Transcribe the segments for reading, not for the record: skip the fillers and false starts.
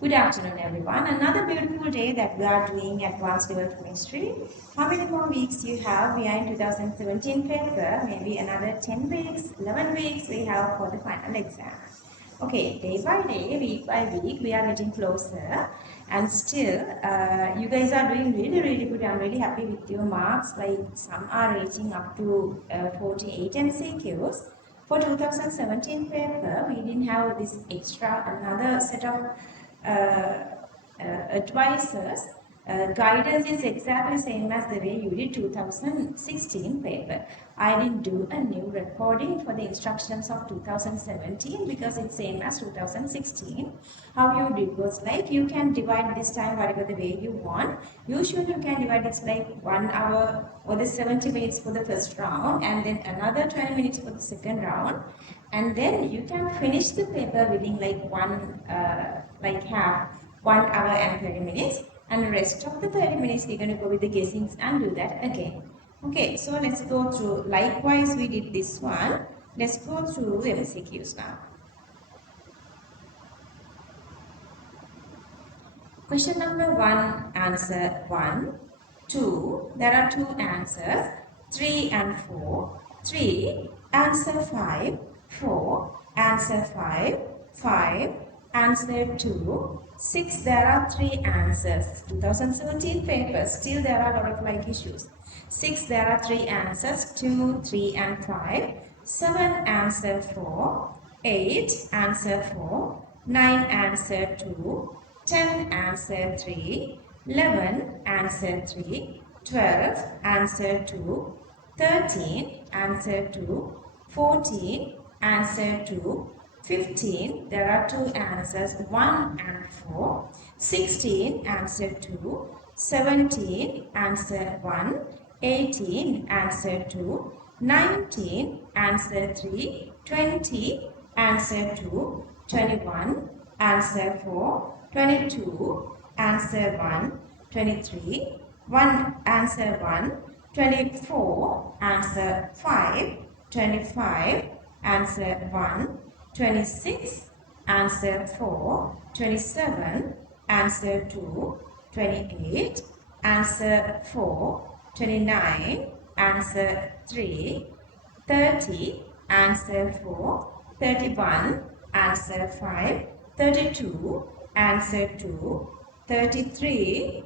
Good afternoon, everyone. Another beautiful day that we are doing advanced level chemistry. How many more weeks you have? We are in 2017 paper. Maybe another 10 weeks, 11 weeks we have for the final exam. Okay, day by day, week by week, we are getting closer. And still, you guys are doing really, really good. I'm really happy with your marks. Like some are reaching up to 48 MCQs. For 2017 paper, we didn't have this extra another set of advisors. Guidance is exactly same as the way you did 2016 paper. I didn't do a new recording for the instructions of 2017 because it's same as 2016. How you did was like you can divide this time whatever the way you want. Usually you can divide it like 1 hour or the 70 minutes for the first round and then another 20 minutes for the second round, and then you can finish the paper within like half 1 hour and 30 minutes, and the rest of the 30 minutes we're going to go with the guessings and do that again. Okay, so let's go through. Likewise we did this one. Let's go through the MCQs now. Question number 1, answer 1. 2, there are 2 answers. 3 and 4. 3, answer 5. 4, answer 5. 5, answer 2. 6, there are 3 answers. 2017 paper, still there are a lot of like issues. 6, there are 3 answers. 2, 3 and 5. 7, answer 4. 8, answer 4. 9, answer 2. 10, answer 3. 11, answer 3. 12, answer 2. 13, answer 2. 14, answer 2. 15, there are 2 answers, 1 and 4. 16, answer 2. 17, answer 1. 18, answer 2. 19, answer 3. 20, answer 2. 21, answer 4. 22, answer 1. 23, 1, answer 1. 24, answer 5. 25, answer 1. 26, answer 4. 27, answer 2. 28, answer 4. 29, answer 3. 30, answer 4. 31, answer 5. 32, answer 2. 33,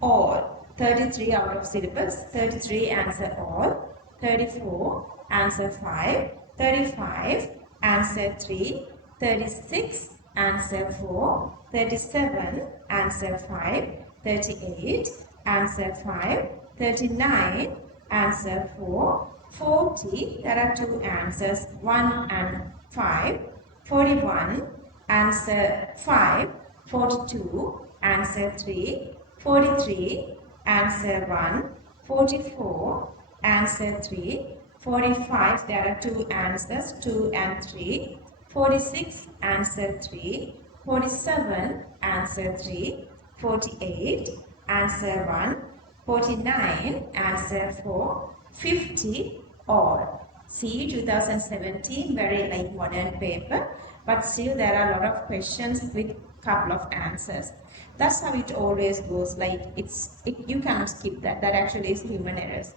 all. 33 out of syllabus. 33, answer all. 34, answer 5. 35, answer 3. 36, answer 4. 37, answer 5. 38, answer 5. 39, answer 4. 40, there are 2 answers, 1 and 5. 41, answer 5. 42, answer 3. 43, answer 1. 44, answer 3. 45, there are 2 answers, 2 and 3. 46, answer 3. 47, answer 3. 48, answer 1. 49, answer 4. 50, all. See, 2017, very like modern paper, but still there are a lot of questions with couple of answers. That's how it always goes, like you cannot skip that. That actually is human errors.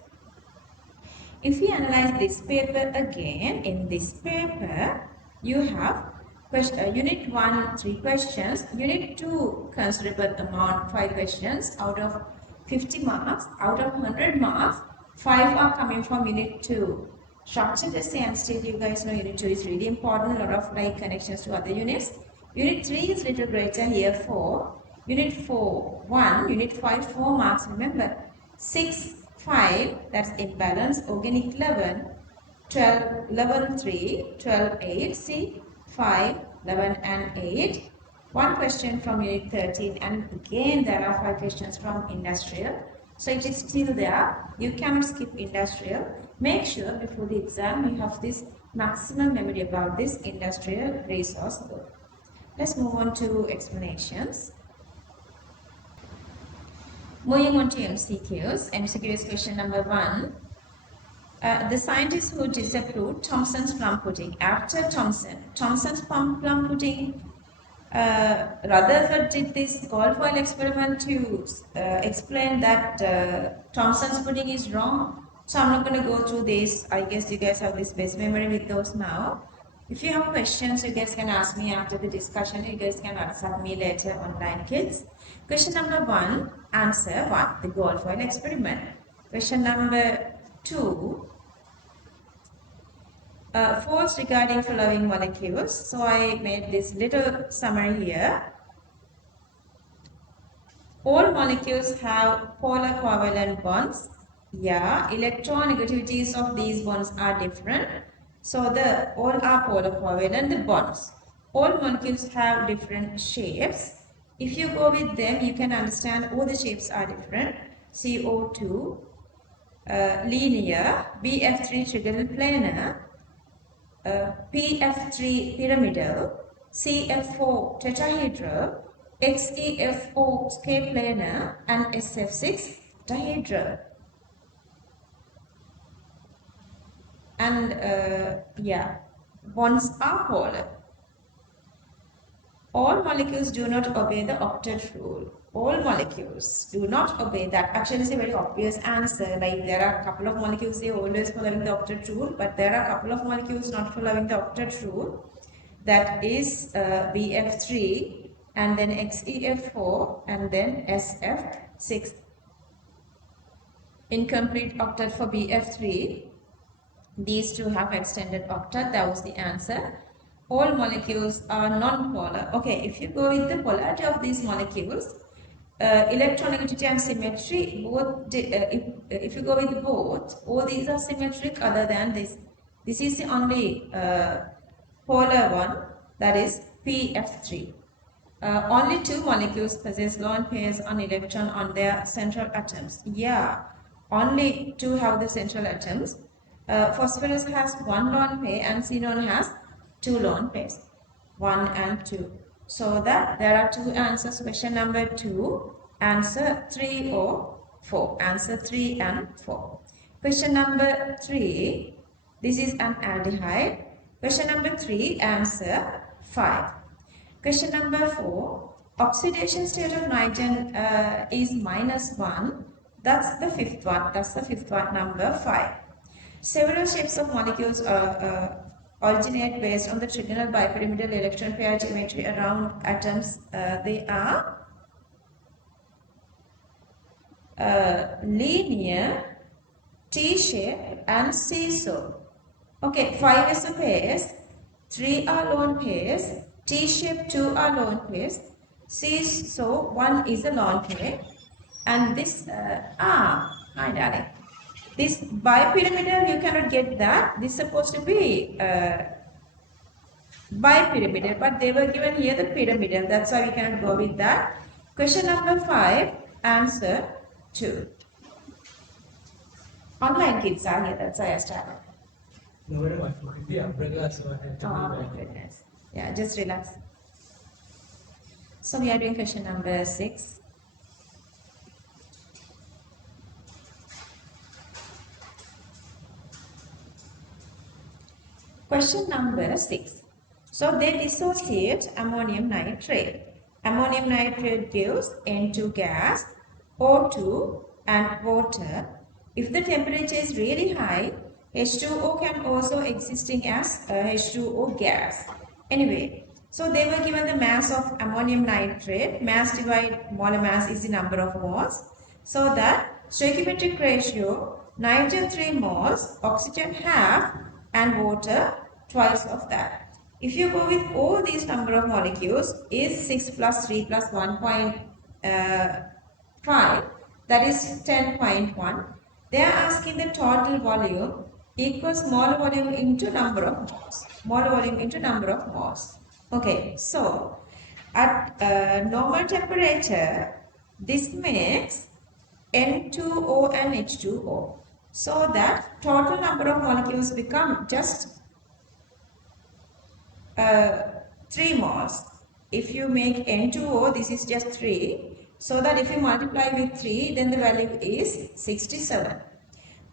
If we analyze this paper again, in this paper, you have Unit 1, 3 questions. Unit 2, considerable amount, 5 questions out of 50 marks. Out of 100 marks, 5 are coming from Unit 2. Structure the same. Still, you guys know Unit 2 is really important. A lot of like connections to other units. Unit 3 is little greater here, 4. Unit 4, 1. Unit 5, 4 marks. Remember, 6, 5, that's imbalance. Organic 11, 12, level 3, 12, 8. See, 5, 11 and 8. One question from Unit 13, and again there are 5 questions from industrial. So it is still there. You cannot skip industrial. Make sure before the exam you have this maximum memory about this industrial resource book. Let's move on to explanations. Moving on to MCQs. MCQs question number 1. The scientist who disapproved Thomson's plum pudding. After Thomson's plum pudding Rutherford did this gold foil experiment to explain that Thomson's pudding is wrong. So I'm not going to go through this. I guess you guys have this base memory with those now. If you have questions, you guys can ask me after the discussion. You guys can WhatsApp me later online, kids. Question number 1, answer 1, the gold foil experiment. Question number 2, false regarding following molecules. So I made this little summary here. All molecules have polar covalent bonds. Yeah, electronegativities of these bonds are different. So all are polar covalent, the bonds. All molecules have different shapes. If you go with them, you can understand all the shapes are different. CO2, linear, BF3 trigonal planar, PF3 pyramidal, CF4 tetrahedral, XEF4 scale planar, and SF6 dihedral. And yeah, bonds are polar. All molecules do not obey the octet rule. All molecules do not obey that. Actually, it's a very obvious answer. Like there are a couple of molecules they always following the octet rule, but there are a couple of molecules not following the octet rule. That is BF3 and then XEF4 and then SF6. Incomplete octet for BF3. These two have extended octet. That was the answer. All molecules are non-polar. Okay, if you go with the polarity of these molecules, electronegativity and symmetry, both. If you go with both, all these are symmetric other than this. This is the only polar one, that is PF3. Only 2 molecules possess lone pairs on electron on their central atoms. Yeah, only 2 have the central atoms. Phosphorus has 1 lone pair and xenon has 2 lone pairs, 1 and 2. So that there are 2 answers. Question number 2, answer 3 or 4. Answer 3 and 4. Question number 3, this is an aldehyde. Question number 3, answer 5. Question number 4, oxidation state of nitrogen is -1. That's the fifth one. That's the fifth one, number 5. Several shapes of molecules originate based on the trigonal bipyramidal electron pair geometry around atoms. They are linear, T-shape and seesaw. Okay, 5 is a pairs, 3 are lone pairs, T-shape 2 are lone pairs, seesaw 1 is a lone pair, and this, hi darling, this bipyramidal you cannot get that, this is supposed to be bipyramidal, but they were given here the pyramidal, that's why we cannot go with that. Question number 5, answer 2. Online kids are here, that's why I started. No, umbrella, so I had to Oh my goodness. Yeah, just relax. So we are doing question number 6. Question number 6. So they dissociate ammonium nitrate. Ammonium nitrate gives N2 gas, O2 and water. If the temperature is really high, H2O can also existing as H2O gas. Anyway, so they were given the mass of ammonium nitrate. Mass divided molar mass is the number of moles. So that stoichiometric ratio, nitrogen 3 moles, oxygen half and water twice of that. If you go with all these number of molecules is 6 plus 3 plus 1.5, that is 10.1. They are asking the total volume equals molar volume into number of moles. Molar volume into number of moles. Okay, so at normal temperature, this makes N2O and H2O. So that total number of molecules become just 3 moles. If you make N2O, this is just 3. So that if you multiply with 3, then the value is 67.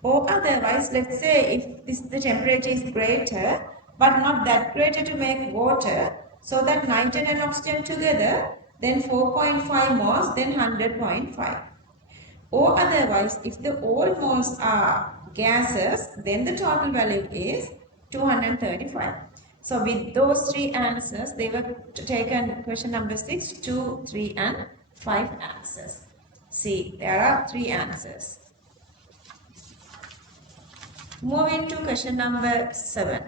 Or otherwise, let's say if the temperature is greater, but not that greater to make water, So that nitrogen and oxygen together, then 4.5 moles, then 100.5. Or otherwise, if the all moles are gases, then the total value is 235. So with those three answers, they were taken question number 6, 2, 3 and 5 answers. See, there are 3 answers. Moving to question number 7.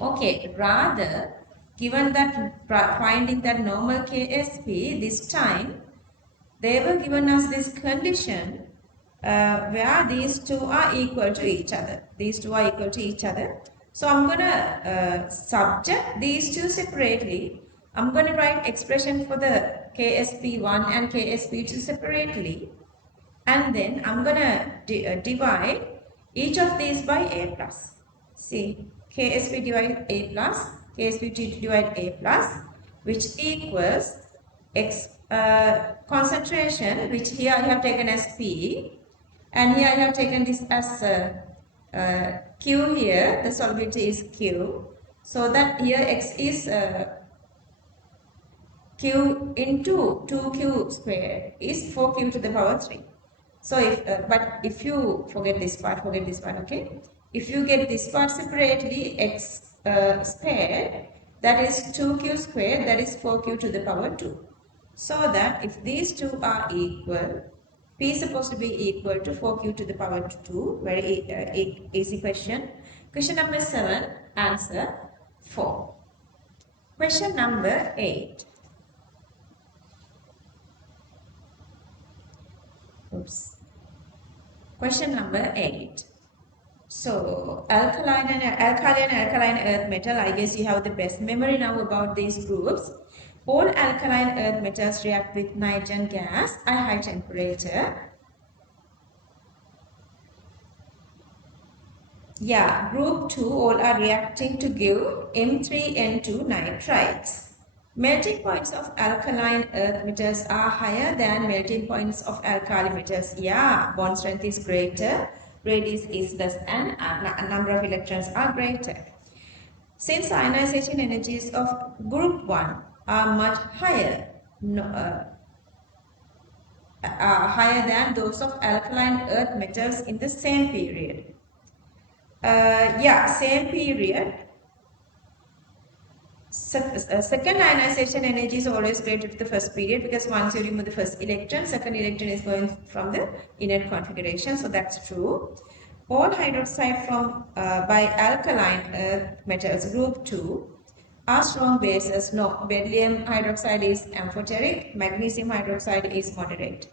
Okay, rather, given that finding that normal KSP, this time they were given us this condition where these two are equal to each other. These two are equal to each other. So I'm going to subject these two separately. I'm going to write expression for the KSP1 and KSP2 separately. And then I'm going to divide each of these by A plus. See, KSP divide A plus, KSP2 divide A plus, which equals concentration, which here I have taken as P, and here I have taken this as Q here, the solubility is Q. So that here X is Q into 2Q squared is 4Q to the power 3. So if you forget this part, okay? If you get this part separately, X squared, that is 2Q squared, that is 4Q to the power 2. So that if these two are equal, P is supposed to be equal to 4Q to the power 2. Very easy question. Question number 7, answer 4. Question number 8. Oops. Question number 8. So, alkaline and alkaline earth metal, I guess you have the best memory now about these groups. All alkaline earth metals react with nitrogen gas at high temperature. Yeah, group 2 all are reacting to give M3N2 nitrides. Melting points of alkaline earth metals are higher than melting points of alkali metals. Yeah, bond strength is greater, radius is less, and number of electrons are greater. Since ionization energies of group 1 are much higher, higher than those of alkaline earth metals in the same period. Same period. Second ionization energy is always greater to the first period, because once you remove the first electron, second electron is going from the inert configuration. So that's true. All hydroxide from by alkaline earth metals group 2 are strong bases. No, beryllium hydroxide is amphoteric, magnesium hydroxide is moderate.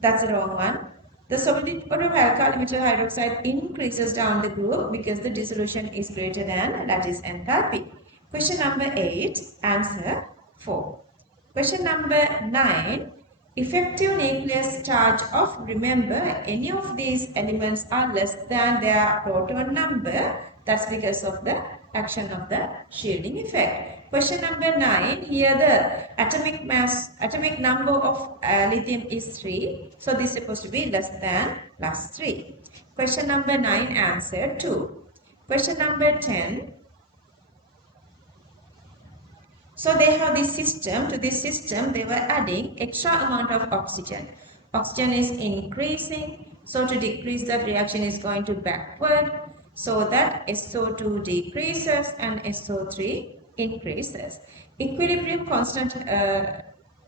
That's the wrong one. The solubility of alkali metal hydroxide increases down the group because the dissolution is greater than lattice enthalpy. Question number 8, answer 4. Question number 9, effective nucleus charge of, remember, any of these elements are less than their proton number. That's because of the action of the shielding effect. Question number 9, here the atomic number of lithium is 3. So this is supposed to be less than plus 3. Question number 9, answer 2. Question number 10. So they have this system. To this system, they were adding extra amount of oxygen. Oxygen is increasing. So to decrease that, reaction is going to backward. So that SO2 decreases and SO3 increases. Equilibrium constant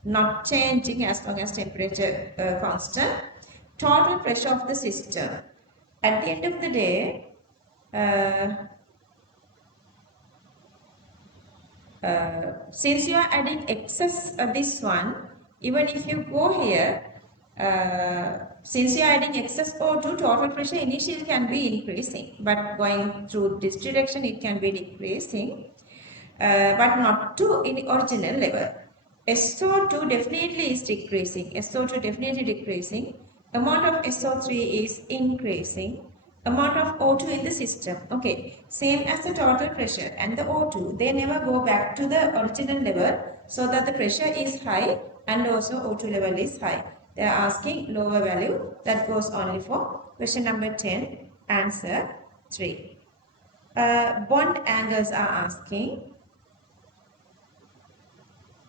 not changing as long as temperature constant. Total pressure of the system. At the end of the day, since you are adding excess this one, even if you go here, since you are adding excess O2, total pressure initially can be increasing, but going through this direction it can be decreasing, but not to in original level. SO2 definitely is decreasing. SO2 definitely decreasing. Amount of SO3 is increasing. Amount of O2 in the system. Okay, same as the total pressure and the O2, they never go back to the original level, so that the pressure is high and also O2 level is high. They are asking lower value. That goes only for question number 10, answer 3. Bond angles are asking.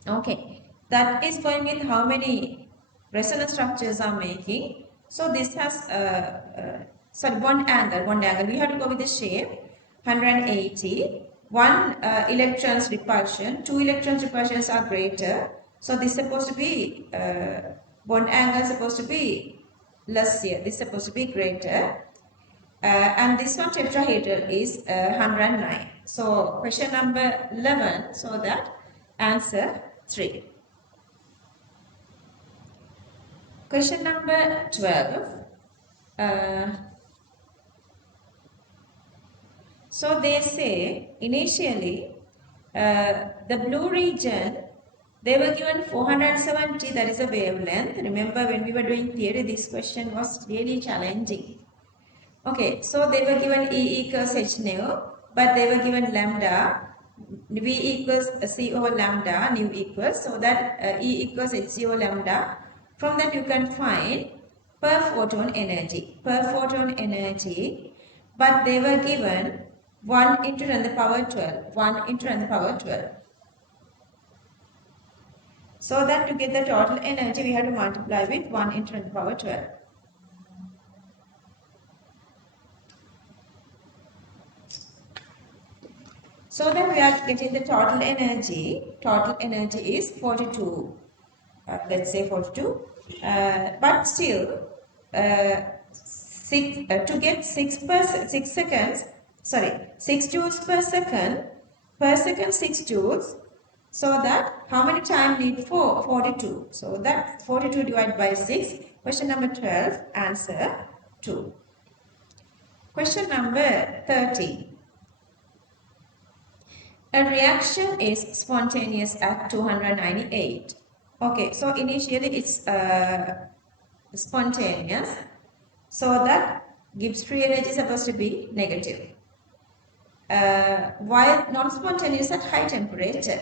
Okay, that is going with how many resonance structures are making. So this has bond angle. We have to go with the shape 180. One electrons repulsion, two electrons repulsions are greater. So this is supposed to be bond angle supposed to be less here. This is supposed to be greater. And this one tetrahedral is 109. So question number 11, so that answer 3. Question number 12. So they say initially the blue region, they were given 470, that is a wavelength. Remember when we were doing theory, this question was really challenging. Okay, so they were given E equals H nu, but they were given lambda, V equals C over lambda, nu equals, so that E equals H over lambda. From that you can find per photon energy, but they were given 1 into 10 to the power 12, 1 into 10 to the power 12. So that to get the total energy, we have to multiply with 1 into 10 to the power 12. So then we are getting the total energy. Total energy is 42. Let's say 42. But still, to get 6 seconds, 6 joules per second 6 joules. So that how many time need for 42? So that 42 divided by 6. Question number 12, answer 2. Question number 30. A reaction is spontaneous at 298. Okay, so initially it's spontaneous. So that Gibbs free energy is supposed to be negative. While non-spontaneous at high temperature.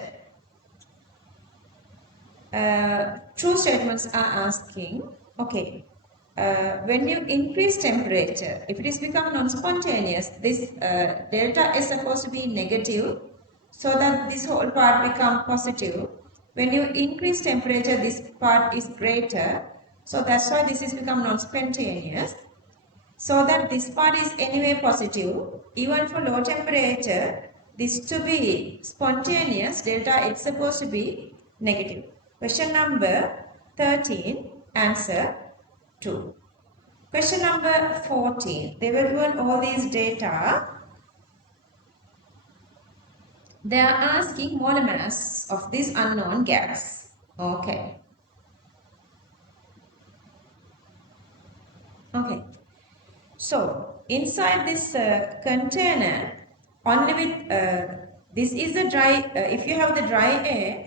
True statements are asking, okay, when you increase temperature, if it is become non-spontaneous, this delta is supposed to be negative, so that this whole part become positive. When you increase temperature, this part is greater, so that's why this is become non-spontaneous. So that this part is anyway positive. Even for low temperature, this to be spontaneous, delta it's supposed to be negative. Question number 13, answer 2. Question number 14, they were given all these data. They are asking molar mass of this unknown gas. Okay. Okay. So, inside this container, only with, this is a dry, if you have the dry air,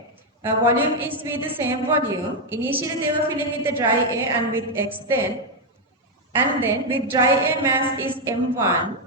volume is with the same volume. Initially they were filling with the dry air and with X then. And then with dry air mass is M1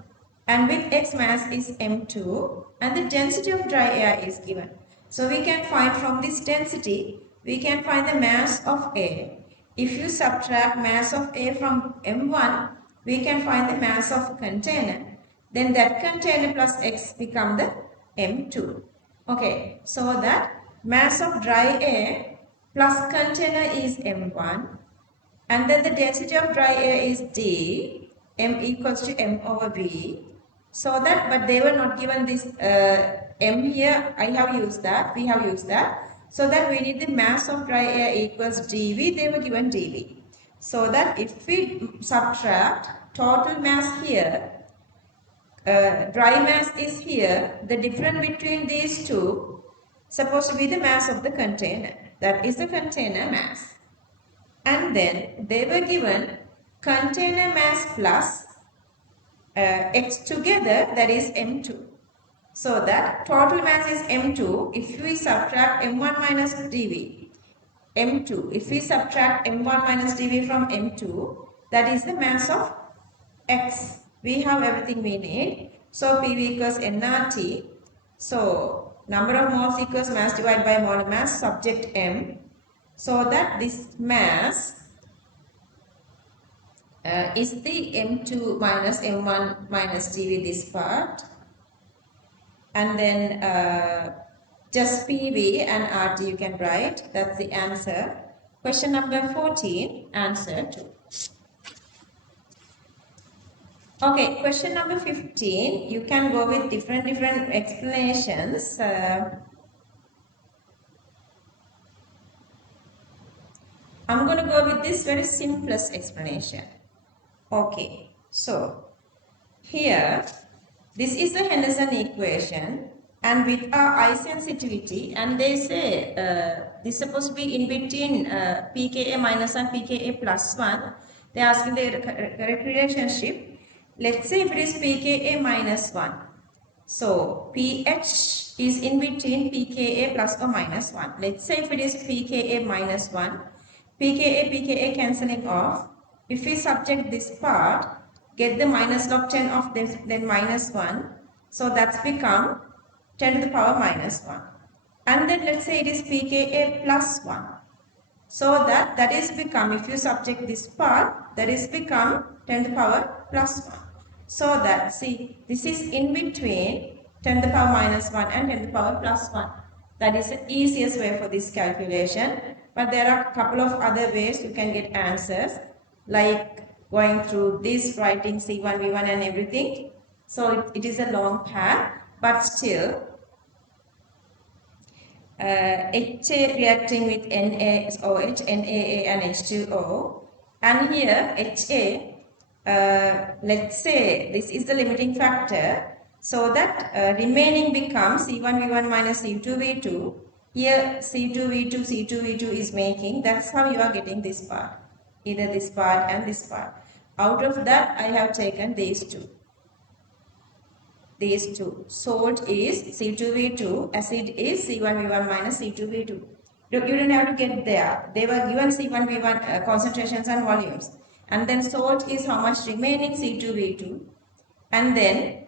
and with X mass is M2 and the density of dry air is given. So we can find from this density, we can find the mass of air. If you subtract mass of air from M1, we can find the mass of container. Then that container plus X become the M2. Okay, so that mass of dry air plus container is M1. And then the density of dry air is D, M equals to M over V. So that, but they were not given this M here, I have used that, we have used that. So that we need the mass of dry air equals dV, they were given dV. So that if we subtract total mass here, dry mass is here, the difference between these two supposed to be the mass of the container. That is the container mass. And then they were given container mass plus X together, that is M2. So that total mass is M2. If we subtract M1 minus dV, M2. If we subtract M1 minus dV from M2, that is the mass of X. We have everything we need. So PV equals nRT. So number of moles equals mass divided by molar mass, subject M. So that this mass is the M2 minus M1 minus dV, this part. and then just PV and RT you can write. That's the answer. Question number 14, answer 2. Okay, question number 15, you can go with different explanations. I'm going to go with this very simplest explanation. Okay, so here, this is the Henderson equation, and with our eye sensitivity, and they say this is supposed to be in between pKa minus and pKa plus 1. They're asking the correct relationship. Let's say if it is pKa minus 1. So pH is in between pKa plus or minus 1. Let's say if it is pKa minus 1, pKa cancelling off. If we subject this part, get the minus log 10 of this, then minus 1. So that's become 10 to the power minus 1. And then let's say it is pKa plus 1. So that is become, if you subject this part, that is become 10 to the power plus 1. So that, see, this is in between 10 to the power minus 1 and 10 to the power plus 1. That is the easiest way for this calculation. But there are a couple of other ways you can get answers, like going through this, writing C1, V1 and everything. So it is a long path, but still HA reacting with NaOH, NaA and H2O, and here HA, let's say this is the limiting factor, so that remaining becomes C1V1 minus C2V2. Here C2V2, C2V2 is making, that's how you are getting this part, either this part and this part. Out of that I have taken these two. These two. Salt is C2V2, acid is C1V1 minus C2V2. You don't have to get there. They were given C1V1 concentrations and volumes. And then salt is how much remaining C2V2. And then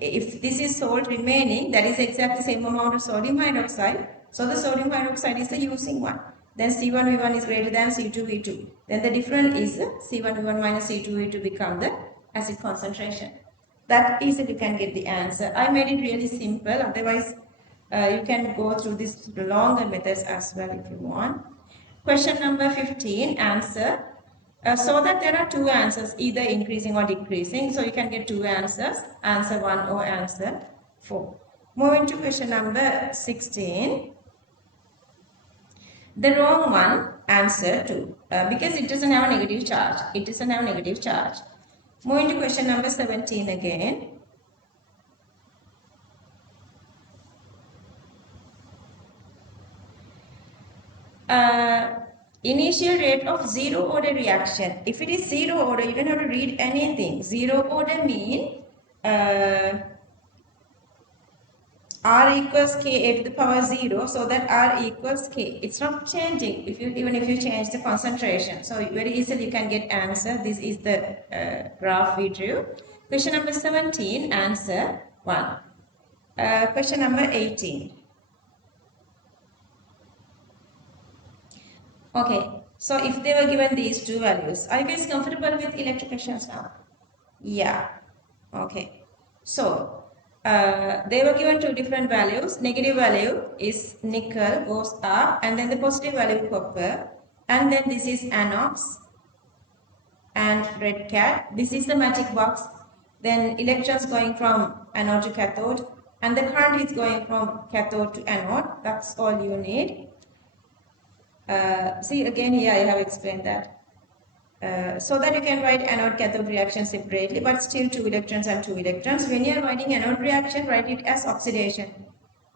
if this is salt remaining, that is exactly the same amount of sodium hydroxide. So the sodium hydroxide is the using one. Then C1V1 is greater than C2V2. Then the difference is C1V1 minus C2V2 become the acid concentration. That easily you can get the answer. I made it really simple. Otherwise, you can go through these longer methods as well if you want. Question number 15, answer. So that there are two answers, either increasing or decreasing. So you can get two answers, answer 1 or answer 4. Moving to question number 16. The wrong one, answer 2. Because it doesn't have a negative charge. It doesn't have a negative charge. Moving to question number 17 again. Initial rate of zero order reaction. If it is zero order, you don't have to read anything. Zero order mean R equals Ka to the power 0, so that R equals K. It's not changing even if you change the concentration. So very easily you can get answer. This is the graph we drew. Question number 17, answer 1. Question number 18. Okay, so if they were given these two values, are you guys comfortable with electrifications now? Yeah. Okay. So they were given two different values. Negative value is nickel goes up, and then the positive value copper, and then this is anodes and red cat. This is the magic box. Then electrons going from anode to cathode, and the current is going from cathode to anode. That's all you need. See again here I have explained that. So that you can write anode cathode reaction separately, but still 2 electrons and 2 electrons. When you are writing anode reaction, write it as oxidation.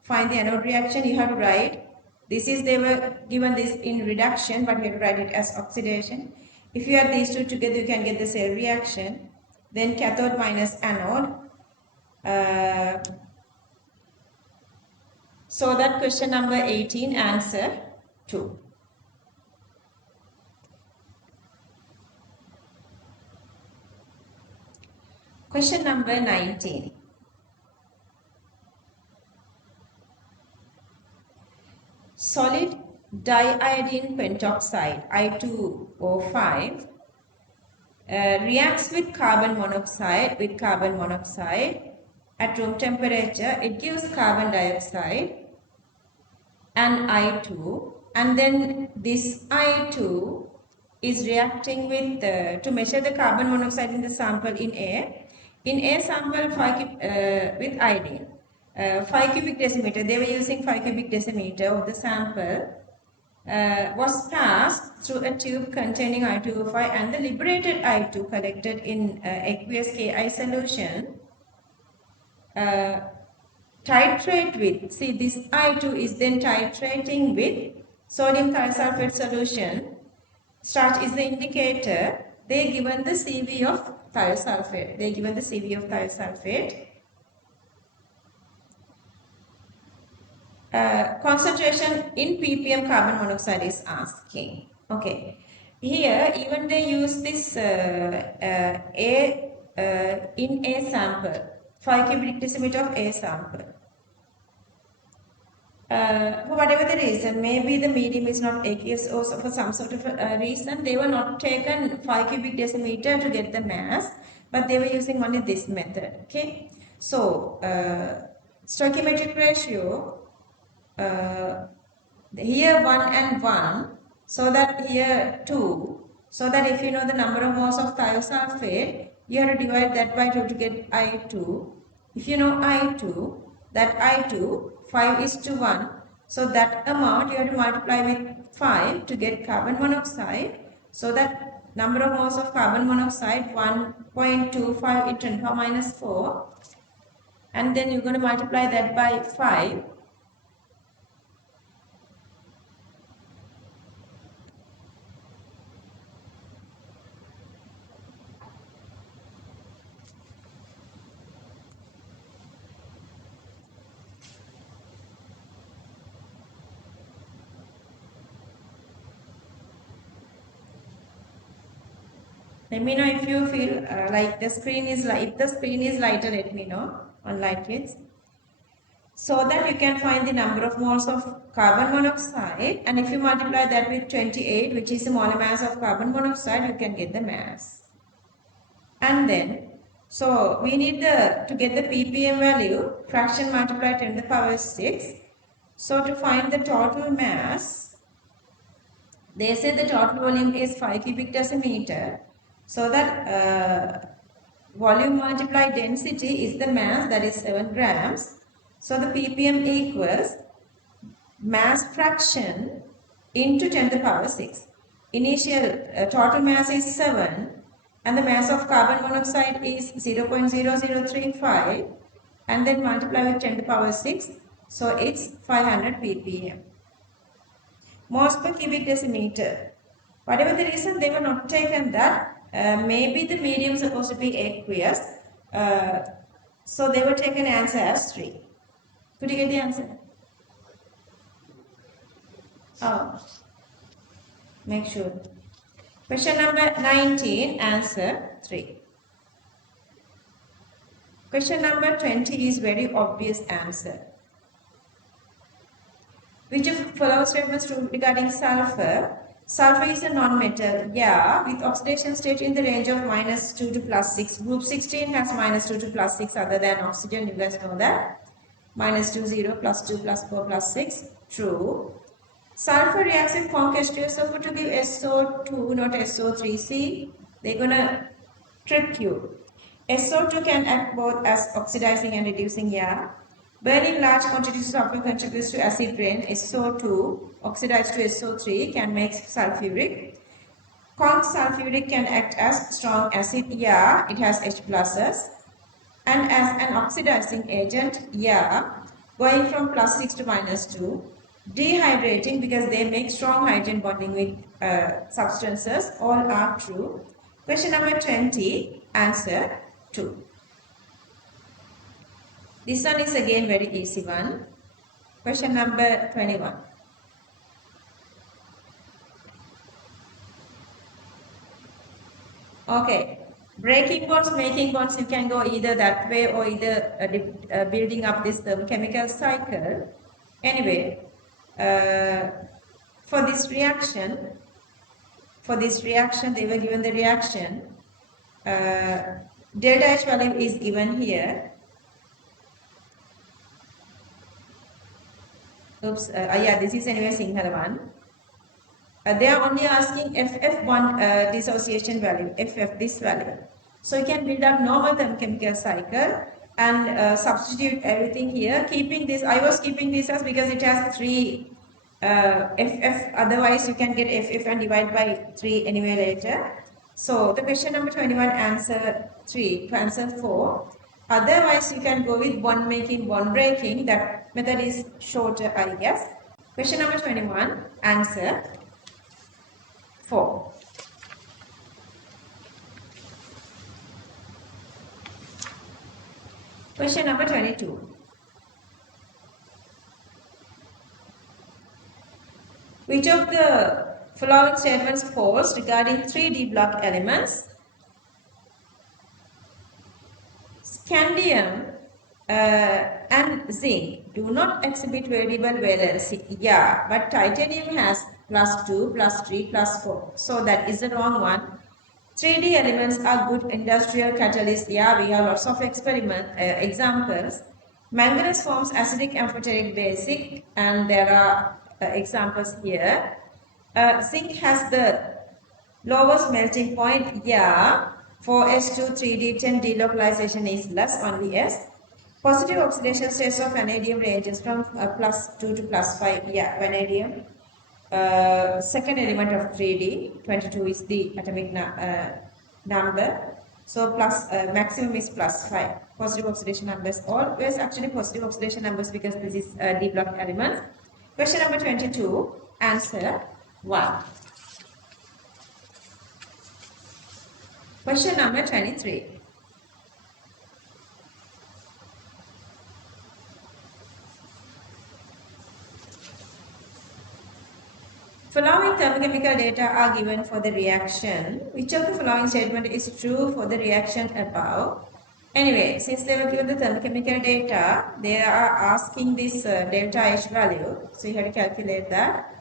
Find the anode reaction, you have to write. This is, they were given this in reduction, but you have to write it as oxidation. If you add these two together, you can get the cell reaction. Then cathode minus anode. So that question number 18, answer 2. Question number 19. Solid diiodine pentoxide I2O5 reacts with carbon monoxide at room temperature, it gives carbon dioxide and I2, and then this I2 is reacting with to measure the carbon monoxide in the sample in air. In air sample with iodine, 5 cubic decimeter, they were using 5 cubic decimeter of the sample was passed through a tube containing I2O5, and the liberated I2 collected in aqueous Ki solution titrate with, see this I2 is then titrating with sodium thiosulfate solution. Starch is the indicator. They given the CV of thiosulfate. They given the CV of thiosulfate. Concentration in ppm carbon monoxide is asking. Okay. Here even they use this in a sample, 5 cubic decimeter of a sample. For whatever the reason, maybe the medium is not aqueous, or for some sort of reason, they were not taken 5 cubic decimeter to get the mass, but they were using only this method. Okay. So, stoichiometric ratio, here 1 and 1, so that here 2, so that if you know the number of moles of thiosulfate, you have to divide that by 2 to get I2. If you know I2, that I2, 5 is to 1, so that amount you have to multiply with 5 to get carbon monoxide, so that number of moles of carbon monoxide 1.25 into 10 power minus 4, and then you're going to multiply that by 5. Let me know if you feel like the screen is light. If the screen is lighter, let me know on light kids. So that you can find the number of moles of carbon monoxide, and if you multiply that with 28, which is the molar mass of carbon monoxide, you can get the mass. And then, so we need to get the ppm value, fraction multiplied 10 to the power 6. So to find the total mass, they say the total volume is 5 cubic decimeter. So that volume multiplied density is the mass, that is 7 grams. So the ppm equals mass fraction into 10 to the power 6. Initial total mass is 7 and the mass of carbon monoxide is 0.0035, and then multiply with 10 to the power 6. So it's 500 ppm. Moles per cubic decimeter. Whatever the reason, they were not taken that. Maybe the medium is supposed to be aqueous. So they were taken answer as 3. Could you get the answer? Oh, make sure. Question number 19, answer 3. Question number 20 is very obvious answer. Which of the following statements true regarding sulfur? Sulfur is a non-metal, yeah, with oxidation state in the range of -2 to +6. Group 16 has -2 to +6 other than oxygen, you guys know that. -2, 0, +2, +4, +6, true. Sulfur reacts with conc H2SO4 to give SO2, not SO3. They're gonna trick you. SO2 can act both as oxidizing and reducing, yeah. Burning large quantities of sulfur contributes to acid rain. SO2 oxidized to SO3 can make sulfuric. Conc sulfuric can act as strong acid, yeah, it has H pluses. And as an oxidizing agent, yeah, going from +6 to -2. Dehydrating, because they make strong hydrogen bonding with substances, all are true. Question number 20, answer 2. This one is again very easy one. Question number 21. Okay. Breaking bonds, making bonds, you can go either that way or either building up this chemical cycle. Anyway, for this reaction, they were given the reaction. Delta H value is given here. Oops, yeah, this is anyway Sinhala one. They are only asking FF1 dissociation value, FF this value. So you can build up normal thermochemical cycle and substitute everything here. Keeping this, I was keeping this as because it has 3 FF, otherwise you can get FF and divide by 3 anyway later. So the question number 21, answer 3 to answer 4. Otherwise you can go with bond making, bond breaking. That method is shorter, I guess. Question number 21, answer 4. Question number 22. Which of the following statements false regarding 3D block elements? Scandium and zinc do not exhibit variable valency. Yeah, but titanium has +2, +3, +4. So that is the wrong one. 3D elements are good industrial catalysts. Yeah, we have lots of examples. Manganese forms acidic, amphoteric, basic, and there are examples here. Zinc has the lowest melting point. Yeah, for S2, 3D10 delocalization is less, only S. Positive oxidation states of vanadium ranges from +2 to +5. Yeah, vanadium. Second element of 3D, 22 is the atomic number. So maximum is +5. Positive oxidation numbers, always actually positive oxidation numbers because this is D-block elements. Question number 22, answer 1. Question number 23. Following thermochemical data are given for the reaction. Which of the following statement is true for the reaction above? Anyway, since they were given the thermochemical data, they are asking this delta H value. So you have to calculate that.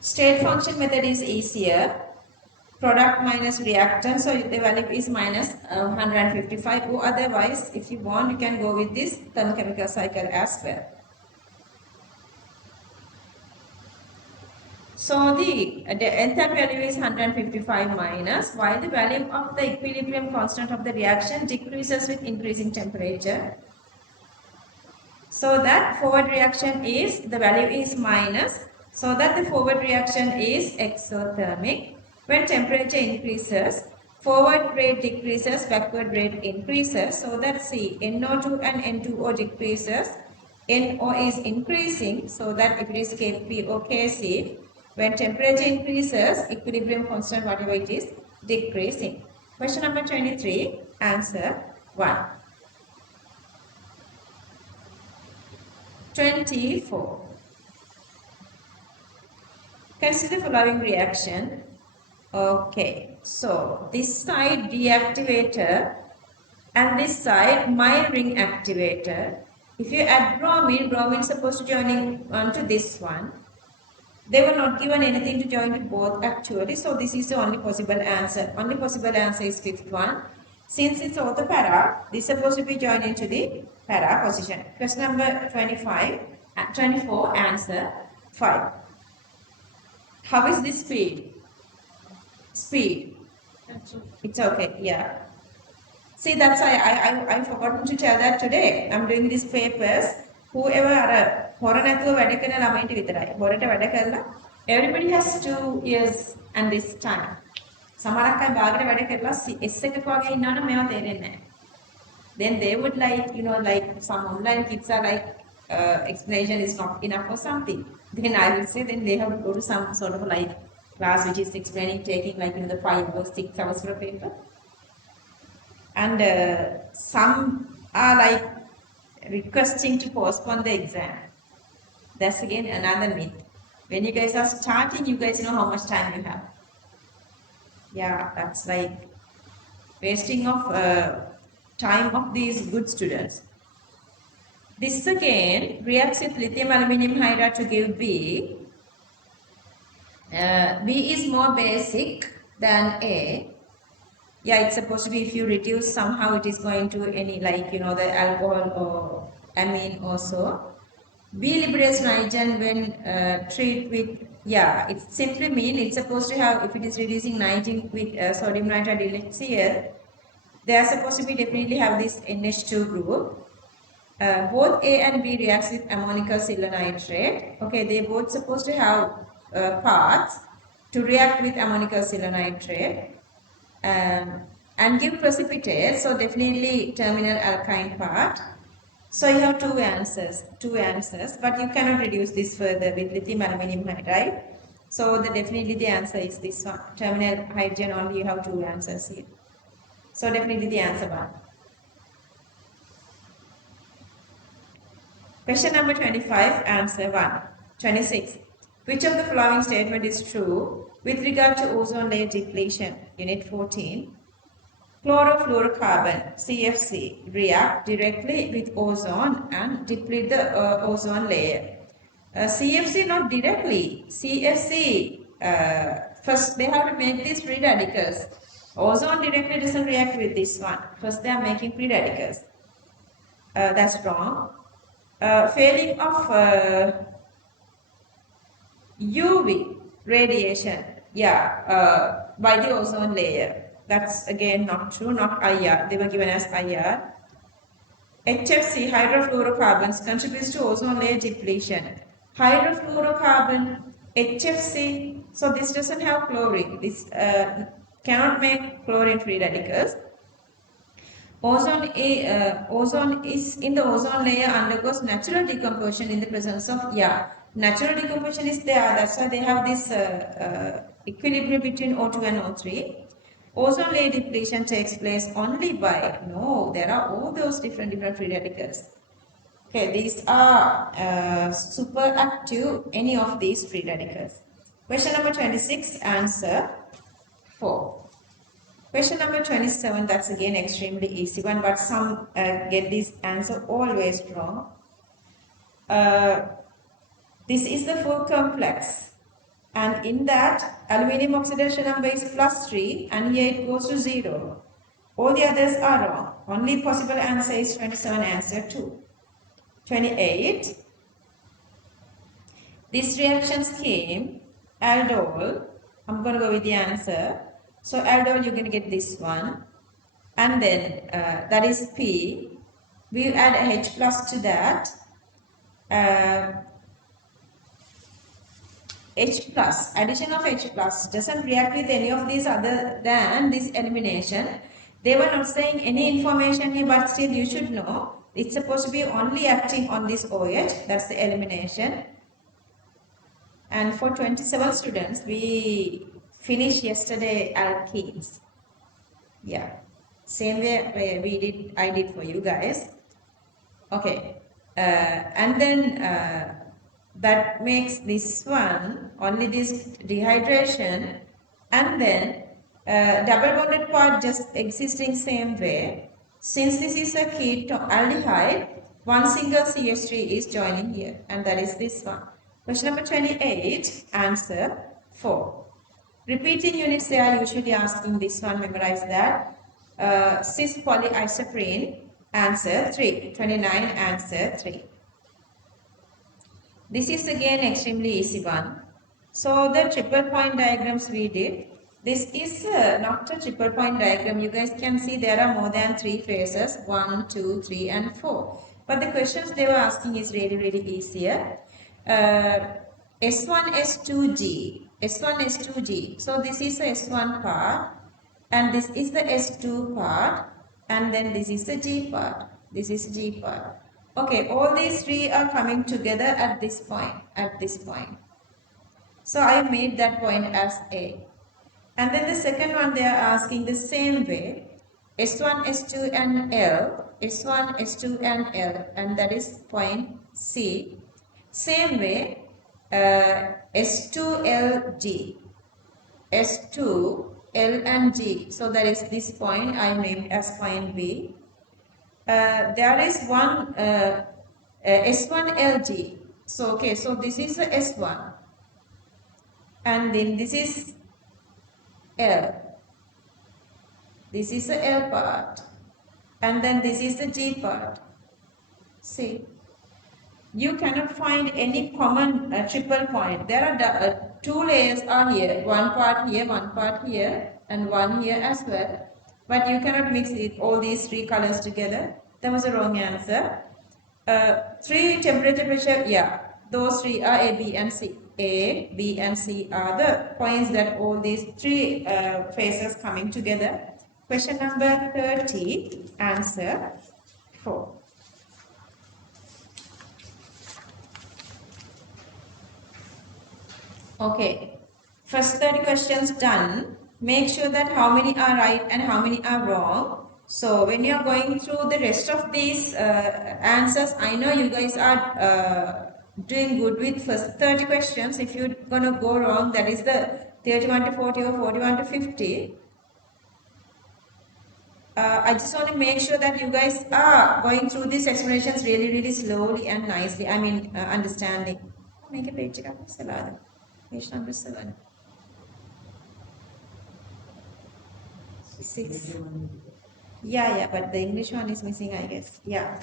State function method is easier. Product minus reactant, so the value is minus 155, or otherwise if you want you can go with this thermochemical cycle as well. So the enthalpy value is 155 minus, while the value of the equilibrium constant of the reaction decreases with increasing temperature. So that forward reaction is, the value is minus, so that the forward reaction is exothermic. When temperature increases, forward rate decreases, backward rate increases. So that see, NO2 and N2O decreases, NO is increasing, so that if it is Kp or Kc, when temperature increases, equilibrium constant, whatever it is, decreasing. Question number 23, answer 1. 24. Consider the following reaction. Okay, so this side deactivator and this side my ring activator. If you add bromine, bromine is supposed to join in onto this one. They were not given anything to join to both actually, so this is the only possible answer. Only possible answer is fifth one. Since it's orthopara, this is supposed to be joined into the para position. Question number 24, answer 5. How is this speed? Speed. It's okay, yeah. See, that's why I forgot to tell that today. I'm doing these papers. Whoever everybody has 2 years and this time. Then they would like, like some online kids are like, explanation is not enough or something. Then I will say, then they have to go to some sort of like class which is explaining, taking like the 5 or 6 hours for a paper. And some are like requesting to postpone the exam. That's again another myth. When you guys are starting, you guys know how much time you have. Yeah, that's like wasting of time of these good students. This again reacts with lithium aluminum hydride to give B. B is more basic than A. Yeah, it's supposed to be if you reduce somehow it is going to any like, you know, the alcohol or amine also. B liberates nitrogen when treat with, yeah, it simply mean it's supposed to have, if it is reducing nitrogen with sodium nitrite elixir, they are supposed to be definitely have this NH2 group. Both A and B reacts with ammonical silver nitrate. Okay, they both supposed to have paths to react with ammonical silver nitrate and give precipitate. So definitely terminal alkyne part. So you have two answers, but you cannot reduce this further with lithium aluminum hydride. So definitely the answer is this one. Terminal hydrogen only you have two answers here. So definitely the answer one. Question number 25, answer 1. 26. Which of the following statement is true with regard to ozone layer depletion? Unit 14. Chlorofluorocarbon, CFC, react directly with ozone and deplete the ozone layer. CFC not directly. CFC, first they have to make these free radicals. Ozone directly doesn't react with this one. First they are making free radicals. That's wrong. Failing of UV radiation, yeah, by the ozone layer. That's again not true, not IR. They were given as IR. HFC, hydrofluorocarbons, contributes to ozone layer depletion. Hydrofluorocarbon, HFC, so this doesn't have chlorine. This cannot make chlorine free radicals. Ozone is in the ozone layer undergoes natural decomposition in the presence of, yeah, natural decomposition is there. That's why they have this equilibrium between O2 and O3. Ozone layer depletion takes place only by, no, there are all those different free radicals. Okay, these are super active, any of these free radicals. Question number 26, answer 4. Question number 27, that's again extremely easy one, but some get this answer always wrong. This is the full complex, and in that aluminium oxidation number is +3 and here it goes to 0. All the others are wrong. Only possible answer is 27, answer 2. 28. This reaction scheme, aldol, I'm going to go with the answer. So aldol, you're going to get this one. And then that is P. We add H plus to that. H plus, addition of H plus doesn't react with any of these other than this elimination. They were not saying any information here, but still you should know. It's supposed to be only acting on this OH, that's the elimination. And for 27 students, we finished yesterday alkenes. Yeah, same way I did for you guys. Okay, and then that makes this one only this dehydration, and then double bonded part just existing same way. Since this is a ketaldehyde, one single CH3 is joining here, and that is this one. Question number 28, answer 4. Repeating units, they are usually asking this one, memorize that. Cis polyisoprene, answer 3. 29, answer 3. This is again extremely easy one. So the triple point diagrams we did. This is not a triple point diagram. You guys can see there are more than 3 phases, 1, 2, 3 and 4. But the questions they were asking is really easier. S1, S2G. S1, S2G. So this is the S1 part and this is the S2 part and then this is the G part. This is G part. Okay, all these 3 are coming together at this point. So I made that point as A. And then the second one they are asking the same way. S1, S2 and L. S1, S2 and L. And that is point C. Same way, S2LG. S2, L and G. So that is this point I named as point B. There is one S1LG. So okay, so this is the S1 and then this is L. This is the L part. And then this is the G part. See, you cannot find any common triple point. There are two layers are here, one part here, and one here as well. But you cannot mix it, all these three colors together. That was a wrong answer. Three temperature pressure, yeah, those three are A, B, and C. A, B, and C are the points that all these three phases coming together. Question number 30, answer 4. Okay, first 30 questions done. Make sure that how many are right and how many are wrong. So when you are going through the rest of these answers, I know you guys are doing good with first 30 questions. If you're going to go wrong, that is the 31 to 40 or 41 to 50. I just want to make sure that you guys are going through these explanations really slowly and nicely. I mean, understanding. Make a page page number 7. 6. Yeah, but the English one is missing, I guess. Yeah.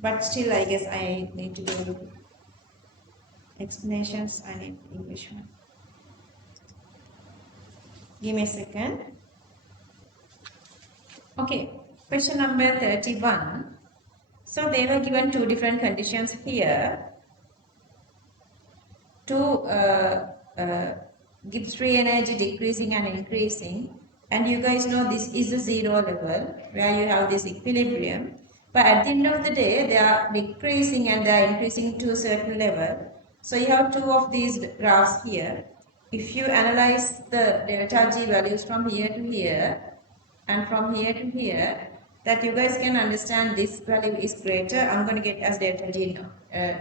But still, I guess I need to do explanations. I need English one. Give me a second. Okay, question number 31. So they were given two different conditions here. To give free energy decreasing and increasing, and you guys know this is a zero level where you have this equilibrium, but at the end of the day they are decreasing and they are increasing to a certain level. So you have two of these graphs here. If you analyze the delta G values from here to here and from here to here, that you guys can understand this value is greater. I'm going to get as delta G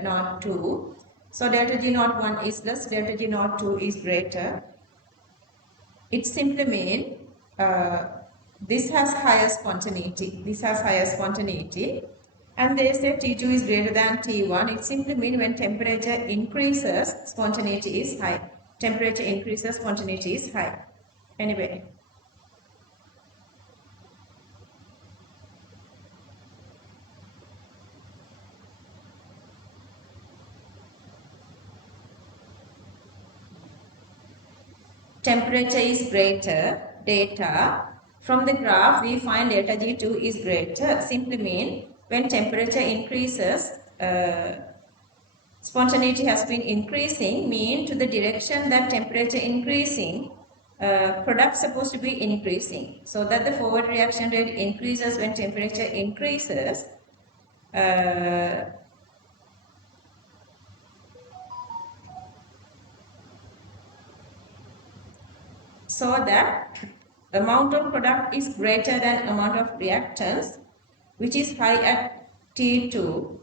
naught 2. So delta G naught 1 is less, delta G naught 2 is greater. It simply means this has higher spontaneity. This has higher spontaneity. And they say T2 is greater than T1. It simply means when temperature increases, spontaneity is high. Temperature increases, spontaneity is high. Anyway. Temperature is greater, data. From the graph, we find delta G2 is greater. Simply mean when temperature increases, spontaneity has been increasing, mean to the direction that temperature increasing, product supposed to be increasing. So that the forward reaction rate increases when temperature increases. So that amount of product is greater than amount of reactants, which is high at T2.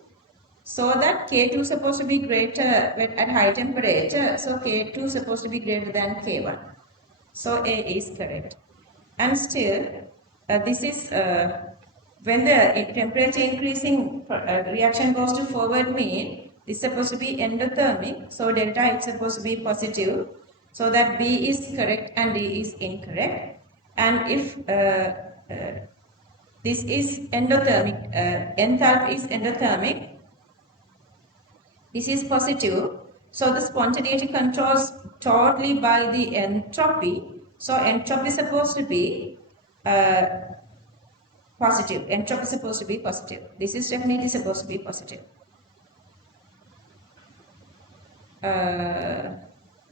So that K2 is supposed to be greater at high temperature. So K2 is supposed to be greater than K1. So A is correct. And still, this is when the temperature increasing reaction goes to forward mean, this is supposed to be endothermic. So delta is supposed to be positive. So that B is correct and D is incorrect. And if this is endothermic, enthalpy is endothermic, this is positive. So the spontaneity controls totally by the entropy. So entropy is supposed to be positive. Entropy is supposed to be positive. This is definitely supposed to be positive.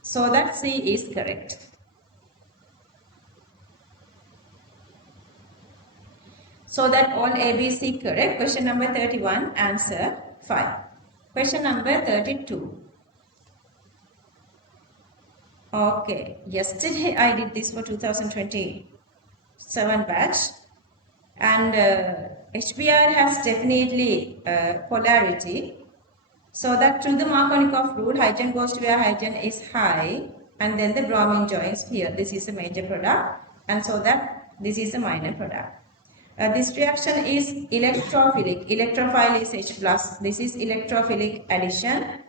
So that C is correct. So that all A, B, C correct. Question number 31, answer 5. Question number 32. Okay, yesterday I did this for 2027 batch, and HBR has definitely polarity. So that through the Markovnikov rule, hydrogen goes to where hydrogen is high, and then the bromine joins here. This is a major product, and so that this is a minor product. This reaction is electrophilic. Electrophile is H+. This is electrophilic addition.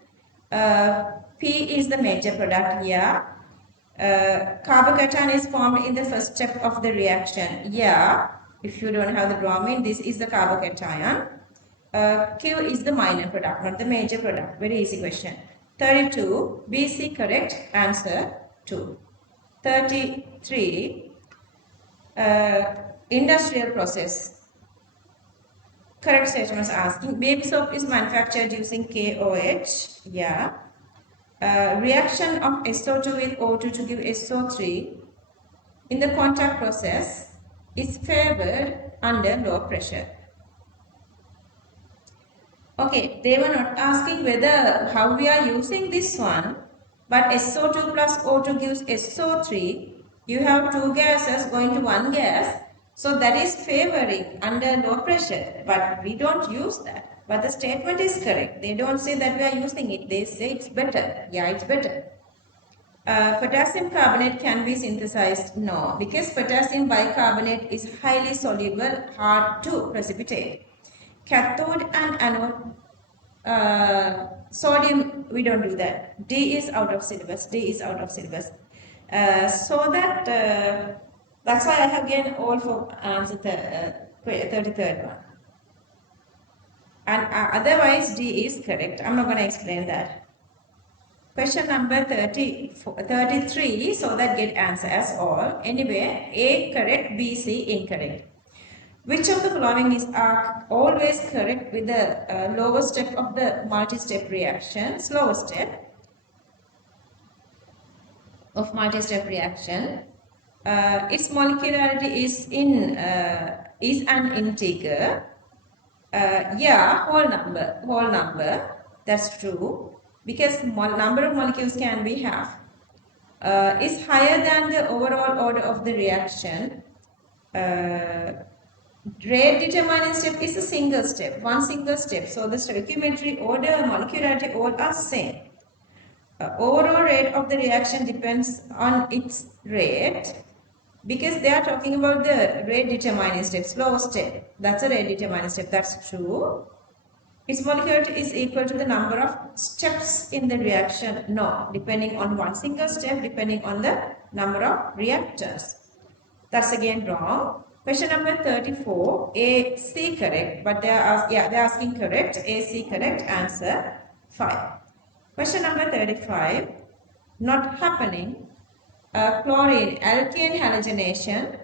P is the major product here. Carbocation is formed in the first step of the reaction. Yeah, if you don't have the bromine, this is the carbocation. Q is the minor product, not the major product. Very easy question. 32, BC correct, answer 2. 33, industrial process. Correct statement is asking, baby soap is manufactured using KOH. Yeah. Reaction of SO2 with O2 to give SO3 in the contact process is favored under low pressure. Okay, they were not asking whether how we are using this one, but SO2 plus O2 gives SO3. You have two gases going to one gas, so that is favoring under low pressure, but we don't use that. But the statement is correct. They don't say that we are using it. They say it's better. Yeah, it's better. Potassium carbonate can be synthesized? No, because potassium bicarbonate is highly soluble, hard to precipitate. Cathode and anode, sodium, we don't do that. D is out of syllabus. D is out of syllabus. That's why I have given all for answer 33rd one. And otherwise D is correct. I'm not going to explain that. Question number 33, so that get answer as all. Anyway, A correct, B, C incorrect. Which of the following is always correct with the lower step of the multi-step reaction? Slower step of multi-step reaction. Its molecularity is an integer. Yeah, whole number. That's true. Because number of molecules can be half. Is higher than the overall order of the reaction. Rate determining step is a single step, one single step. So the stoichiometry order, molecularity, all are same. Overall rate of the reaction depends on its rate, because they are talking about the rate determining step, slow step. That's a rate determining step. That's true. Its molecularity is equal to the number of steps in the reaction. No, depending on one single step, depending on the number of reactors. That's again wrong. Question number 34, A, C correct, but they're asking correct, A, C correct, answer 5. Question number 35, not happening, chlorine, alkane halogenation,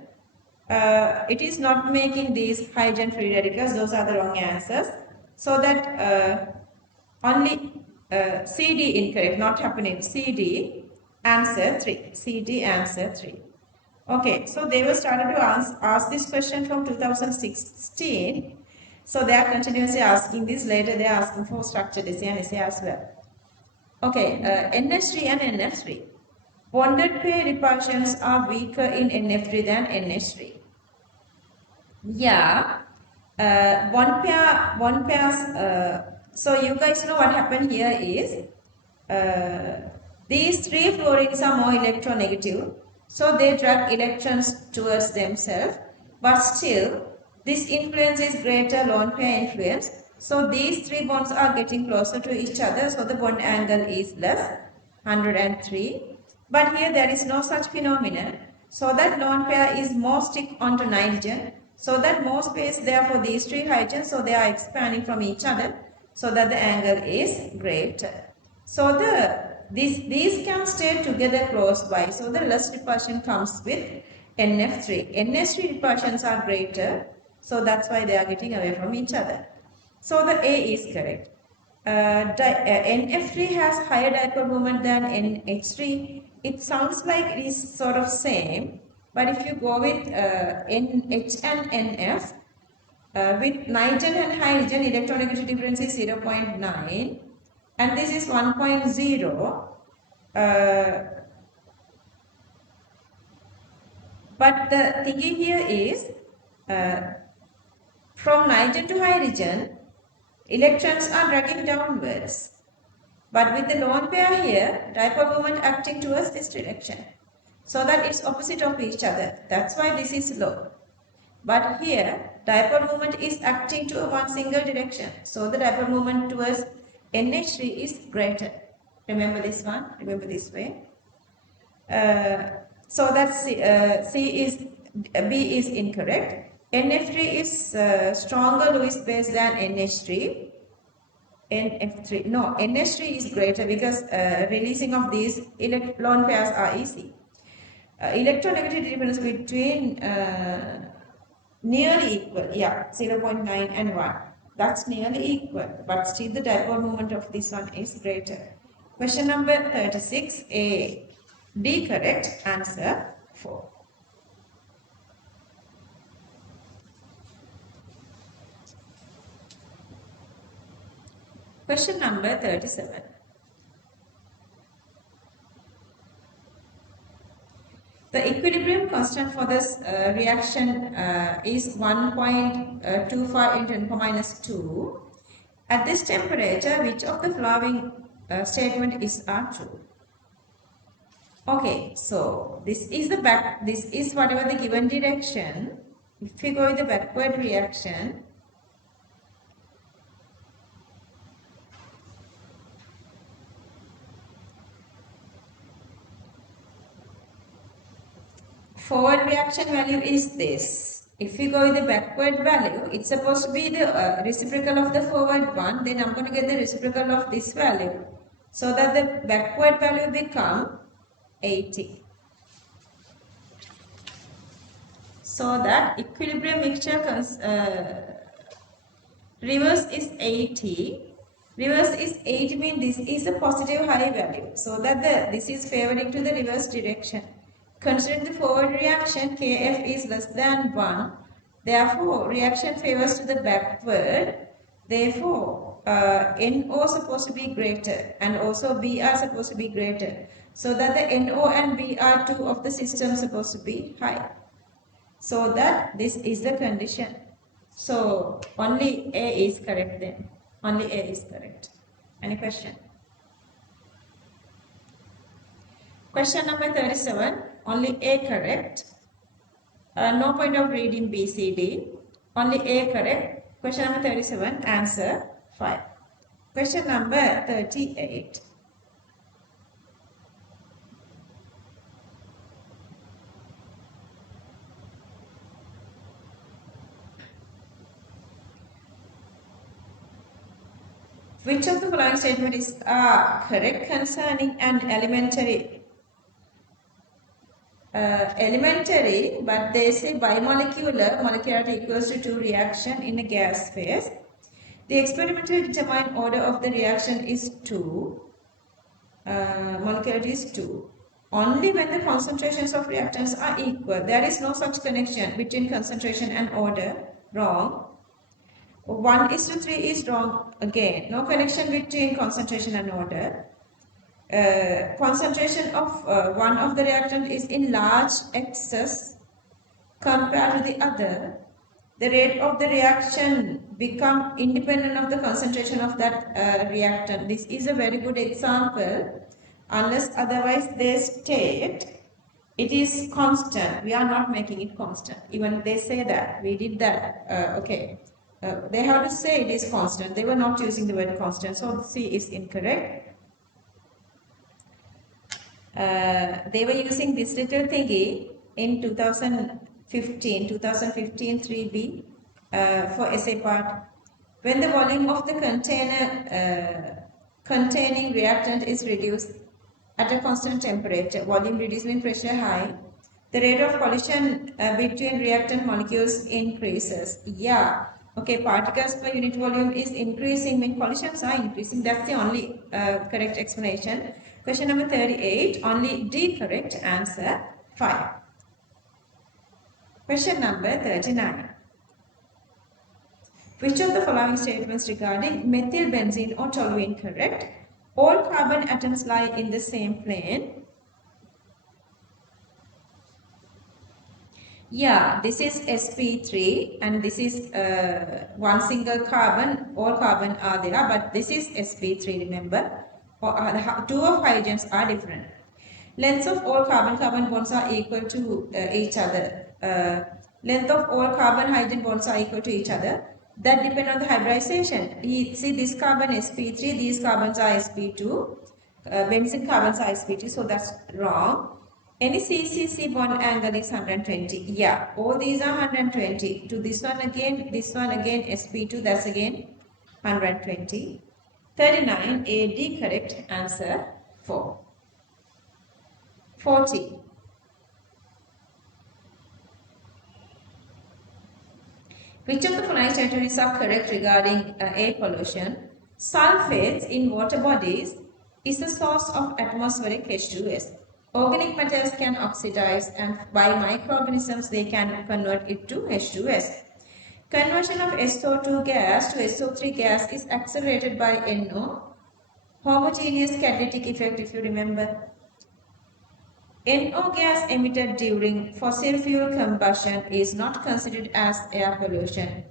it is not making these hydrogen free radicals, those are the wrong answers. So that only CD incorrect, not happening, CD, answer 3, CD, answer 3. Okay, so they were started to ask this question from 2016. So they are continuously asking this. Later they are asking for structured essay and essay as well. Okay, NH3 and NF3. Bonded pair repulsions are weaker in NF3 than NH3. Yeah, bond pairs. So you guys know what happened here is these three fluorines are more electronegative. So they drag electrons towards themselves, but still this influence is greater lone pair influence. So these three bonds are getting closer to each other, so the bond angle is less, 103. But here there is no such phenomenon, so that lone pair is more stick onto nitrogen, so that more space there for these three hydrogens, so they are expanding from each other, so that the angle is greater. So these can stay together close by, so the less repulsion comes with NF3. NH3 repulsions are greater, so that's why they are getting away from each other. So the A is correct. NF3 has higher dipole moment than NH3. It sounds like it is sort of same, but if you go with NH and NF, with nitrogen and hydrogen, electronegativity difference is 0.9 and this is 1.0. But the thinking here is from nitrogen to hydrogen, electrons are dragging downwards. But with the lone pair here, dipole moment acting towards this direction. So that it's opposite of each other. That's why this is low. But here, dipole moment is acting to one single direction. So the dipole moment towards NH3 is greater. Remember this one? Remember this way? So that B is incorrect. NF3 is stronger Lewis base than NH3. NF3, no, NH3 is greater because releasing of these lone pairs are easy. Electronegativity difference between nearly equal, yeah, 0.9 and 1. That's nearly equal, but still the dipole moment of this one is greater. Question number 36, A. D correct, answer 4. Question number 37. The equilibrium constant for this reaction is 1.25 into 10 minus 2. At this temperature, which of the following statement is true? Okay, so this is whatever the given direction. If we go with the backward reaction, forward reaction value is this. If we go with the backward value, it's supposed to be the reciprocal of the forward one. Then I'm going to get the reciprocal of this value. So that the backward value become 80. So that equilibrium mixture reverse is 80. Reverse is 80 means this is a positive high value. So that this is favoring to the reverse direction. Considering the forward reaction, Kf is less than 1. Therefore, reaction favors to the backward. Therefore, NO supposed to be greater and also Br supposed to be greater. So that the NO and Br2 of the system supposed to be high. So that this is the condition. So only A is correct then. Only A is correct. Any question? Question number 37. Only A correct. No point of reading B, C, D. Only A correct. Question number 37. Answer 5. Question number 38. Which of the following statement is correct concerning an elementary, but they say bimolecular molecularity equals to 2 reaction in a gas phase. The experimentally determined order of the reaction is 2. Molecularity is 2. Only when the concentrations of reactants are equal. There is no such connection between concentration and order. Wrong. 1:3 is wrong again. No connection between concentration and order. Concentration of one of the reactant is in large excess compared to the other. The rate of the reaction become independent of the concentration of that reactant. This is a very good example. Unless otherwise they state it is constant. We are not making it constant. Even they say that we did that. Okay. They have to say it is constant. They were not using the word constant. So C is incorrect. They were using this little thingy in 2015 3B for essay part. When the volume of the container containing reactant is reduced at a constant temperature, volume reduced when pressure high, the rate of collision between reactant molecules increases. Yeah. Okay, particles per unit volume is increasing when collisions are increasing. That's the only correct explanation. Question number 38, only D correct, answer 5. Question number 39. Which of the following statements regarding methyl benzene or toluene correct? All carbon atoms lie in the same plane. Yeah, this is sp3 and this is one single carbon. All carbon are there, but this is sp3, remember. Two of hydrogens are different. Lengths of all carbon-carbon bonds are equal to each other. Length of all carbon-hydrogen bonds are equal to each other. That depends on the hybridization. See, this carbon sp3, these carbons are sp2. Benzene carbons are sp2, so that's wrong. Any CCC bond angle is 120. Yeah, all these are 120. To this one again, sp2, that's again 120. 39, AD, correct answer 4. 40. Which of the following statements are correct regarding air pollution? Sulfates in water bodies is the source of atmospheric H2S. Organic matters can oxidize, and by microorganisms they can convert it to H2S. Conversion of SO2 gas to SO3 gas is accelerated by NO, homogeneous catalytic effect, if you remember. NO gas emitted during fossil fuel combustion is not considered as air pollution.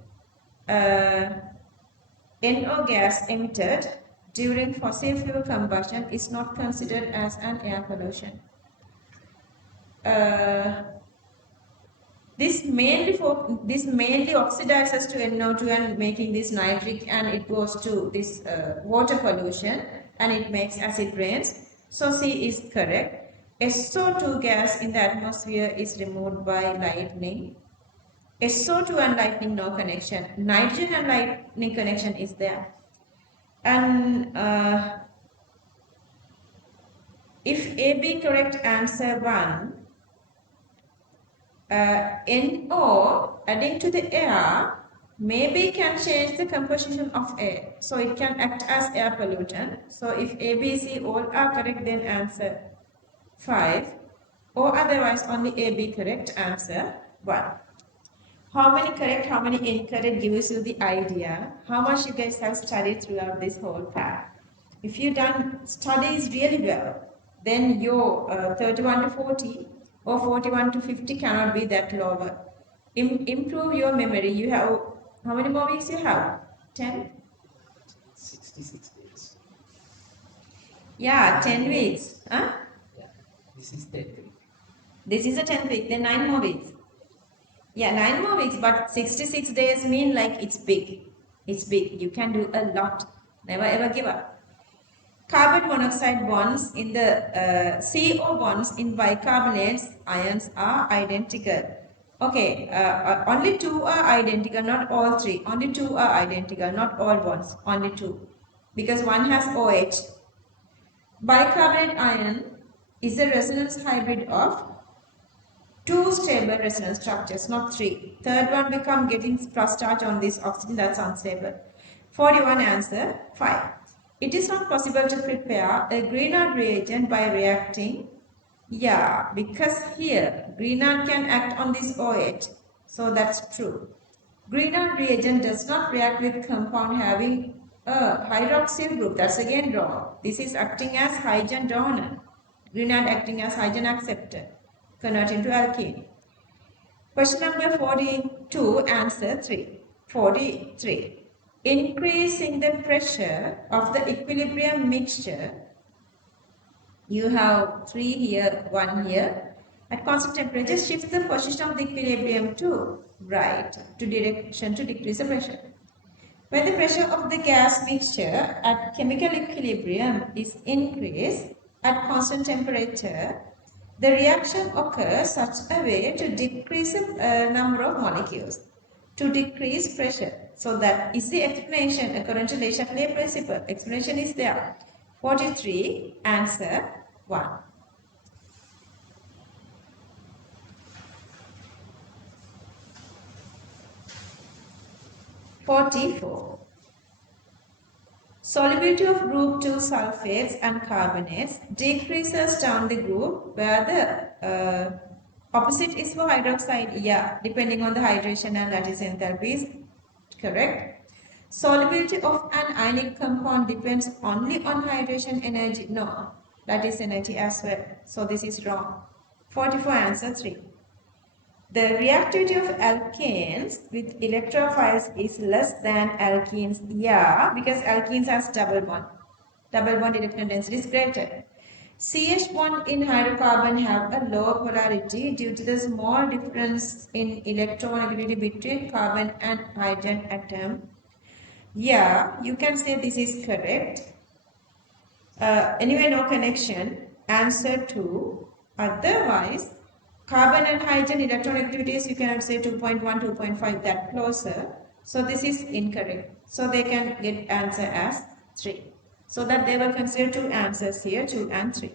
NO gas emitted during fossil fuel combustion is not considered as an air pollution. This mainly oxidizes to NO2 and making this nitric, and it goes to this water pollution and it makes acid rains. So C is correct. SO2 gas in the atmosphere is removed by lightning. SO2 and lightning, no connection. Nitrogen and lightning connection is there. And if AB correct answer 1, NO adding to the air maybe can change the composition of air. So it can act as air pollutant. So if A, B, C all are correct, then answer 5. Or otherwise only A, B correct, answer 1. How many correct, how many incorrect gives you the idea how much you guys have studied throughout this whole path. If you done studies really well, then your 31 to 40 or 41 to 50 cannot be that lower. Improve your memory. You have, how many more weeks you have? 10? 66 days. Yeah, 10 weeks. Huh? Yeah, this is 10th week. This is a 10th week, then 9 more weeks. Yeah, 9 more weeks, but 66 days mean like it's big. It's big. You can do a lot. Never ever give up. Carbon monoxide bonds in the CO bonds in bicarbonates ions are identical. Okay, only 2 are identical, not all 3. Only 2 are identical, not all bonds. Only 2. Because one has OH. Bicarbonate ion is a resonance hybrid of 2 stable resonance structures, not 3. Third one become getting plus charge on this oxygen, that's unstable. 41 answer 5. It is not possible to prepare a Grignard reagent by reacting. Yeah, because here Grignard can act on this OH, so that's true. Grignard reagent does not react with compound having a hydroxyl group, that's again wrong. This is acting as hydrogen donor. Grignard acting as hydrogen acceptor, convert into alkene. Question number 42, answer 3. 43. Increasing the pressure of the equilibrium mixture, you have 3 here, 1 here. At constant temperature, shift the position of the equilibrium to right, to direction to decrease the pressure. When the pressure of the gas mixture at chemical equilibrium is increased at constant temperature, the reaction occurs such a way to decrease the number of molecules, to decrease pressure. So that is the explanation according to Le Chatelet principle. Explanation is there. 43, answer 1. "44. Solubility of group 2 sulfates and carbonates decreases down the group where the opposite is for hydroxide. Yeah, depending on the hydration and lattice enthalpy is correct. Solubility of an ionic compound depends only on hydration energy. No, lattice energy as well. So this is wrong. 44 answer 3. The reactivity of alkanes with electrophiles is less than alkenes. Yeah, because alkenes has double bond. Double bond electron density is greater. CH bond in hydrocarbon have a low polarity due to the small difference in electronegativity between carbon and hydrogen atom. Yeah, you can say this is correct. Anyway, no connection. Answer 2. Otherwise, carbon and hydrogen electronegativities, you cannot say 2.1, 2.5, that closer. So this is incorrect. So they can get answer as 3. So that they will consider 2 answers here, 2 and 3.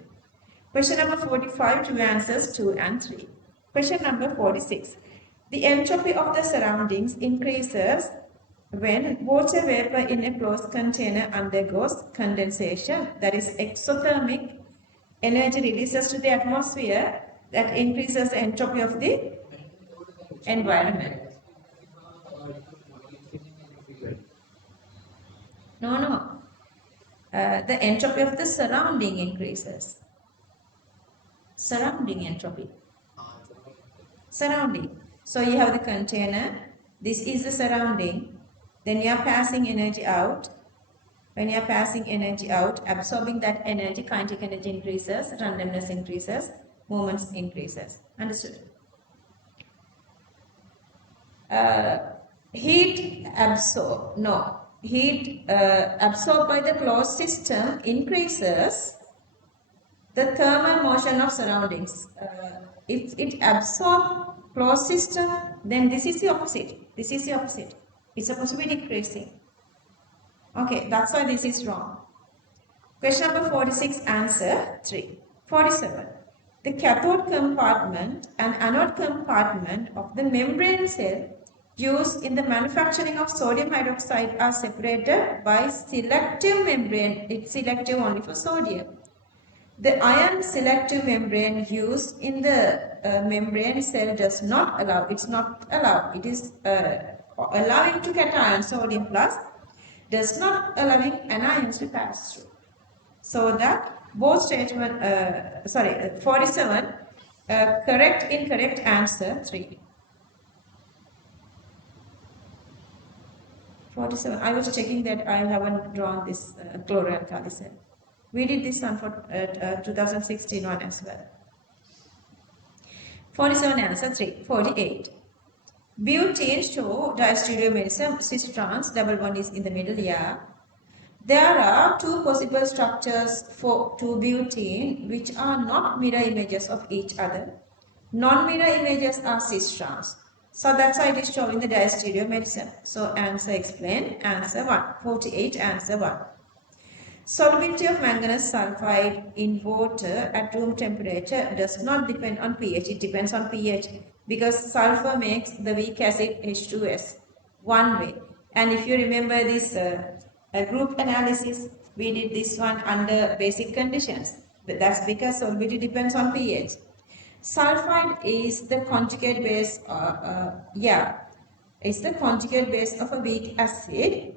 Question number 45, 2 answers, 2 and 3. Question number 46. The entropy of the surroundings increases when water vapor in a closed container undergoes condensation, that is exothermic energy releases to the atmosphere that increases the entropy of the environment. No, no. The entropy of the surrounding increases. Surrounding entropy. Surrounding. So you have the container. This is the surrounding. Then you are passing energy out. When you are passing energy out, absorbing that energy, kinetic energy increases, randomness increases, moments increases. Understood? Heat absorbed by the closed system increases the thermal motion of surroundings. If it absorbs closed system, then this is the opposite. This is the opposite. It's supposed to be decreasing. Okay, that's why this is wrong. Question number 46, answer 3. 47. The cathode compartment and anode compartment of the membrane cell used in the manufacturing of sodium hydroxide are separated by selective membrane. It's selective only for sodium. The ion selective membrane used in the membrane cell does not allow, it's not allowed, it is allowing to cation sodium plus, does not allowing anions to pass through. So that both statement, 47, correct, incorrect, answer 3. 47, I was checking that I haven't drawn this chloralkali cell. We did this one for 2016 one as well. 47 answer 3. 48. Butane show diastereomers, cis trans, double bond is in the middle, yeah. There are 2 possible structures for 2 butane which are not mirror images of each other. Non-mirror images are cis trans. So that's why it is showing the diastereomers. So answer explained, answer 1. 48, answer 1. Solubility of manganese sulfide in water at room temperature does not depend on pH. It depends on pH because sulfur makes the weak acid H2S one way. And if you remember this group analysis, we did this one under basic conditions. But that's because solubility depends on pH. Sulfide is the conjugate base, it's the conjugate base of a weak acid.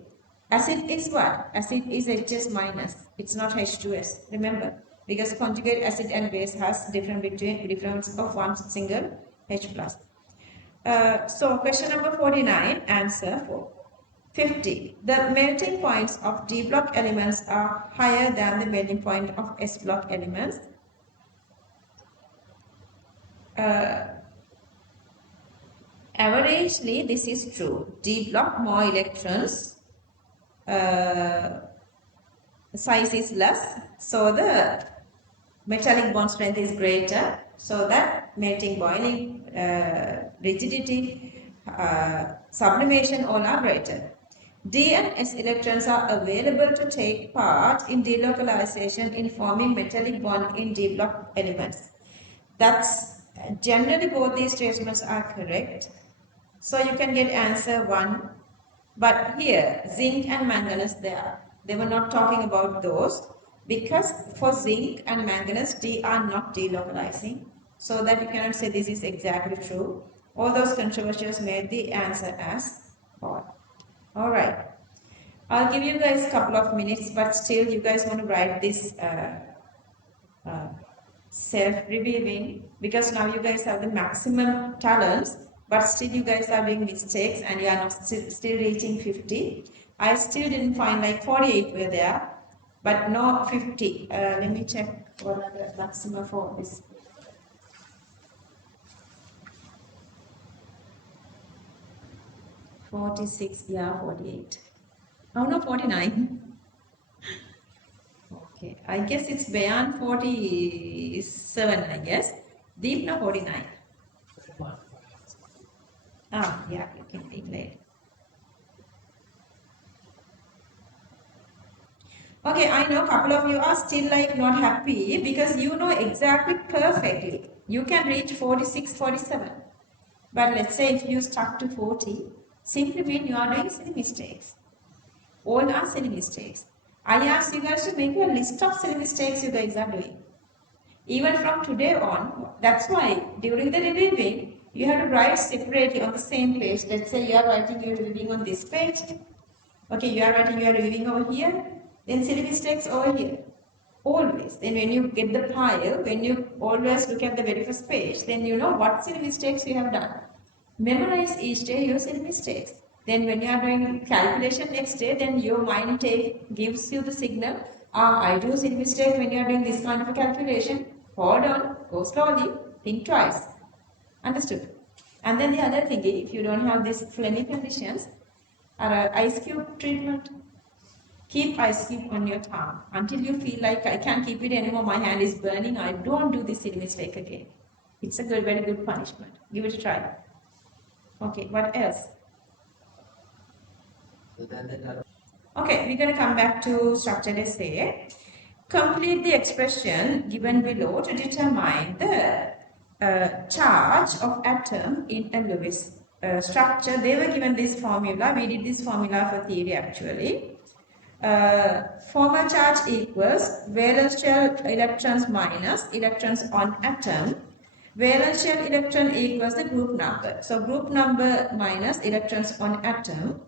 Acid is what? Acid is HS minus. It's not H2S. Remember, because conjugate acid and base has difference of one single H plus. So question number 49, answer 4. 50. The melting points of D block elements are higher than the melting point of S block elements. Averagely, this is true. D block more electrons. Size is less, so the metallic bond strength is greater, so that melting, boiling, rigidity, sublimation all are greater. D and S electrons are available to take part in delocalization in forming metallic bond in D block elements. That's generally both these statements are correct. So you can get answer 1. But here, zinc and manganese they were not talking about those because for zinc and manganese, D are not delocalizing. So that you cannot say this is exactly true. All those controversies made the answer as false. Alright. I'll give you guys a couple of minutes, but still you guys want to write this self-reviewing because now you guys have the maximum talents, but still you guys are doing mistakes and you are not still reaching 50. I still didn't find like 48 were there, but no 50. Let me check what are the maximum for this. $46, yeah, 48. Oh no, 49. Okay, I guess it's Bayan 47, I guess. Deepna 49. Ah, yeah, you can be late. Okay, I know a couple of you are still like not happy because you know exactly perfectly. You can reach 46, 47. But let's say if you stuck to 40, simply mean you are doing silly mistakes. All are silly mistakes. I ask you guys to make a list of silly mistakes you guys are doing. Even from today on, that's why during the reviewing, you have to write separately on the same page. Let's say you are writing your reviewing on this page. Okay, you are writing your reviewing over here. Then silly mistakes over here. Always. Then when you get the pile, when you always look at the very first page, then you know what silly mistakes you have done. Memorize each day your silly mistakes. Then when you are doing calculation next day, then your mind gives you the signal, I do silly mistake when you are doing this kind of a calculation. Hold on, go slowly, think twice. Understood? And then the other thing, if you don't have these Fleming conditions, ice cube treatment. Keep ice cube on your tongue until you feel like I can't keep it anymore, my hand is burning, I don't do this silly mistake again. It's a good, very good punishment. Give it a try. Okay, what else? Okay, we're going to come back to structured essay. Complete the expression given below to determine the charge of atom in a Lewis structure. They were given this formula. We did this formula for theory actually. Formal charge equals valence shell electrons minus electrons on atom. Valence shell electron equals the group number. So group number minus electrons on atom.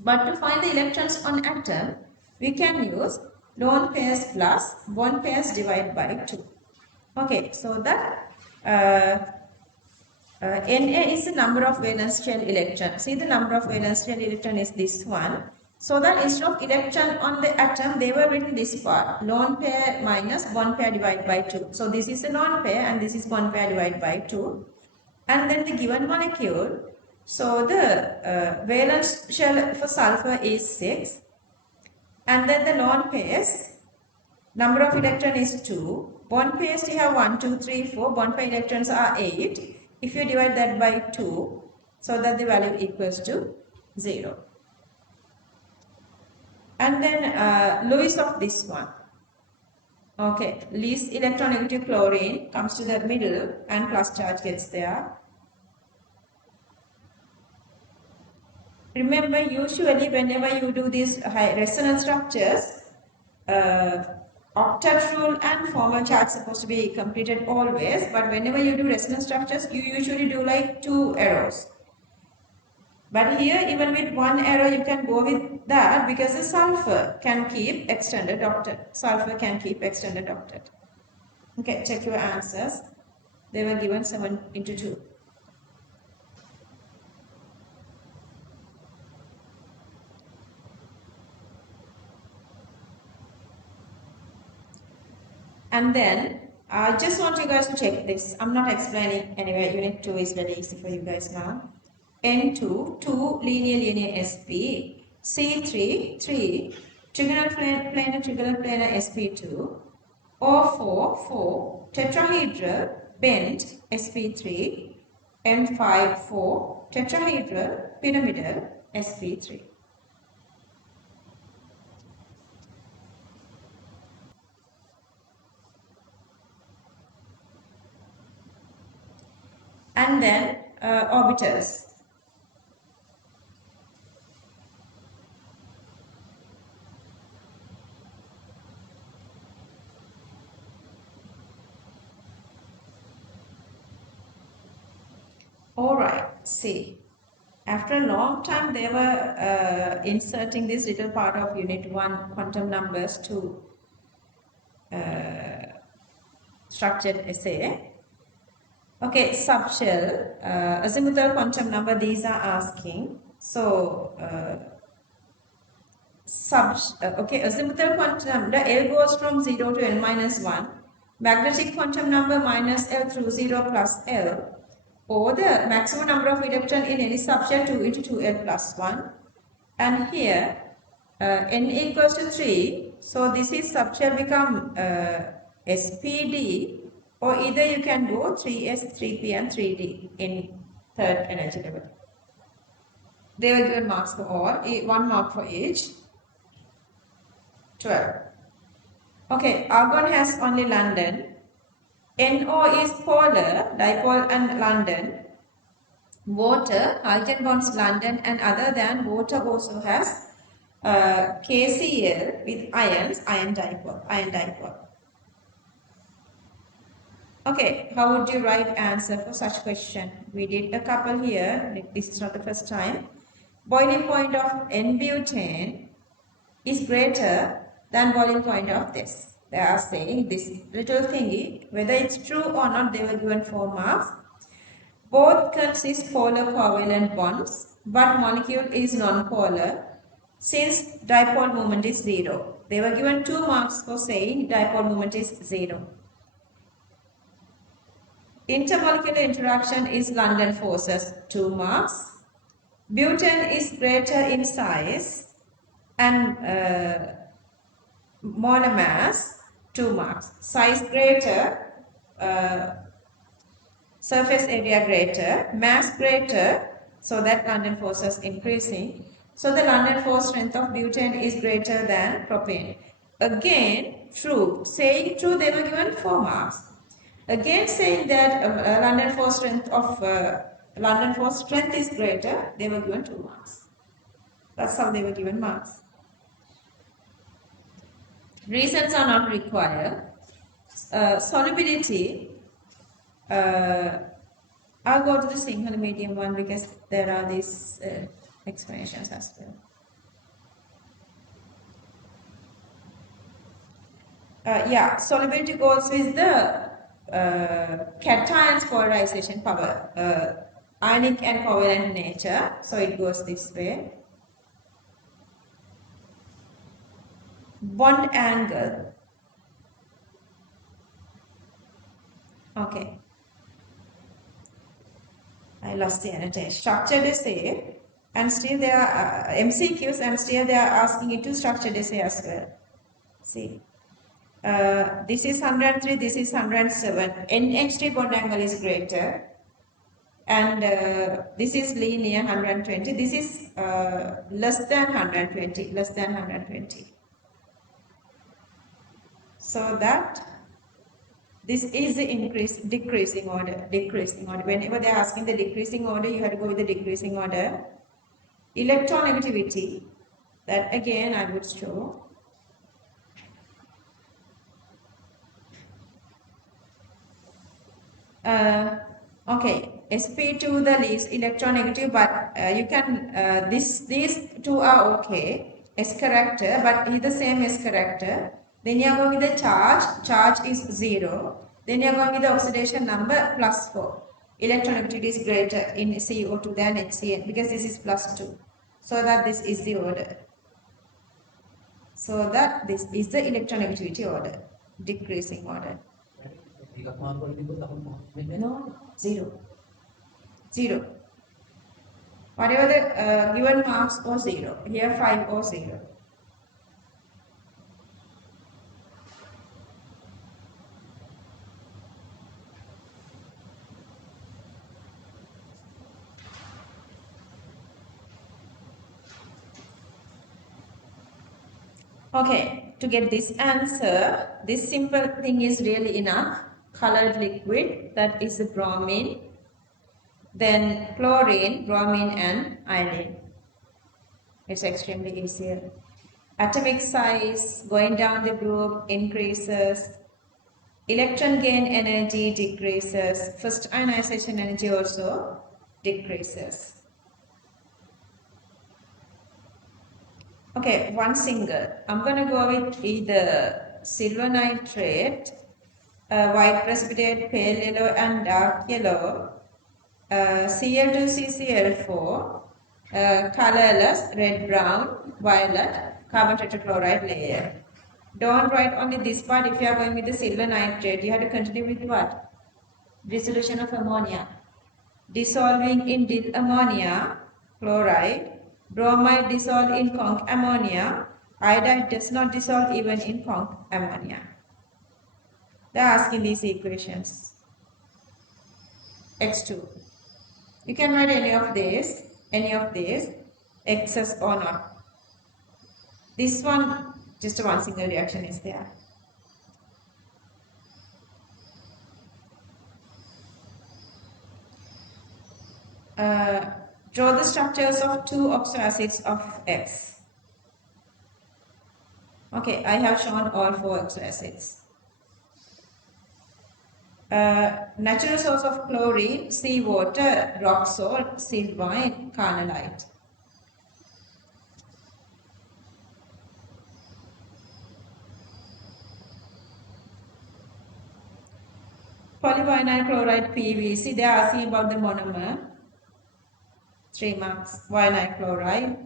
But to find the electrons on atom, we can use lone pairs plus bond pairs divided by 2. Okay, so that Na is the number of valence shell electron. See, the number of valence shell electron is this one. So that instead of electron on the atom, they were written this part. Lone pair minus bond pair divided by 2. So this is a lone pair and this is bond pair divided by 2. And then the given molecule. So the valence shell for sulfur is 6. And then the lone pairs, number of electron is 2. Bond pairs you have 1, 2, 3, 4. Bond pair electrons are 8. If you divide that by 2, so that the value equals to 0. And then Lewis of this one. Okay, least electronegative chlorine comes to the middle and plus charge gets there. Remember, usually whenever you do these high resonance structures, octet rule and formal charge supposed to be completed always, but whenever you do resonance structures, you usually do like 2 arrows. But here, even with 1 arrow, you can go with that because the sulfur can keep extended octet. Sulfur can keep extended octet. Okay, check your answers. They were given 7 into 2. And then I just want you guys to check this. I'm not explaining anyway. Unit 2 is very easy for you guys now. N2, 2 linear SP. C3, 3 trigonal planar SP2. O4, 4 tetrahedral bent SP3. M5, 4 tetrahedral pyramidal SP3. And then orbitals. Alright, see, after a long time they were inserting this little part of unit 1 quantum numbers to structured essay. Okay, subshell, azimuthal quantum number, these are asking. So, okay, azimuthal quantum number, L goes from 0 to L minus 1. Magnetic quantum number minus L through 0 plus L. Or the maximum number of electron in any subshell 2 into 2L plus 1. And here, N equals to 3, so this is shall become SPD, or either you can go 3S, 3P and 3D in third energy level. They were given marks for all, 1 mark for each, 12. Okay, argon has only London. NO is polar, dipole and London. Water, hydrogen bonds London, and other than water also has KCl with ions, ion dipole. Okay, how would you write answer for such question? We did a couple here. This is not the first time. Boiling point of N-butane is greater than boiling point of this. They are saying this little thingy, whether it's true or not, they were given 4 marks. Both consist polar covalent bonds, but molecule is non-polar since dipole moment is 0. They were given 2 marks for saying dipole moment is 0. Intermolecular interaction is London forces, 2 marks. Butane is greater in size and molar mass, 2 marks. Size greater, surface area greater, mass greater, so that London forces increasing. So the London force strength of butane is greater than propane. Again, true. Saying true, they were given 4 marks. Again, saying that London force strength is greater, they were given 2 marks. That's how they were given marks. Reasons are not required. Solubility. I'll go to the Sinhala medium one because there are these explanations as well. Yeah, solubility goes with the cation's polarization power, ionic and covalent nature. So it goes this way. Bond angle. Okay. I lost the annotation. Structured essay, and still they are MCQs, and still they are asking it to structured essay as well. See. This is 103, this is 107. NH3 bond angle is greater, and this is linear 120. This is less than 120, less than 120. So that this is the decreasing order. Whenever they are asking the decreasing order, you have to go with the decreasing order. Electronegativity, that again I would show. Okay, sp2 the least electronegative, but you can these two are okay. S character, but is the same S character. Then you are going with the charge is 0. Then you are going with the oxidation number +4. Electronegativity is greater in CO2 than HCl because this is +2. So that this is the order. So that this is the electronegativity order, decreasing order. No, 0. 0. Whatever the given marks or 0. Here 5 or 0. Okay, to get this answer, this simple thing is really enough. Colored liquid, that is the bromine. Then chlorine, bromine and iodine. It's extremely easier. Atomic size, going down the group, increases. Electron gain energy decreases. First ionization energy also decreases. Okay, one single. I'm going to go with either silver nitrate, white precipitate, pale yellow and dark yellow, Cl2CCl4, colorless, red, brown, violet, carbon tetrachloride layer. Don't write only this part. If you are going with the silver nitrate, you have to continue with what? Dissolution of ammonia. Dissolving in ammonia chloride, Bromide dissolve in conc ammonia. Iodide does not dissolve even in conc ammonia. They're asking these equations. X2. You can write any of these, excess or not. This one, just one single reaction is there. Draw the structures of two oxoacids of X. Okay, I have shown all four oxoacids. Natural source of chlorine, seawater, rock salt, seed wine, carnallite. Polyvinyl chloride PVC, they are asking about the monomer. 3 marks, vinyl chloride.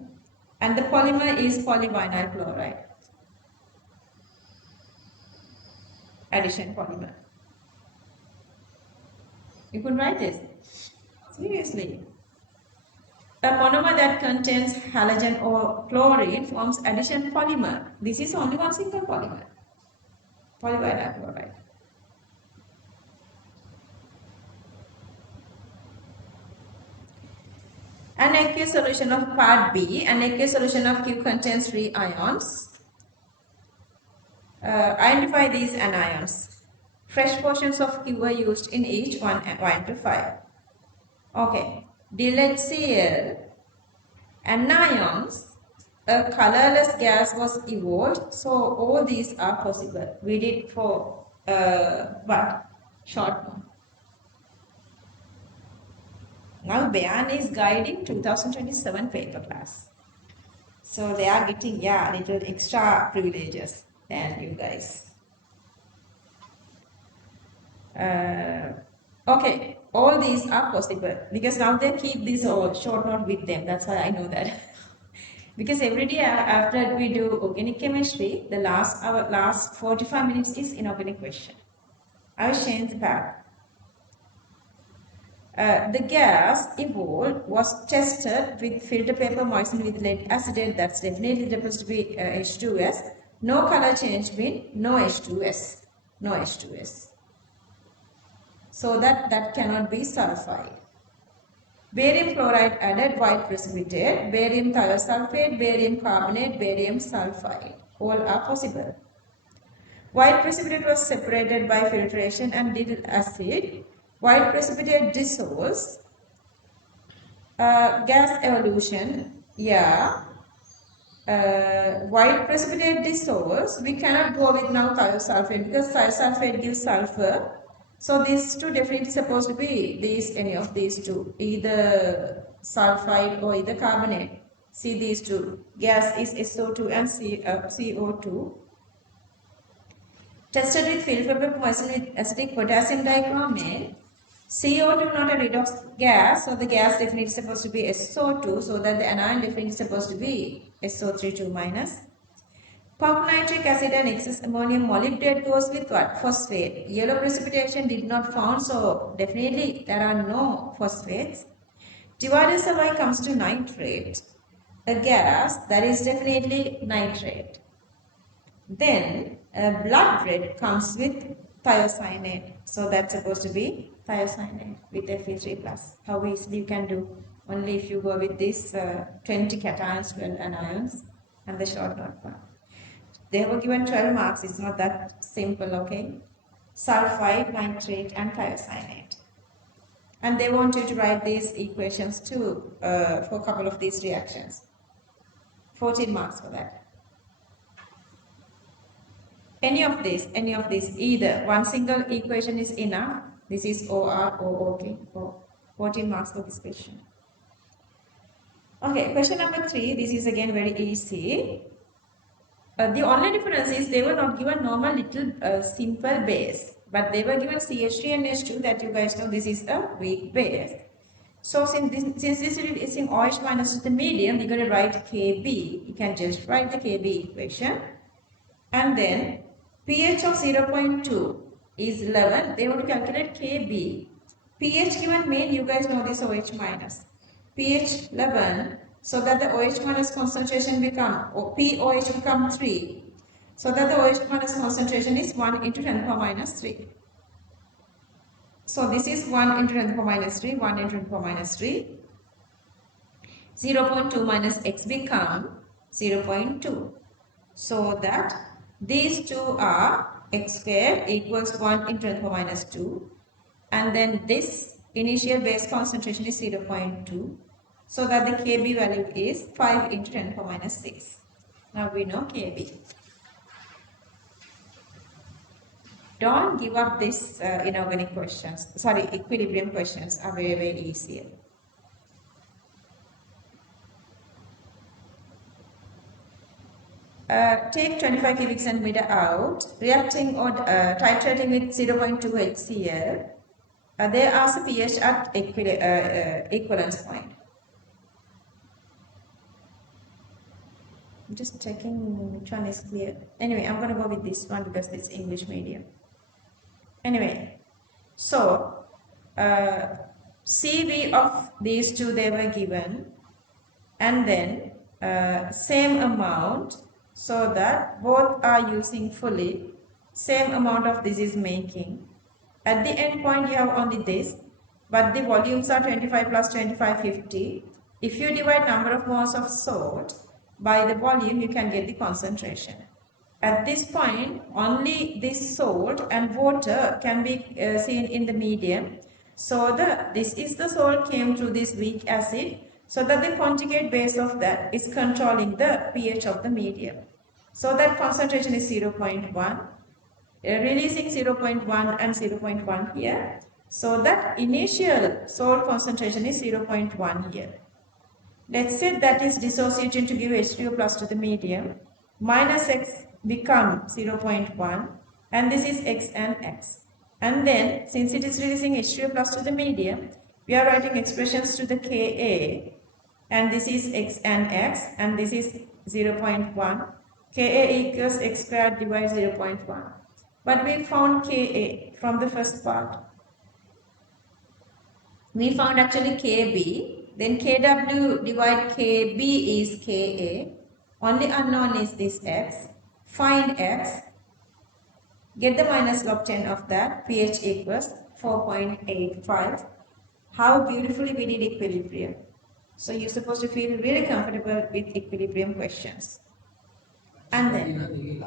And the polymer is polyvinyl chloride. Addition polymer. You could write this. Seriously. A monomer that contains halogen or chlorine forms addition polymer. This is only one single polymer. Polyvinyl chloride. An aqueous solution of part B, an aqueous solution of Q contains 3 ions. Identify these anions. Fresh portions of Q were used in each 1 to 5. Okay. DLHCl anions, a colorless gas was evolved. So all these are possible. We did for what? Short one. Now Bayan is guiding 2027 paper class. So they are getting, little extra privileges than you guys. Okay, all these are possible because now they keep this all short note with them. That's why I know that. Because every day after we do organic chemistry, the last 45 minutes is inorganic question. I will change the pattern. The gas evolved was tested with filter paper moistened with lead acetate. That's definitely supposed to be H2S. No color change mean no H2S. No H2S. So that cannot be sulfide. Barium chloride added, white precipitate, barium thiosulfate, barium carbonate, barium sulfide. All are possible. White precipitate was separated by filtration and did acid. White precipitate dissolves. Gas evolution, white precipitate dissolves. We cannot go with now thiosulfate because thiosulfate gives sulfur. So these two definitely supposed to be any of these two, either sulfide or either carbonate. See these two. Gas is SO2 and CO2. Tested with filter paper moistened with acetic potassium dichromate. CO2 not a redox gas, so the gas definitely is supposed to be SO2, so that the anion definitely is supposed to be SO32 minus. Conc nitric acid and excess ammonium molybdate goes with what? Phosphate. Yellow precipitation did not found, so definitely there are no phosphates. Divided survey comes to nitrate, a gas that is definitely nitrate. Then blood red comes with thiocyanate, so that's supposed to be thiocyanate with Fe3+. How easily you can do? Only if you go with this 20 cations, 12 anions, and the short note one. They were given 12 marks. It's not that simple, okay? Sulfide, nitrate, and thiocyanate. And they want you to write these equations too for a couple of these reactions. 14 marks for that. Any of these, either one single equation is enough. This is OR or OK for 14 marks for this question. Okay, question number 3. This is again very easy. The only difference is they were not given normal little simple base, but they were given CH3 and H2, that you guys know this is a weak base. So since this is in OH minus the medium, we're going to write Kb. You can just write the Kb equation. And then pH of 0.2 is 11. They want to calculate Kb. pH given main, you guys know this OH minus. pH 11 so that the OH minus concentration become, or POH become 3, so that the OH minus concentration is 1 into 10 power minus 3. So this is 1 into 10 power minus 3, 1 into 10 power minus 3. 0.2 minus x become 0.2. So that these two are x squared equals 1 into 10 power minus 2. And then this initial base concentration is 0.2. So that the Kb value is 5 into 10 power minus 6. Now we know Kb. Don't give up this inorganic questions. Sorry, equilibrium questions are very, very easier. Take 25 cubic centimeter out, reacting or titrating with 0.2 HCl. There are a pH at equivalence point. I'm just checking which one is clear. Anyway, I'm going to go with this one because it's English medium. Anyway, so CV of these two they were given, and then same amount, so that both are using fully, same amount of this is making. At the end point you have only this, but the volumes are 25 plus 25, 50. If you divide number of moles of salt by the volume, you can get the concentration. At this point, only this salt and water can be seen in the medium. So this is the salt came through this weak acid, so that the conjugate base of that is controlling the pH of the medium. So that concentration is 0.1. Releasing 0.1 and 0.1 here. So that initial salt concentration is 0.1 here. Let's say that is dissociating to give H2O plus to the medium. Minus X become 0.1, and this is X and X. And then since it is releasing H2O plus to the medium, we are writing expressions to the Ka, and this is X and X, and this is 0.1. Ka equals X squared divided 0.1. But we found Ka from the first part. We found actually Kb, then Kw divide Kb is Ka. Only unknown is this X. Find X. Get the minus log 10 of that. pH equals 4.85. How beautifully we did equilibrium. So you're supposed to feel really comfortable with equilibrium questions. And then,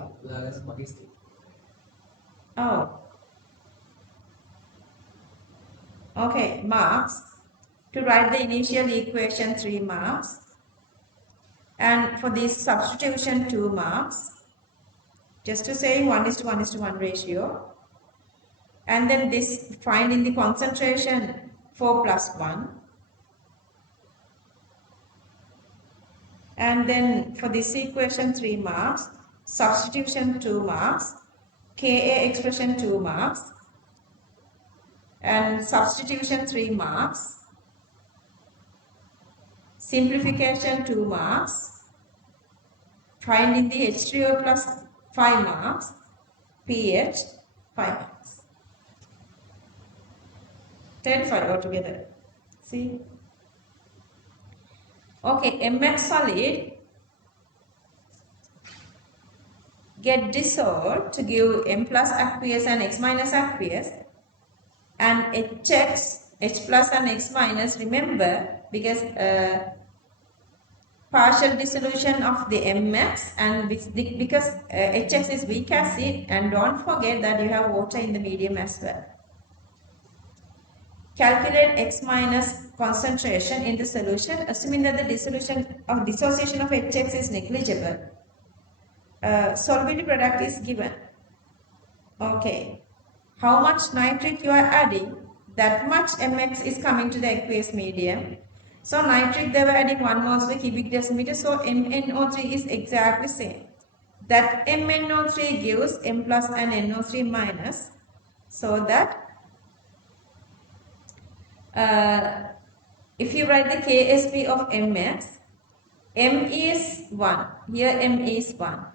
oh, okay, marks. To write the initial equation, 3 marks. And for this substitution, 2 marks. Just to say 1:1:1 ratio. And then this finding the concentration, 4 plus 1. And then for this equation, 3 marks. Substitution, 2 marks. Ka expression, 2 marks. And substitution, 3 marks. Simplification, 2 marks. Finding the H3O plus 5 marks. pH, 5 marks. 35 altogether. See? Okay, MX solid get dissolved to give M plus aqueous and X minus aqueous, and HX, H plus and X minus, remember, because partial dissolution of the MX, and because HX is weak acid, and don't forget that you have water in the medium as well. Calculate X minus concentration in the solution, assuming that the dissociation of HX is negligible. Solubility product is given. Okay. How much nitric you are adding, that much MX is coming to the aqueous medium. So nitric they were adding 1 moles per cubic decimeter, so MnO3 is exactly same. That MnO3 gives M plus and NO3 minus, so that if you write the KSP of MX, M is 1, here M is 1.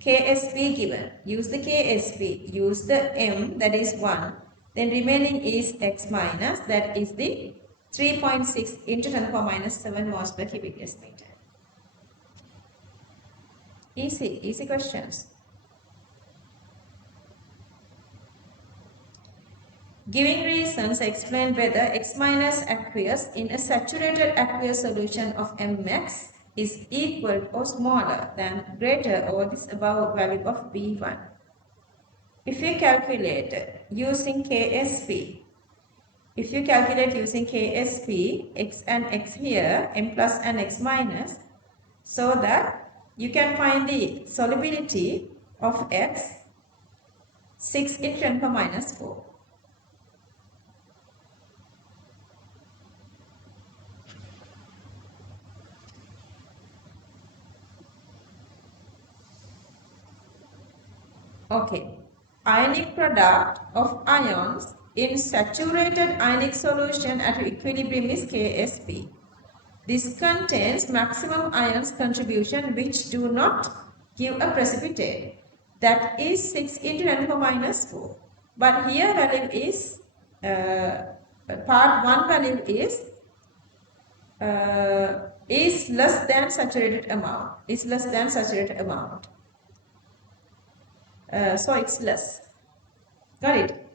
KSP given, use the KSP, use the M that is 1, then remaining is X minus, that is the 3.6 into 10 power minus 7 moles per cubic decimeter. Easy questions. Giving reasons, explain whether X minus aqueous in a saturated aqueous solution of Mx is equal or smaller than greater or this above value of B1. If you calculate using KSP, X and X here, M plus and X minus, so that you can find the solubility of X 6 in 10 power minus 4. Okay, ionic product of ions in saturated ionic solution at equilibrium is KSP. This contains maximum ions contribution which do not give a precipitate. That is 6 into 10 power minus 4. But here value is, part 1 value is less than saturated amount. So it's less. Got it?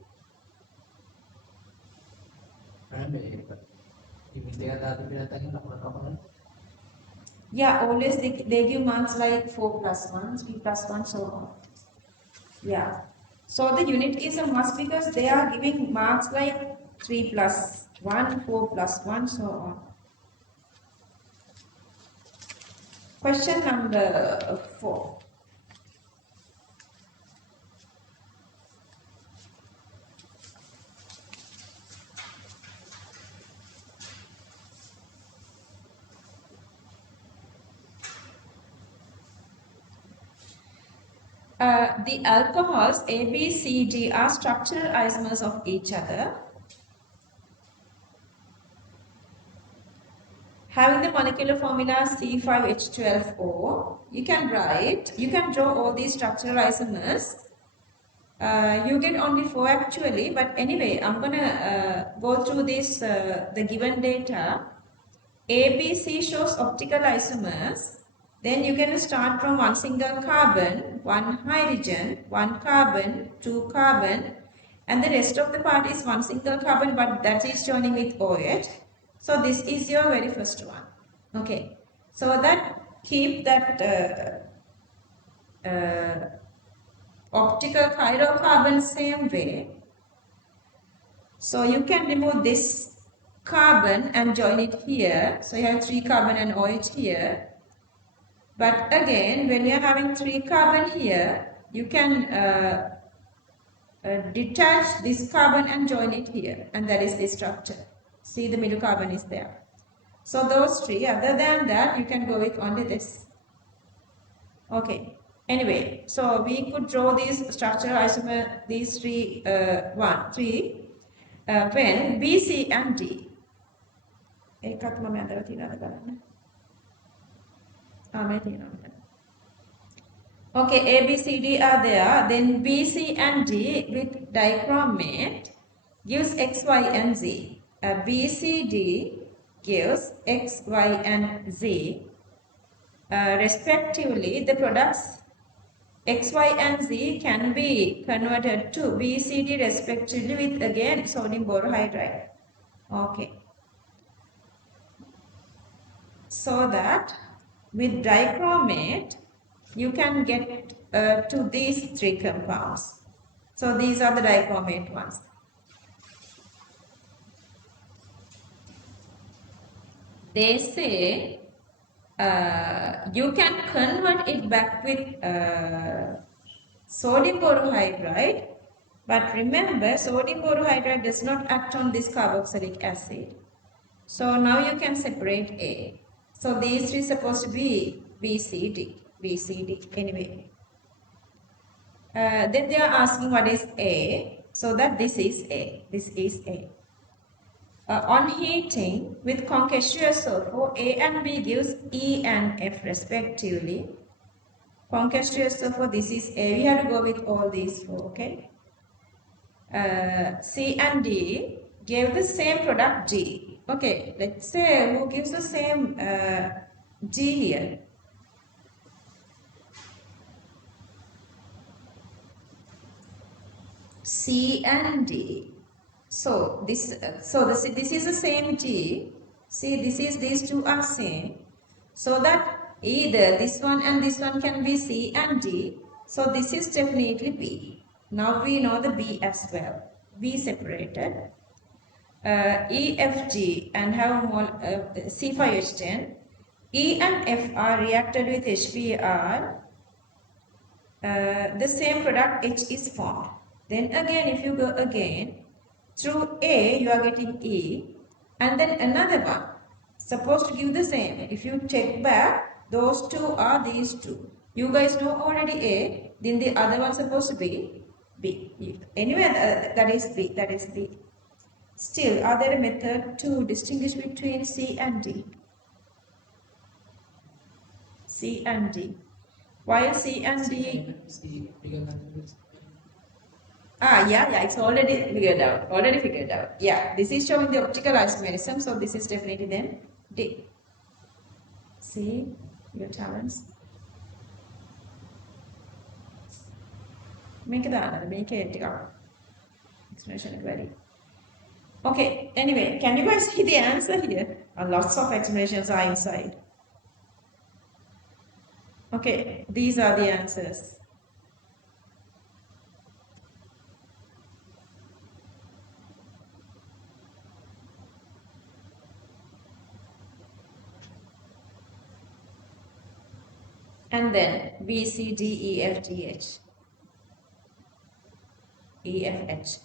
Yeah, always they give marks like 4 plus 1, 3 plus 1, so on. Yeah. So the unit is a must because they are giving marks like 3 plus 1, 4 plus 1, so on. Question number 4. The alcohols A, B, C, D are structural isomers of each other. Having the molecular formula C5H12O, you can draw all these structural isomers. You get only 4 actually, but anyway, I'm gonna go through this, the given data. A, B, C shows optical isomers. Then you can start from one single carbon, one hydrogen, one carbon, 2 carbon, and the rest of the part is one single carbon, but that is joining with OH. So this is your very first one. Okay. So that keep that optical hydrocarbon same way. So you can remove this carbon and join it here. So you have 3 carbon and OH here. But again, when you are having 3 carbon here, you can detach this carbon and join it here, and that is the structure. See, the middle carbon is there. So those 3, other than that, you can go with only this. Okay. Anyway, so we could draw these structural isomer, these 3, when B, C and D. Okay, A, B, C, D are there. Then B, C and D with dichromate gives X, Y and Z. B, C, D gives X, Y and Z. Respectively, the products X, Y and Z can be converted to B, C, D respectively with again sodium borohydride. Okay. So that with dichromate, you can get to these 3 compounds. So these are the dichromate ones. They say you can convert it back with sodium borohydride, but remember sodium borohydride does not act on this carboxylic acid. So now you can separate A. So these 3 supposed to be B, C, D. Anyway. Then they are asking what is A. So that this is A. On heating with concassous sulfur, A and B gives E and F respectively. Concassous sulfur, this is A. We have to go with all these 4, okay? C and D gave the same product G. Okay, let's say who gives the same G here? C and D. So this is the same G. See, these two are same. So that either this one and this one can be C and D. So this is definitely B. Now we know the B as well. B separated. E, F, G and have C5H10. E and F are reacted with HBr. The same product H is formed. Then again, if you go again, through A you are getting E and then another one supposed to give the same. If you check back, those two are these two. You guys know already A, then the other one supposed to be B. Anyway, that is B, that is B. Still, are there a method to distinguish between C and D? C and D. While C and D... yeah, it's already figured out. Yeah, this is showing the optical isomerism, so this is definitely then D. See your talents. Make it explanation query. Okay, anyway, can you guys see the answer here? Lots of explanations are inside. Okay, these are the answers. And then B, C, D, E, F, G, H. E, F, H.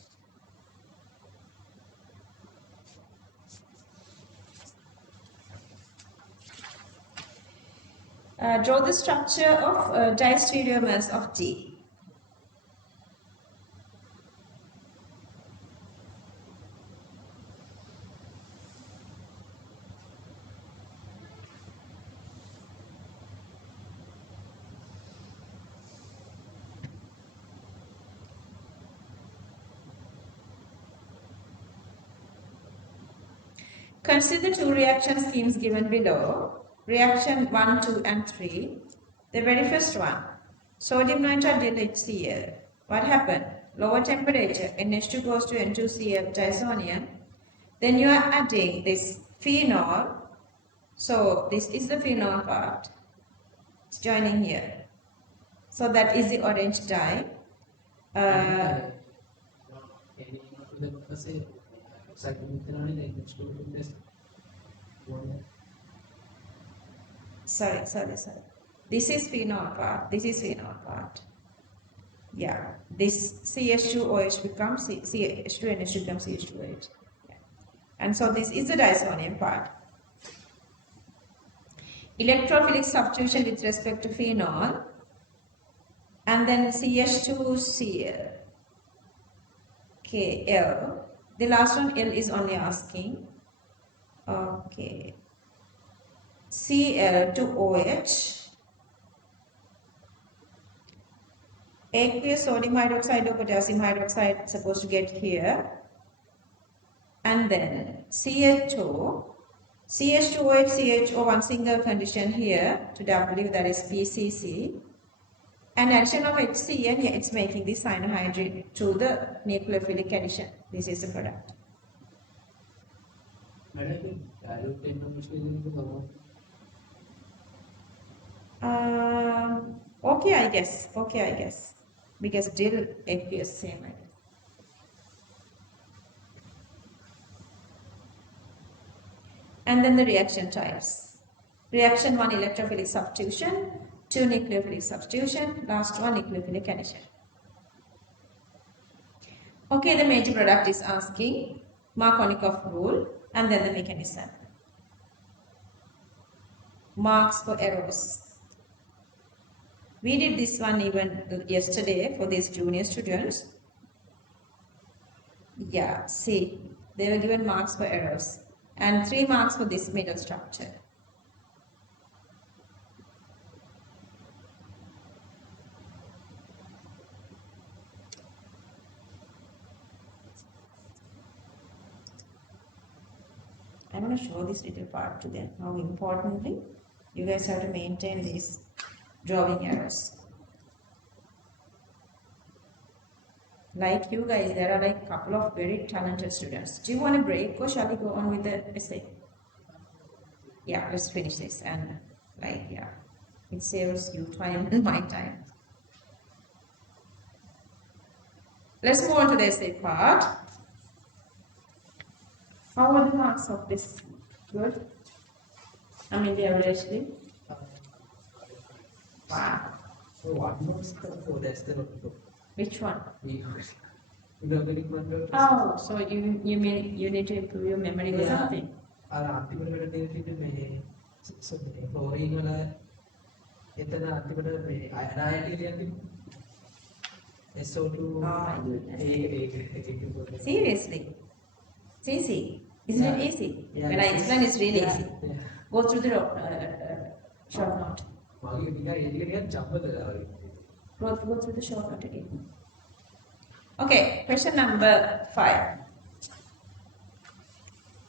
Draw the structure of diastereomers of D. Consider two reaction schemes given below. Reaction 1, 2 and 3. The very first one, sodium nitrite delta HCl. What happened? Lower temperature, NH2 goes to N2Cl disonium. Then you are adding this phenol. So this is the phenol part. It's joining here. So that is the orange dye. Sorry. This is phenol part. Yeah, this CH2OH becomes CH2NH2 becomes CH2OH. Yeah. And so this is the disonium part. Electrophilic substitution with respect to phenol. And then CH2Cl. Kl. The last one L is only asking. Okay. Cl to OH. Aqueous sodium hydroxide or potassium hydroxide supposed to get here. And then CH2, CH2OH, CHO, one single condition here to W, that is PCC. And addition of HCl, yeah, it's making this cyanohydride to the nucleophilic addition. This is the product. Okay, I guess. Because still aqueous same, I guess. And then the reaction types. Reaction 1, electrophilic substitution. 2, nucleophilic substitution. Last one, nucleophilic addition. Okay, the major product is asking Markovnikov rule and then the mechanism. Marks for errors. We did this one even yesterday for these junior students. Yeah, see, they were given marks for errors and 3 marks for this middle structure. I'm going to show this little part to them. How importantly you guys have to maintain these drawing errors. Like you guys, there are like a couple of very talented students. Do you want a break or shall we go on with the essay? Yeah, let's finish this and like, yeah, it saves you time and my time. Let's move on to the essay part. How are the marks of this? Good? I mean, the averagely? Wow. So what was the that's the Which one? one. Oh, so you mean you need to improve your memory or something? අන්තිමට දෙන්නේ මේ fluorine වල එතන අන්තිමට මේ අයනායිටි කියන්නේ SO2 Oh my goodness. Seriously? It's easy. Isn't it easy? Yeah, when I explain, it's really easy. Yeah. Go through the short note. මගේ නිකන් ඒක නිකන් ජම්බද Go through the short note again. Okay, question number 5.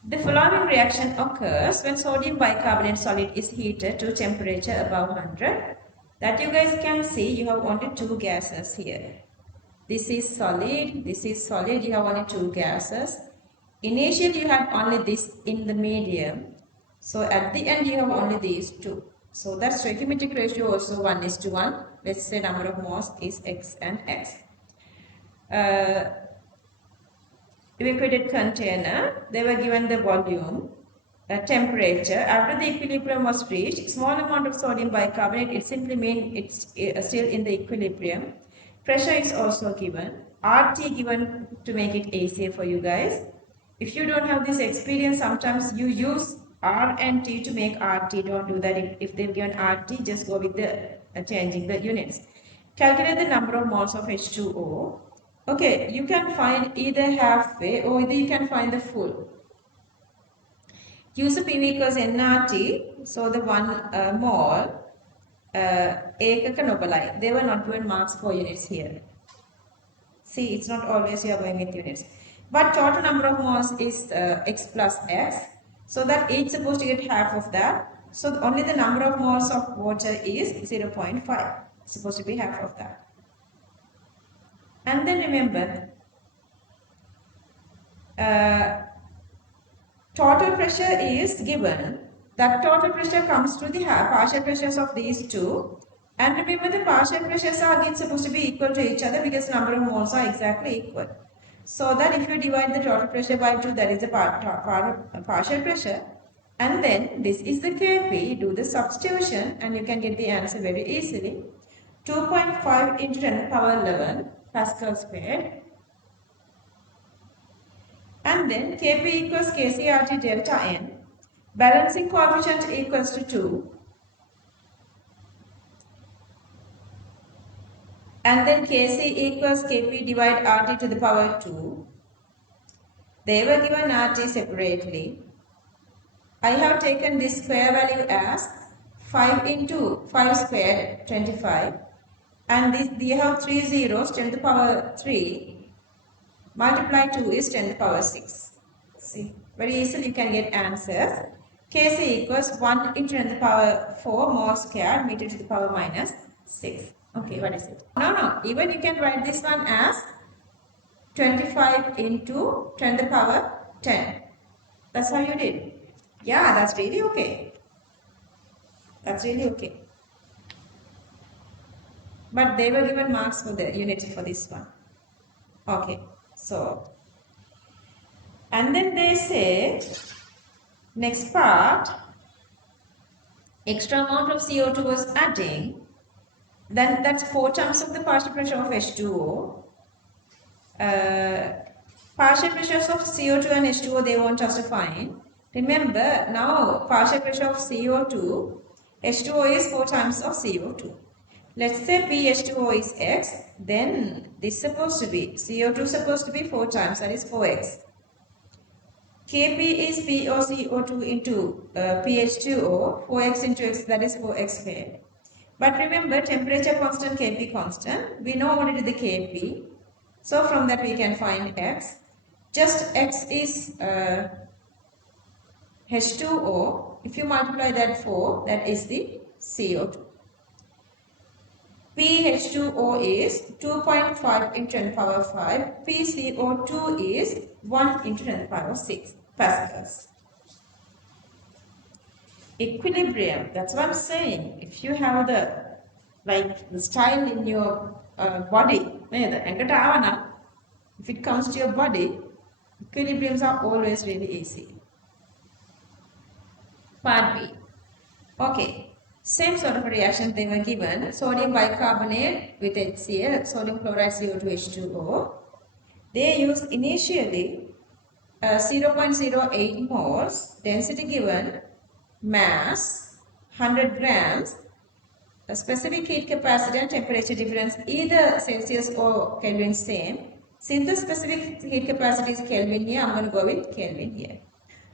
The following reaction occurs when sodium bicarbonate solid is heated to temperature above 100. That you guys can see, you have only two gases here. This is solid, you have only two gases. Initially you had only this in the medium. So at the end you have only these two. So that stoichiometric ratio also 1:1. Let's say number of moles is X and X. Evacuated container, they were given the volume, temperature. After the equilibrium was reached, small amount of sodium bicarbonate, it simply means it's still in the equilibrium. Pressure is also given. RT given to make it easier for you guys. If you don't have this experience, sometimes you use R and T to make RT. Don't do that. If they've given RT, just go with the changing the units. Calculate the number of moles of H2O. Okay, you can find either halfway or either you can find the full. Use the PV equals nRT. So the 1 mole, they were not given marks for units here. See, it's not always you are going with units. But total number of moles is X plus X. So that each is supposed to get half of that. So only the number of moles of water is 0.5. It's supposed to be half of that. And then remember, total pressure is given. That total pressure comes to the partial pressures of these two. And remember, the partial pressures are again supposed to be equal to each other because number of moles are exactly equal. So that if you divide the total pressure by 2, that is the partial pressure. And then this is the Kp, do the substitution and you can get the answer very easily. 2.5 into 10 to the power 11 Pascal squared. And then Kp equals KCRT delta N. Balancing coefficient equals to 2. And then Kc equals Kp divide RT to the power 2. They were given RT separately. I have taken this square value as 5 into 5 squared, 25. And this, you have 3 zeros, 10 to the power 3. Multiply 2 is 10 to the power 6. See, very easily you can get answers. Kc equals 1 into 10 to the power 4 mole squared meter to the power minus 6. Okay, what is it? No, even you can write this one as 25 into 10 to the power 10. That's how you did. Yeah, that's really okay. That's really okay. But they were given marks for the units for this one. Okay, so. And then they say, next part, extra amount of CO2 was adding. Then that's 4 times of the partial pressure of H2O. Partial pressures of CO2 and H2O they want us to find. Remember, now partial pressure of CO2, H2O is 4 times of CO2. Let's say PH2O is X, then this is supposed to be, CO2 is supposed to be 4 times, that is 4X. Kp is POCO2 into PH2O, 4X into X, that is 4X squared. But remember, temperature constant, Kp constant. We know already the Kp. So from that we can find X. Just X is H2O, if you multiply that 4, that is the CO2. PH2O is 2.5 into 10 power 5. PCO2 is 1 into 10 power 6 pascals. Equilibrium, that's what I'm saying. If you have the style in your body, if it comes to your body, equilibriums are always really easy. Part B. Okay, same sort of reaction they were given. Sodium bicarbonate with HCl, sodium chloride CO2H2O. They used initially 0.08 moles, density given, mass 100 grams, a specific heat capacity and temperature difference either Celsius or Kelvin same. Since the specific heat capacity is Kelvin here, I'm going to go with Kelvin here.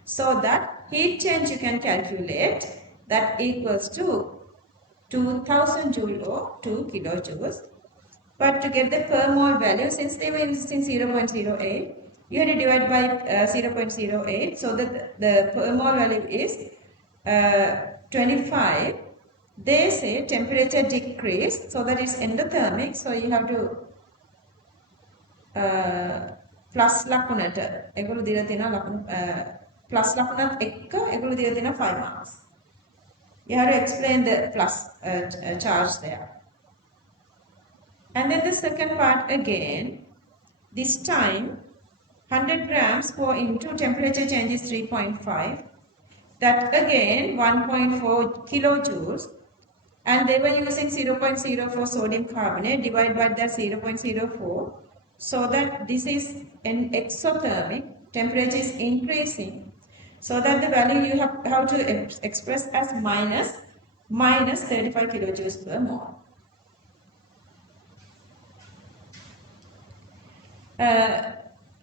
So that heat change you can calculate, that equals to 2000 joule or 2 kilojoules. But to get the per mole value, since they were using 0.08, you have to divide by 0.08, so that the per mole value is 25. They say temperature decrease, so that is endothermic, so you have to plus ලකුණට ඒගොල්ලෝ දීලා තියෙනවා ලකුණු plus ලකුණත් එක්ක ඒගොල්ලෝ දීලා තියෙනවා 5 marks. You have to explain the plus charge there. And then the second part again, this time 100 grams pour into temperature change is 3.5. That again 1.4 kilojoules. And they were using 0.04 sodium carbonate divided by that 0.04. So that this is an exothermic, temperature is increasing. So that the value you have to express as minus 35 kilojoules per mole.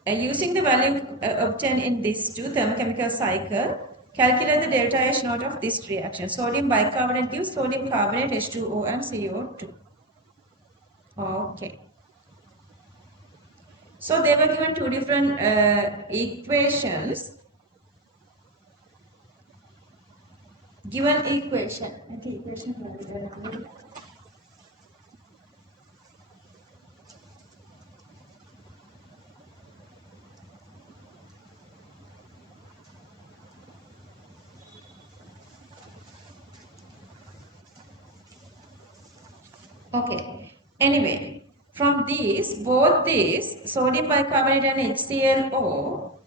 Using the value obtained in this two thermochemical cycle, calculate the delta H naught of this reaction. Sodium bicarbonate gives sodium carbonate, H2O and CO2. Okay. So they were given two different equations. Given equation. Okay, equation. Okay. Anyway, from these, both these, sodium bicarbonate and HClO,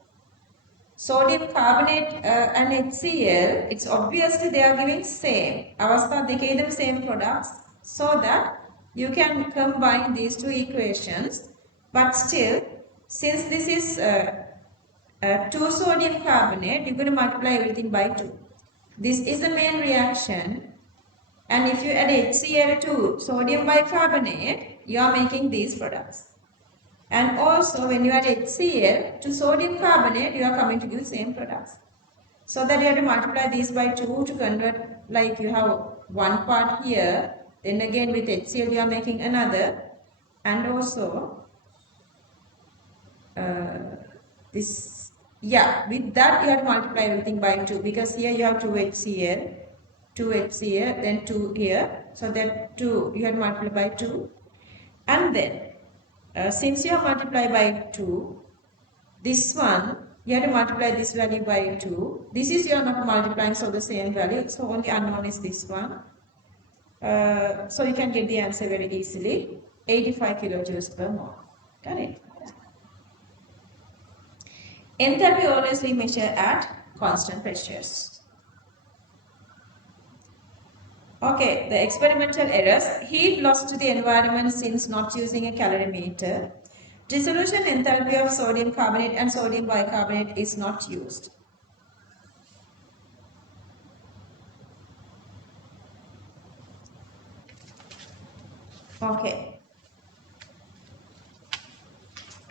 sodium carbonate and HCl, it's obviously they are giving same. Avastha, they gave them same products, so that you can combine these two equations. But still, since this is 2 sodium carbonate, you're going to multiply everything by 2. This is the main reaction. And if you add HCl to sodium bicarbonate, you are making these products. And also when you add HCl to sodium carbonate, you are coming to give same products. So that you have to multiply these by 2 to convert, like you have one part here, then again with HCl you are making another. And also this, yeah, with that you have to multiply everything by 2, because here you have 2 HCl. 2 HCl, then 2 here, so that 2 you have to multiply by 2, and then since you have multiplied by 2, this one you have to multiply this value by 2. This is you are not multiplying, so the same value, so only unknown is this one. So you can get the answer very easily, 85 kilojoules per mole. Got it? Enthalpy always we measure at constant pressures. Okay, the experimental errors. Heat lost to the environment since not using a calorimeter. Dissolution enthalpy of sodium carbonate and sodium bicarbonate is not used. Okay.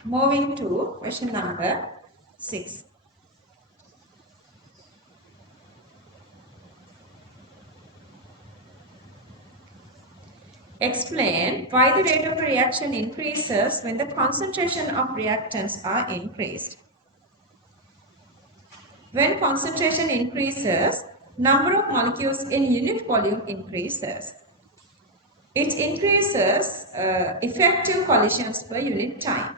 Moving to question number 6. Explain why the rate of reaction increases when the concentration of reactants are increased. When concentration increases, number of molecules in unit volume increases. It increases effective collisions per unit time.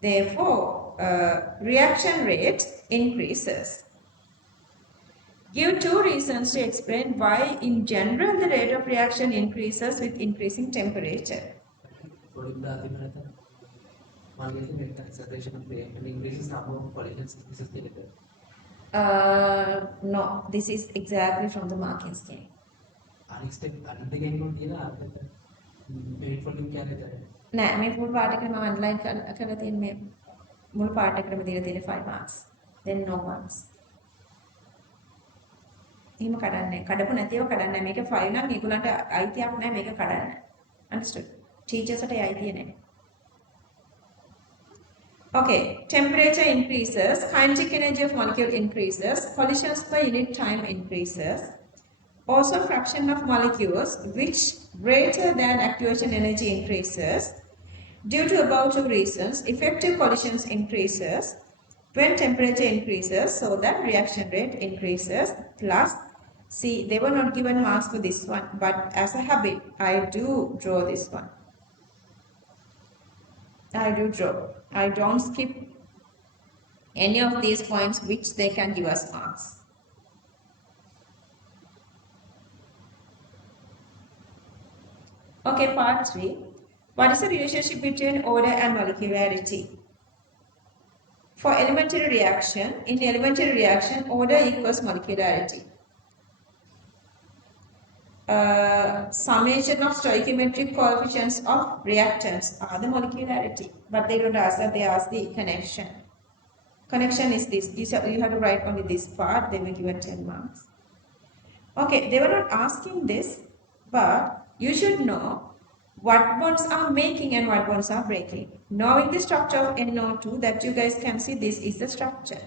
Therefore, reaction rate increases. Give two reasons to explain why in general the rate of reaction increases with increasing temperature. Concentration of reactant increases, number of collisions increases. No, this is exactly from the marking scheme. නෑ මේ full part එක මම underline කරලා තියෙන මේ මුළු part එකටම දීලා තියෙන 5 marks. Then no marks. එහෙම කඩන්නේ කඩපු නැතිව කඩන්නේ මේක 5 නම් ඒගොල්ලන්ට අයිතියක් නැහැ මේක කඩන්න. Understood? Teachersට ඒ අයිතිය නැහැ. Okay, temperature increases, kinetic energy of molecule increases, collisions per unit time increases. Also, fraction of molecules which greater than activation energy increases. Due to above two reasons, effective collisions increases when temperature increases, so that reaction rate increases. Plus, see, they were not given marks for this one, but as a habit, I do draw this one. I do draw. I don't skip any of these points which they can give us marks. Okay, part 3. What is the relationship between order and molecularity? For elementary reaction, in elementary reaction, order equals molecularity. Summation of stoichiometric coefficients of reactants are the molecularity. But they don't ask that, they ask the connection. Connection is this. You have to write only this part, they will give it 10 marks. Okay, they were not asking this, but you should know what bonds are making and what bonds are breaking. Knowing the structure of NO2, that you guys can see this is the structure.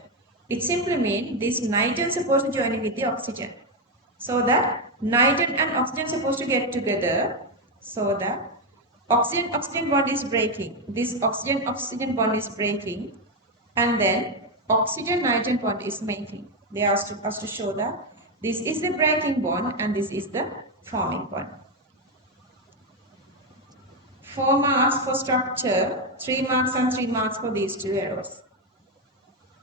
It simply means this nitrogen is supposed to join in with the oxygen. So that nitrogen and oxygen are supposed to get together, so that oxygen bond is breaking. This oxygen bond is breaking, and then oxygen nitrogen bond is making. They asked us to show that this is the breaking bond and this is the forming bond. 4 marks for structure, 3 marks and 3 marks for these two arrows.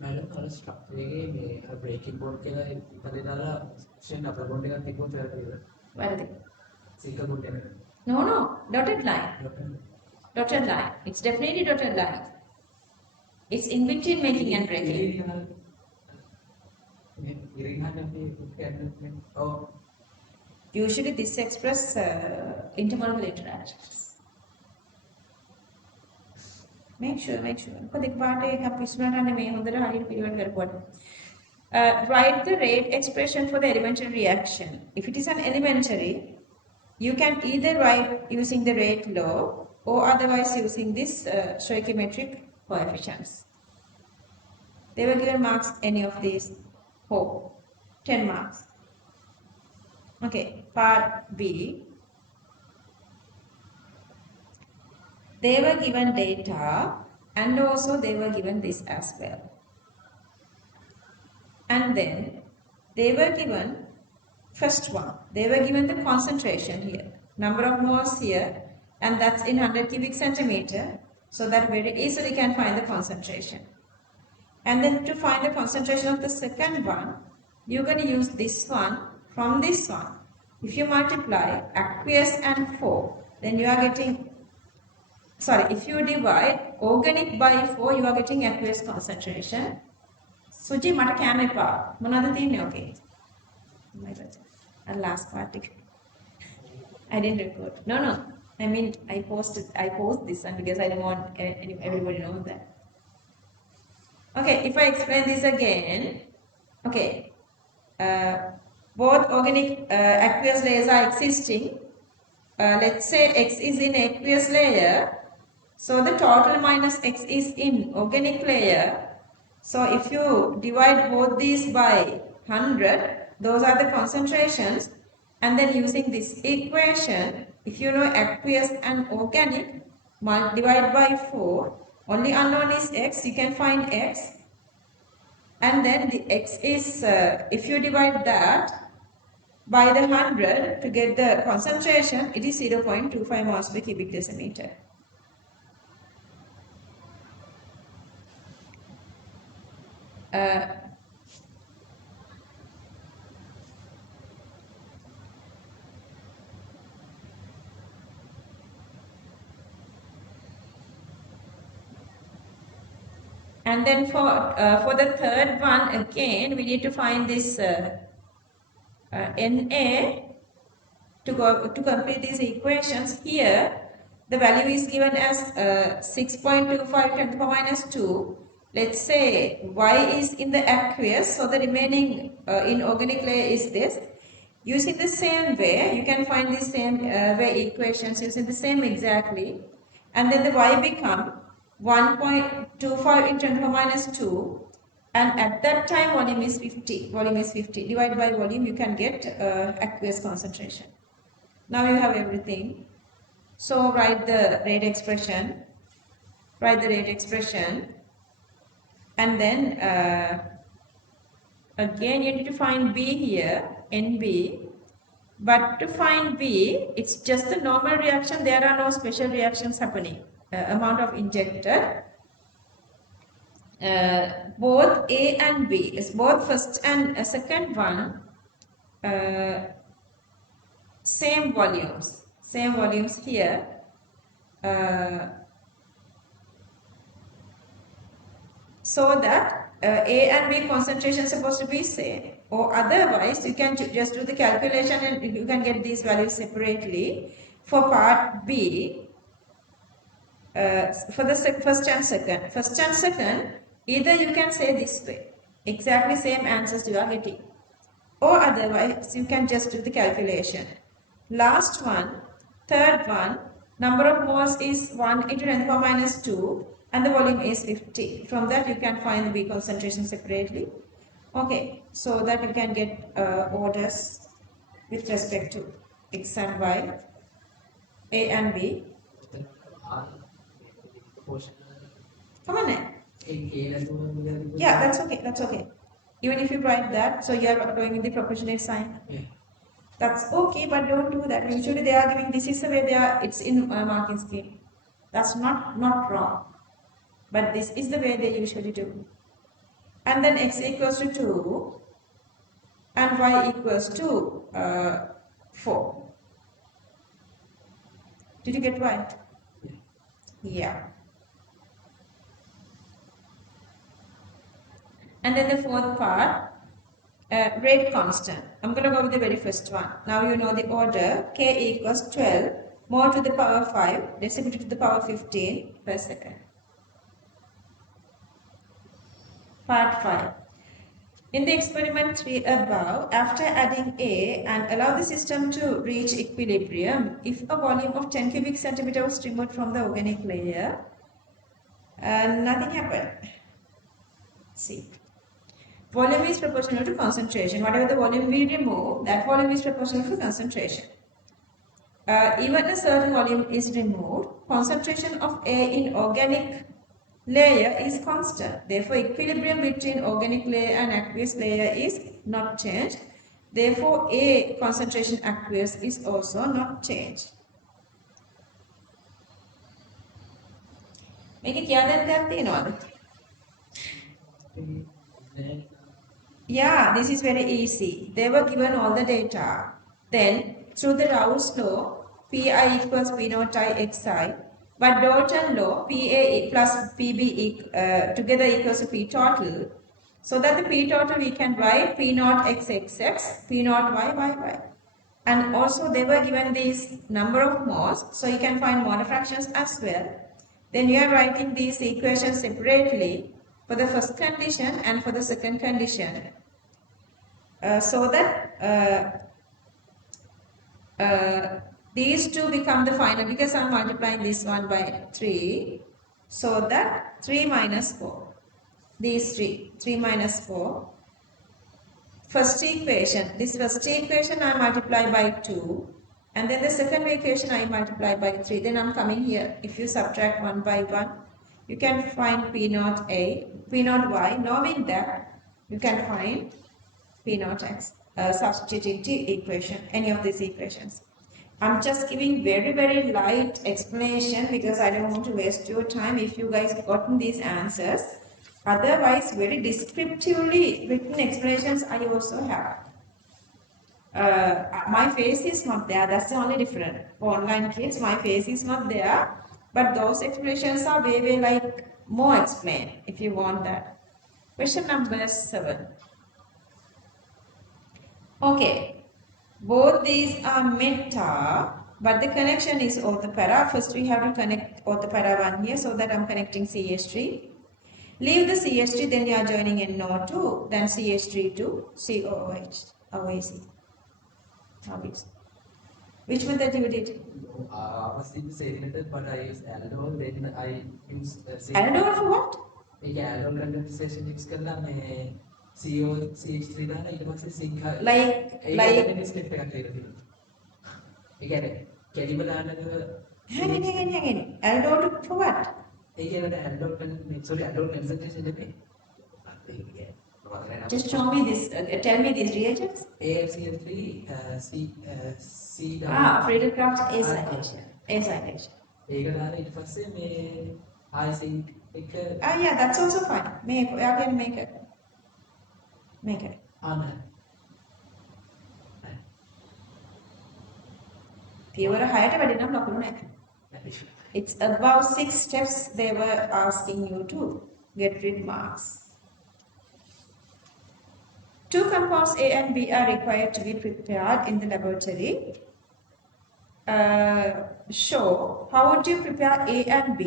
Madam, our structure a breaking bond කියලා ඉතින් ෂෙන් අපර bond එකක් තිබ්බොත් වැරදිද? වැරදි. Single bond එක. No, dotted line. Dotted line. It's definitely dotted line. It's in between making and breaking. Usually this express intermolecular interactions. Make sure. Write the rate expression for the elementary reaction. If it is an elementary, you can either write using the rate law or otherwise using this stoichiometric coefficients. They were given marks any of these 4, 10 marks. Okay, part B. They were given data and also they were given this as well. And then they were given, first one, they were given the concentration here, number of moles here, and that's in 100 cubic centimeter, so that very easily can find the concentration. And then to find the concentration of the second one, you're going to use this one from this one. If you multiply aqueous and 4, then you are getting, sorry, if you divide organic by 4, you are getting aqueous concentration. Suji mata කෑම එපා. මොනවද තියෙන්නේ okay? My God. And last part. I didn't record. No. I mean I post this one because I don't want everybody to know that. Okay, if I explain this again. Okay. Both organic aqueous layers are existing. Let's say X is in aqueous layer. So the total minus X is in organic layer. So if you divide both these by 100, those are the concentrations. And then using this equation, if you know aqueous and organic, divide by 4. Only unknown is X, you can find X. and then the x is, if you divide that by the 100 to get the concentration, it is 0.25 moles per cubic decimeter. And then for the third one, again, we need to find this Na to complete these equations. Here, the value is given as 6.25 10 to the power minus 2. Let's say y is in the aqueous, so the remaining inorganic layer is this. Using the same way, you can find the same way equations using the same exactly. And then the y become 1.25 into 10 to the power minus 2. And at that time, volume is 50. Volume is 50. Divide by volume, you can get aqueous concentration. Now you have everything. So write the rate expression. Write the rate expression. And then again you need to find B here, NB. But to find B, it's just a normal reaction. There are no special reactions happening. Amount of injected. Both A and B is both first and second one same volumes here. So that A and B concentration is supposed to be same, or otherwise you can just do the calculation and you can get these values separately. For part B, for the first and second, either you can say this way, exactly same answers you are getting, or otherwise you can just do the calculation. Last one, third one, number of moles is 1 into 10 to the power minus 2 and the volume is 50. From that you can find the B concentration separately. Okay, so that you can get orders with respect to X and Y, A and B. Come on now. Yeah, that's okay. Even if you write that, so you are doing the proportionate sign. Yeah. That's okay, but don't do that. Usually they are giving, this is the way they are, it's in marking scheme. That's not wrong. But this is the way they usually do. And then x equals to 2 and y equals to 4. Did you get right? Yeah. And then the fourth part, rate constant. I'm going to go with the very first one. Now you know the order. K equals 12 mole to the power 5 decimeter to the power 15 per second. Part 5. In the experiment 3 above, after adding A and allow the system to reach equilibrium, if a volume of 10 cubic centimeter was removed from the organic layer, nothing happened. See. Volume is proportional to concentration. Whatever the volume we remove, that volume is proportional to concentration. Even a certain volume is removed, concentration of A in organic layer is constant. Therefore, equilibrium between organic layer and aqueous layer is not changed. Therefore, A concentration aqueous is also not changed. Make it clear. Yeah, this is very easy. They were given all the data. Then, through the Raoult's law, Pi equals P naught I Xi. But Dalton law, Pa plus Pb together equals to P total. So that the P total we can write P naught XXX, P naught YYY. And also they were given this number of moles, so you can find molar fractions as well. Then you are writing these equations separately for the first condition and for the second condition. So that these two become the final, because I am multiplying this one by 3. So that 3 minus 4. These 3 minus 4. First equation, this first equation I multiply by 2. And then the second equation I multiply by 3. Then I am coming here. If you subtract 1 by 1, you can find P naught A, P naught Y, knowing that You can find P naught x substituting to equation, any of these equations. I'm just giving very light explanation because I don't want to waste your time if you guys gotten these answers. Otherwise, very descriptively written explanations I also have. My face is not there, that's the only difference. For online kids, my face is not there, but those expressions are way like more explained if you want that. Question number 7. Okay, both these are meta, but the connection is orthopara. First we have to connect orthopara 1 here, so that I'm connecting CH3. Leave the CH3, then you are joining NO2, then CH3 to COOH, OAC. Obvious. Which method you did? I was in the same method, but I use aldol, then I use Aldol for what? aldol condensation mix කරලා මේ CO CH3 දාලා ඊට පස්සේ සිංහ Like step එකක් දෙලා තියෙනවා. ඒ කියන්නේ කැලිම දාන්නකව hang in. Aldol for what? ඒ කියන්නේ aldol concentration නෙමෙයි. Just show me this, tell me these reagents. AFCL3, C. Friedel-Crafts A citation. ඒක දාලා ඊට පස්සේ මේ IC එක Yeah, that's also fine. Again, make it. Pure higher වැඩිනම් ලකුණු නැහැ. It's about 6 steps they were asking you to get rid marks. 2 compounds A and B are required to be prepared in the laboratory. Show how would you prepare A and B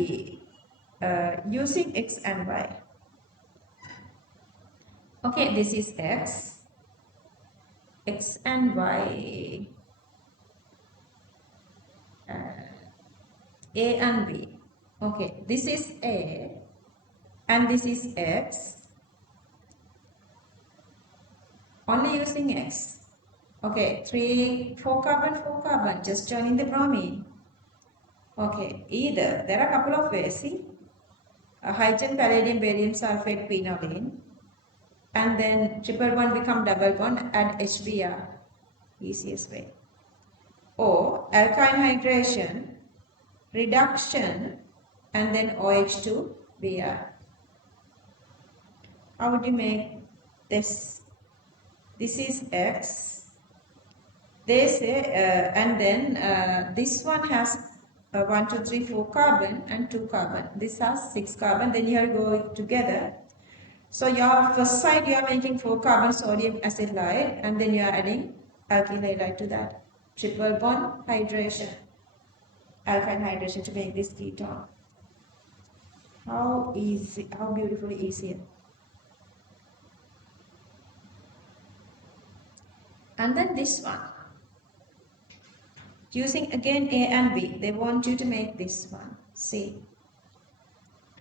using X and Y. Okay, this is X and Y, A and B. Okay, this is A and this is X. Only using X. Okay, 4 carbon, just joining the bromine. Okay, either, there are a couple of ways, see? Hydrogen, palladium, barium sulfate, phenolene. And then triple bond become double bond, add HBr, easiest way. Or alkyne hydration, reduction, and then OH2 Br. How would you make this? This is X. They say, and then this one has 1, 2, 3, 4 carbon and 2 carbon. This has 6 carbon. Then you are going together. So your first side you are making 4 carbon sodium acetylide, and then you are adding alkyl halide to that. Triple bond hydration, alkyne hydration to make this ketone. How easy, how beautifully easy. And then this one, using again A and B, they want you to make this one. See,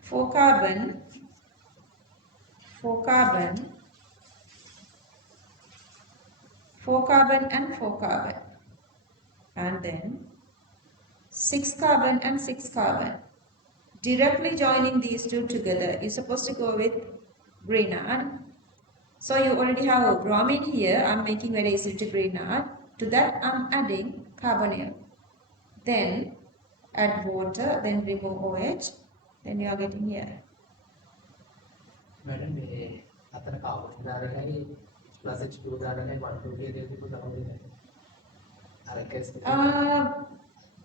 4 carbon, 4 carbon, 4 carbon and 4 carbon, and then 6 carbon and 6 carbon. Directly joining these two together, you're supposed to go with Grignard. So you already have bromine here. I'm making very easy to Grignard. To that I'm adding carbonyl. Then add water, then remove OH. Then you are getting here. Madam, අතන carbon දාරකයි plus H2 දාරකයි 1 2 කියන දේ තමයි.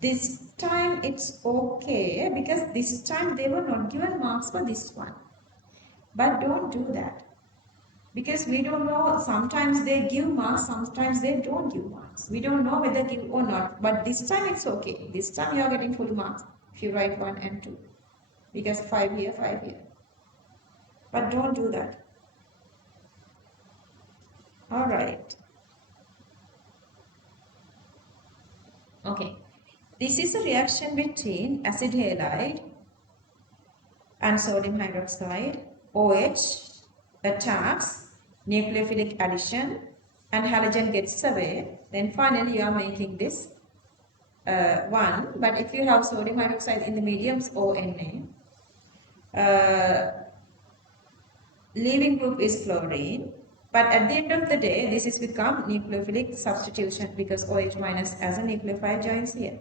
This time it's okay because this time they were not given marks for this one. But don't do that. Because we don't know, sometimes they give marks, sometimes they don't give marks. We don't know whether give or not. But this time it's okay. This time you are getting full marks if you write 1 and 2. Because 5 here, 5 here. But don't do that. Alright. Okay. This is a reaction between acid halide and sodium hydroxide. OH attacks, nucleophilic addition, and halogen gets away. Then finally you are making this one. But if you have sodium hydroxide in the mediums or Na, leaving group is fluorine. But at the end of the day, this is become nucleophilic substitution because OH minus as a nucleophile joins here.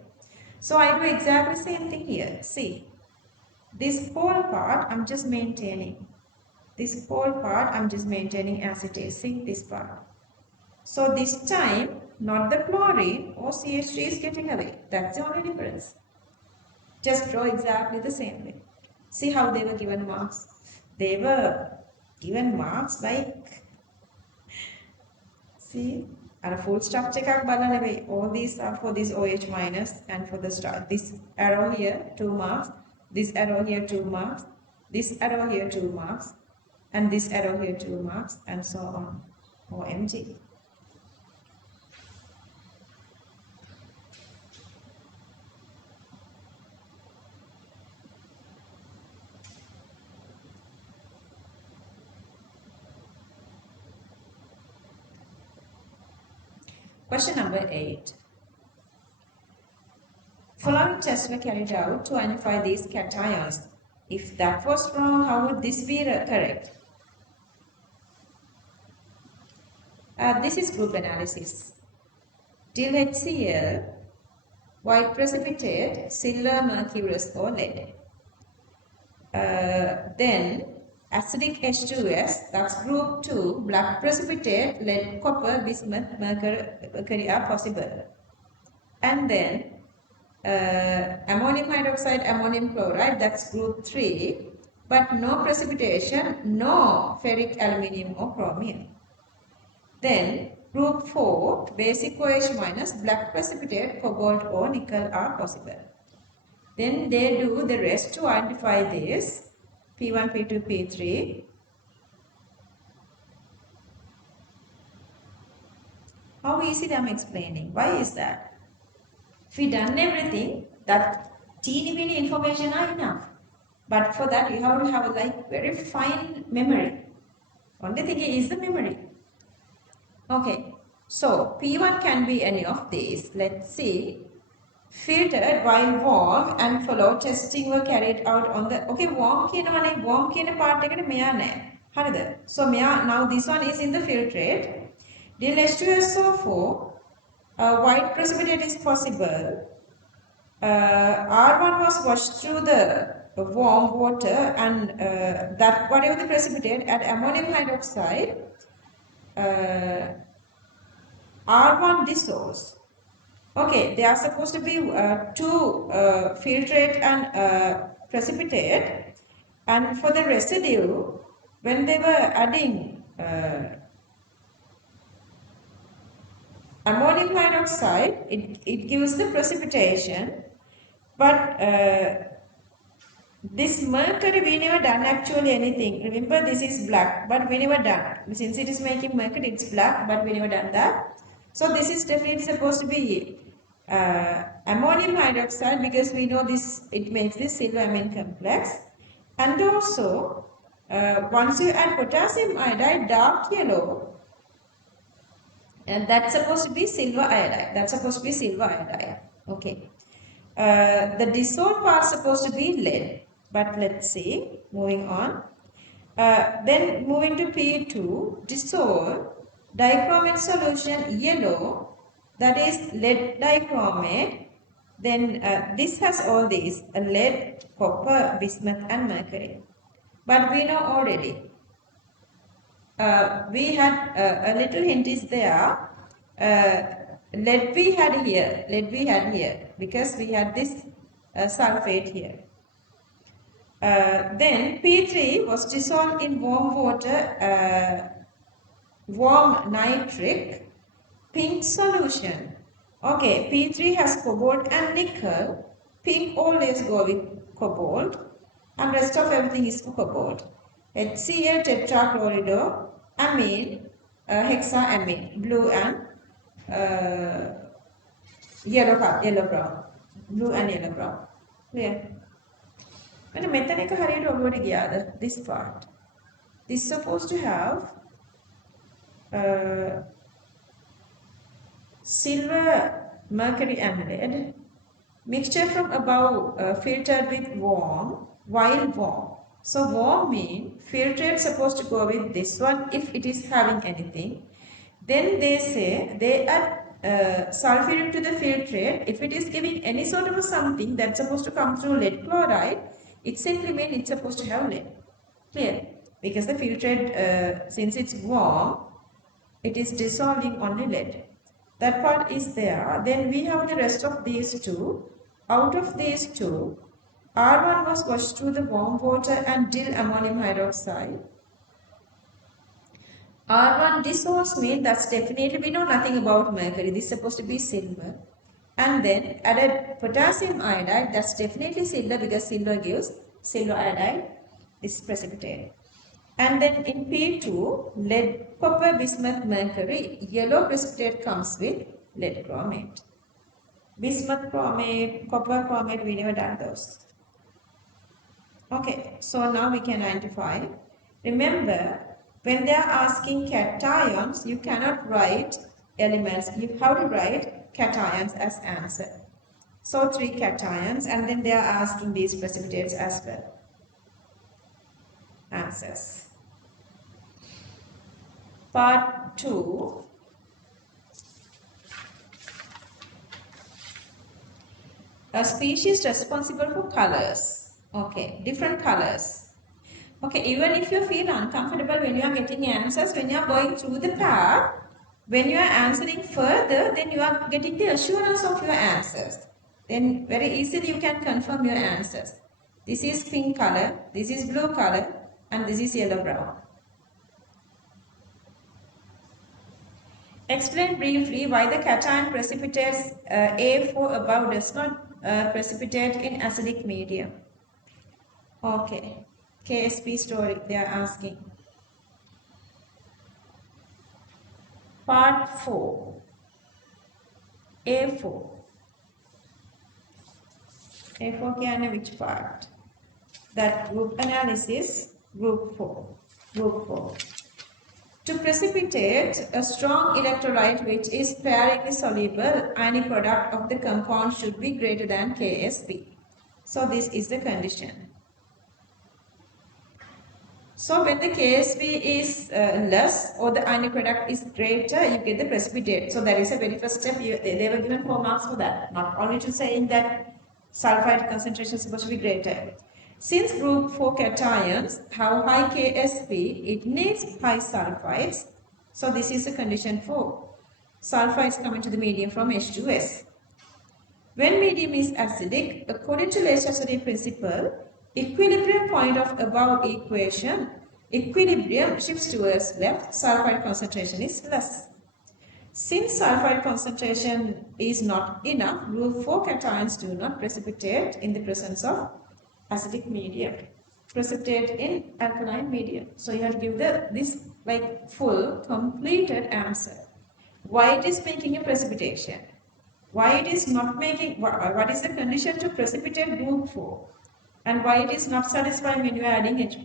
So I do exactly same thing here. See, this whole part I'm just maintaining. This whole part I'm just maintaining as it is. See this part. So this time, not the chlorine or CH3 is getting away. That's the only difference. Just draw exactly the same way. See how they were given marks. They were given marks like, see, and a full structure එකක් බලන්න වෙයි. All these are for this OH minus and for the star. This arrow here 2 marks, this arrow here 2 marks, this arrow here 2 marks, and this arrow here 2 marks, and so on. OMG. Question number 8. Following tests were carried out to identify these cations. If that was wrong, how would this be correct? This is group analysis. Till HCl, white precipitate, silver, mercurous or lead. Then acidic H2S, that's group 2, black precipitate, lead, copper, bismuth, mercury are possible. And then ammonium hydroxide, ammonium chloride, that's group 3, but no precipitation, no ferric aluminium or chromium. Then group 4, basic OH minus, black precipitate, cobalt or nickel are possible. Then they do the rest to identify this P1, P2, P3. How easy I'm explaining? Why is that? If we done everything, that teeny weeny information are enough. But for that you have to have a very fine memory. Only thing is the memory. Okay, so P1 can be any of these. Let's see. Filtered while warm and follow testing were carried out on the warm part එකට මෙයා නැහැ. හරිද? So now this one is in the filtrate. Dil H2SO4 white precipitate is possible. R1 was washed through the warm water and that whatever the precipitate at ammonium hydroxide R1 dissolves. Okay, they are supposed to be two filtrate and precipitate, and for the residue, when they were adding ammonium hydroxide, it gives the precipitation, but this mercury, we never done actually anything. Remember, this is black, but we never done. Since it is making mercury, it's black, but we never done that. So this is definitely supposed to be ammonium hydroxide because we know this, it makes this silver amine complex. And also, once you add potassium iodide, dark yellow, and that's supposed to be silver iodide. That's supposed to be silver iodide. Okay. The dissolved part is supposed to be lead. But let's see. Moving on. Then moving to P2, dissolve dichromate solution yellow, that is lead dichromate. Then this has all these lead, copper, bismuth and mercury. But we know already. We had a little hint is there. Lead we had here because we had this sulfate here. Then P3 was dissolved in warm water, warm nitric, pink solution. Okay, P3 has cobalt and nickel. Pink always go with cobalt and rest of everything is cobalt. HCl tetrachlorido, amine, hexaamine, blue and yellow brown. Blue and yellow brown. Clear? When මෙතන එක හරියට ඔළුවට ගියාද? This part. This is supposed to have silver, mercury and lead. Mixture from above filtered with warm, while warm. So warm mean filtrate supposed to go with this one if it is having anything. Then they say they add sulfuric to the filtrate. If it is giving any sort of a something that's supposed to come through lead chloride, it simply means it's supposed to have lead. Clear? Because the filtrate, since it's warm, it is dissolving only lead. That part is there. Then we have the rest of these two. Out of these two, R1 was washed through the warm water and dill ammonium hydroxide. R1 dissolves mean that's definitely we know nothing about mercury. This is supposed to be silver. And then added potassium iodide, that's definitely silver because silver gives silver iodide, this precipitate. And then in P2, lead, copper, bismuth, mercury, yellow precipitate comes with lead chromate. Bismuth chromate, copper chromate, we never done those. Okay, so now we can identify. Remember, when they are asking cations, you cannot write elements. You have to write cations as answer. So 3 cations, and then they are asking these precipitates as well. Answers. Part 2. A species responsible for colors. Okay, different colors. Okay, even if you feel uncomfortable when you are getting answers, when you are going through the path, when you are answering further, then you are getting the assurance of your answers. Then very easily you can confirm your answers. This is pink color, this is blue color, and this is yellow brown. Explain briefly why the cation precipitates A4 above does not precipitate in acidic medium. Okay, KSP story they are asking. Part 4. A4. A4 කියන්නේ which part? That group analysis, group 4. Group 4. To precipitate a strong electrolyte which is sparingly soluble, any product of the compound should be greater than Ksp. So this is the condition. So when the Ksp is less or the ionic product is greater, you get the precipitate. So that is a very first step. They were given 4 marks for that. Not only to saying that sulfide concentration is supposed to be greater. Since group 4 cations have high Ksp, it needs high sulfides. So this is the condition for sulfides coming to the medium from H2S. When medium is acidic, according to Le principle, equilibrium point of above equation, equilibrium shifts towards left, sulfide concentration is less. Since sulfide concentration is not enough, group 4 cations do not precipitate in the presence of acidic medium. Precipitate in alkaline medium. So you have to give this like full, completed answer. Why it is making a precipitation? Why it is not making, what is the condition to precipitate group 4? And why it is not satisfying when you are adding H+.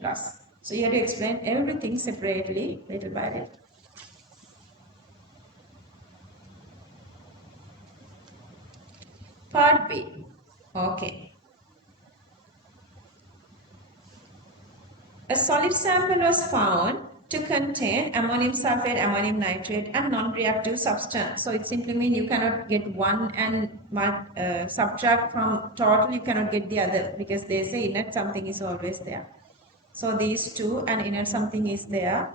So you have to explain everything separately, little by little. Part B. Okay. A solid sample was found to contain ammonium sulfate, ammonium nitrate, and non-reactive substance. So it simply means you cannot get one and subtract from total, you cannot get the other because they say inert something is always there. So these two and inert something is there.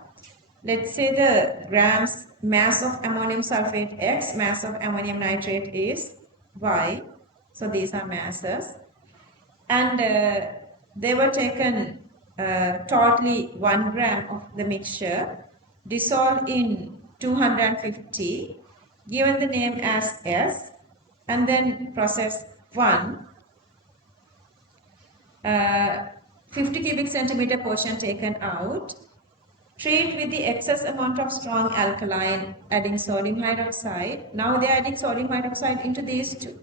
Let's say the grams mass of ammonium sulfate X, mass of ammonium nitrate is Y. So these are masses. And they were taken totally 1 gram of the mixture, dissolved in 250, given the name as S, and then process 1. 50 cubic centimeter portion taken out. Treat with the excess amount of strong alkaline, adding sodium hydroxide. Now they are adding sodium hydroxide into these two.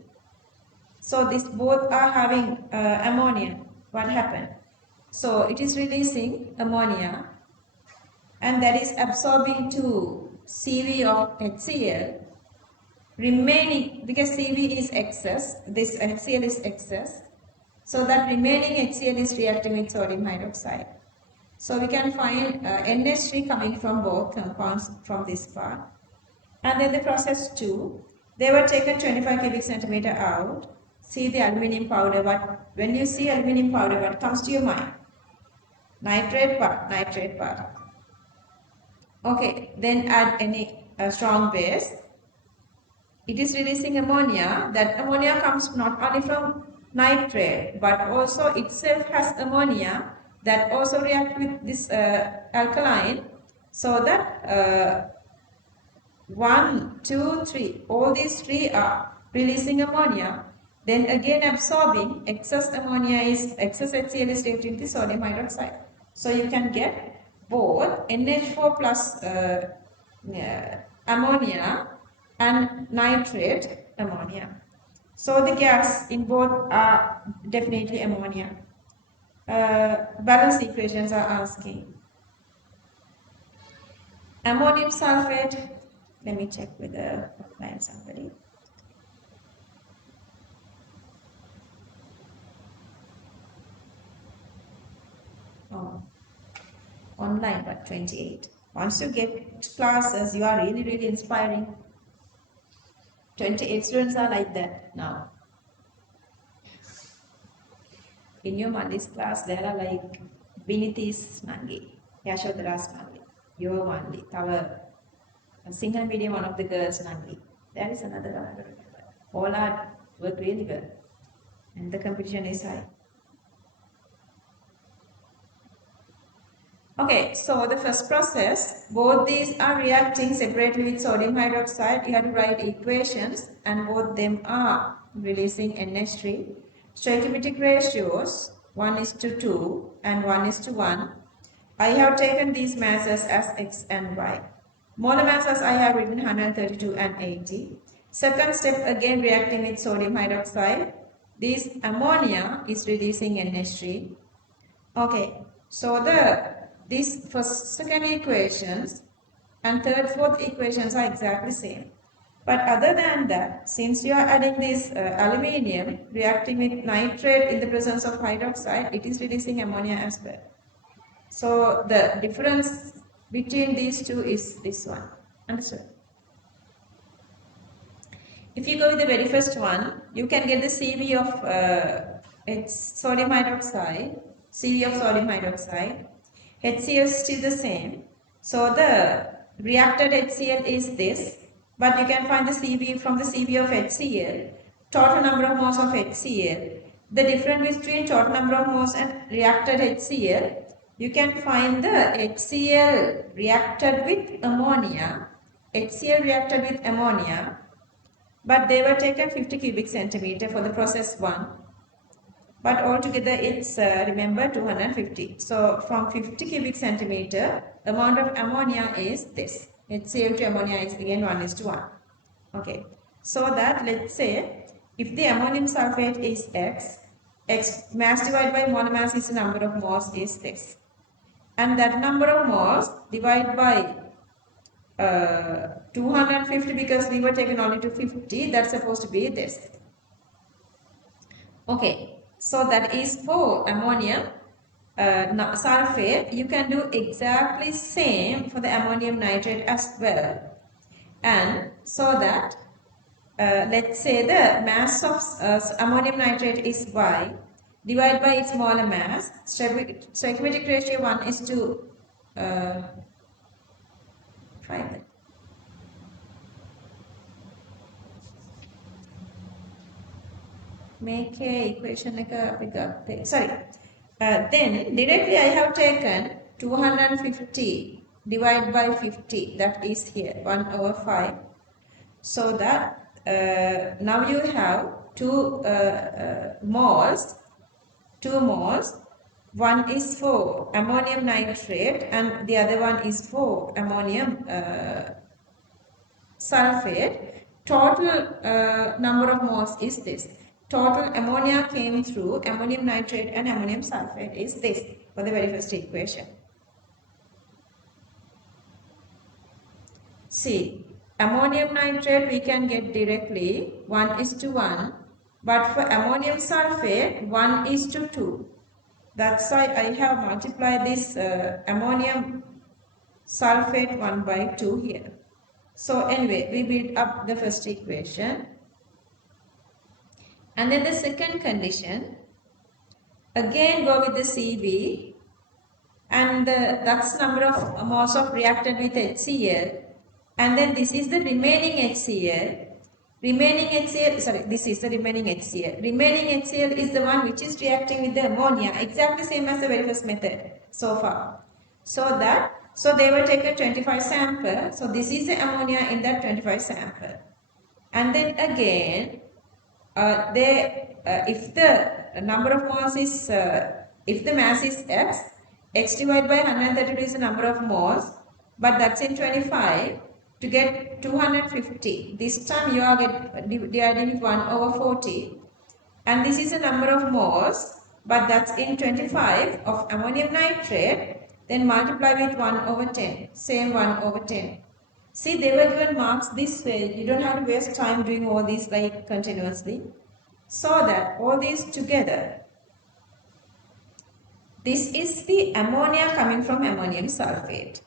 So these both are having ammonia. What happened? So it is releasing ammonia and that is absorbing to Cv of HCl, remaining because Cv is excess, this HCl is excess. So that remaining HCl is reacting with sodium hydroxide. So we can find NH3 coming from both compounds from this part. And then the process 2, they were taken 25 cubic centimeter out. See the aluminium powder. When you see aluminium powder, what comes to your mind? Nitrate part, nitrate part. Okay, then add any strong base. It is releasing ammonia. That ammonia comes not only from nitrate, but also itself has ammonia that also react with this alkaline. So that 1, 2, 3, all these three are releasing ammonia, then again absorbing excess HCl is reacting to sodium hydroxide. So you can get both NH4 plus ammonia and nitrate ammonia. So the gas in both are definitely ammonia. Balance equations are asking. Ammonium sulfate, let me check with the line somebody. Oh, online but 28. Once you get classes, you are really inspiring. 28 students are like that now. In your Monday's class, there are like Vinithis Nangi, Yashodhara's Nangi, your Mandi, our Sinhala medium, one of the girls Nangi. There is another one, I don't remember. All are work really well, and the competition is high. Okay, so the first process, both these are reacting separately with sodium hydroxide. You have to write equations and both them are releasing NH3. Stoichiometric ratios 1:2 and 1:1. I have taken these masses as X and Y. Molar masses I have written 132 and 80. Second step again reacting with sodium hydroxide. This ammonia is releasing NH3. Okay, so these first, second equations and third, fourth equations are exactly same. But other than that, since you are adding this aluminium reacting with nitrate in the presence of hydroxide, it is releasing ammonia as well. So the difference between these two is this one. Understood? If you go with the very first one, you can get the CV of it's sodium hydroxide, CV of sodium hydroxide. HCl is still the same. So the reacted HCl is this, but you can find the CV from the CV of HCl, total number of moles of HCl. The difference between total number of moles and reacted HCl, you can find the HCl reacted with ammonia, HCl reacted with ammonia, but they were taken 50 cubic centimeter for the process 1. But altogether it's remember 250. So from 50 cubic centimeter, amount of ammonia is this. HCl to ammonia is again 1:1. Okay. So that let's say if the ammonium sulfate is X mass divided by molar mass is the number of moles is this. And that number of moles divided by 250 because we were taken only to 50, that's supposed to be this. Okay, so that is for ammonium sulfate. You can do exactly same for the ammonium nitrate as well. And so that let's say the mass of ammonium nitrate is Y divided by its molar mass. Stoichiometric ratio 1:5. Make a equation like a sorry. Then directly I have taken 250 divided by 50, that is here 1/5. So that now you have two moles. One is for ammonium nitrate and the other one is for ammonium sulfate. Total number of moles is this. Total ammonia came through ammonium nitrate and ammonium sulfate is this for the very first equation. See, ammonium nitrate we can get directly 1:1 But for ammonium sulfate, 1 is to 2. That's why I have multiplied this ammonium sulfate 1 by 2 here. So anyway, we build up the first equation. And then the second condition, again go with the CV, and that's number of moles of reactant with HCl, and then this is the remaining HCl. This is the remaining HCl. Remaining HCl is the one which is reacting with the ammonia, exactly same as the very first method so far. So they will take a 25 sample. So this is the ammonia in that 25 sample. And then again, if the number of moles is, if the mass is x divided by 132 is the number of moles, but that's in 25. To get 250, this time you are dividing with 1 over 40, and this is the number of moles, but that's in 25 of ammonium nitrate, then multiply with 1 over 10, same 1 over 10. See, they were given marks this way. You don't have to waste time doing all these like continuously. So that all these together, this is the ammonia coming from ammonium sulfate,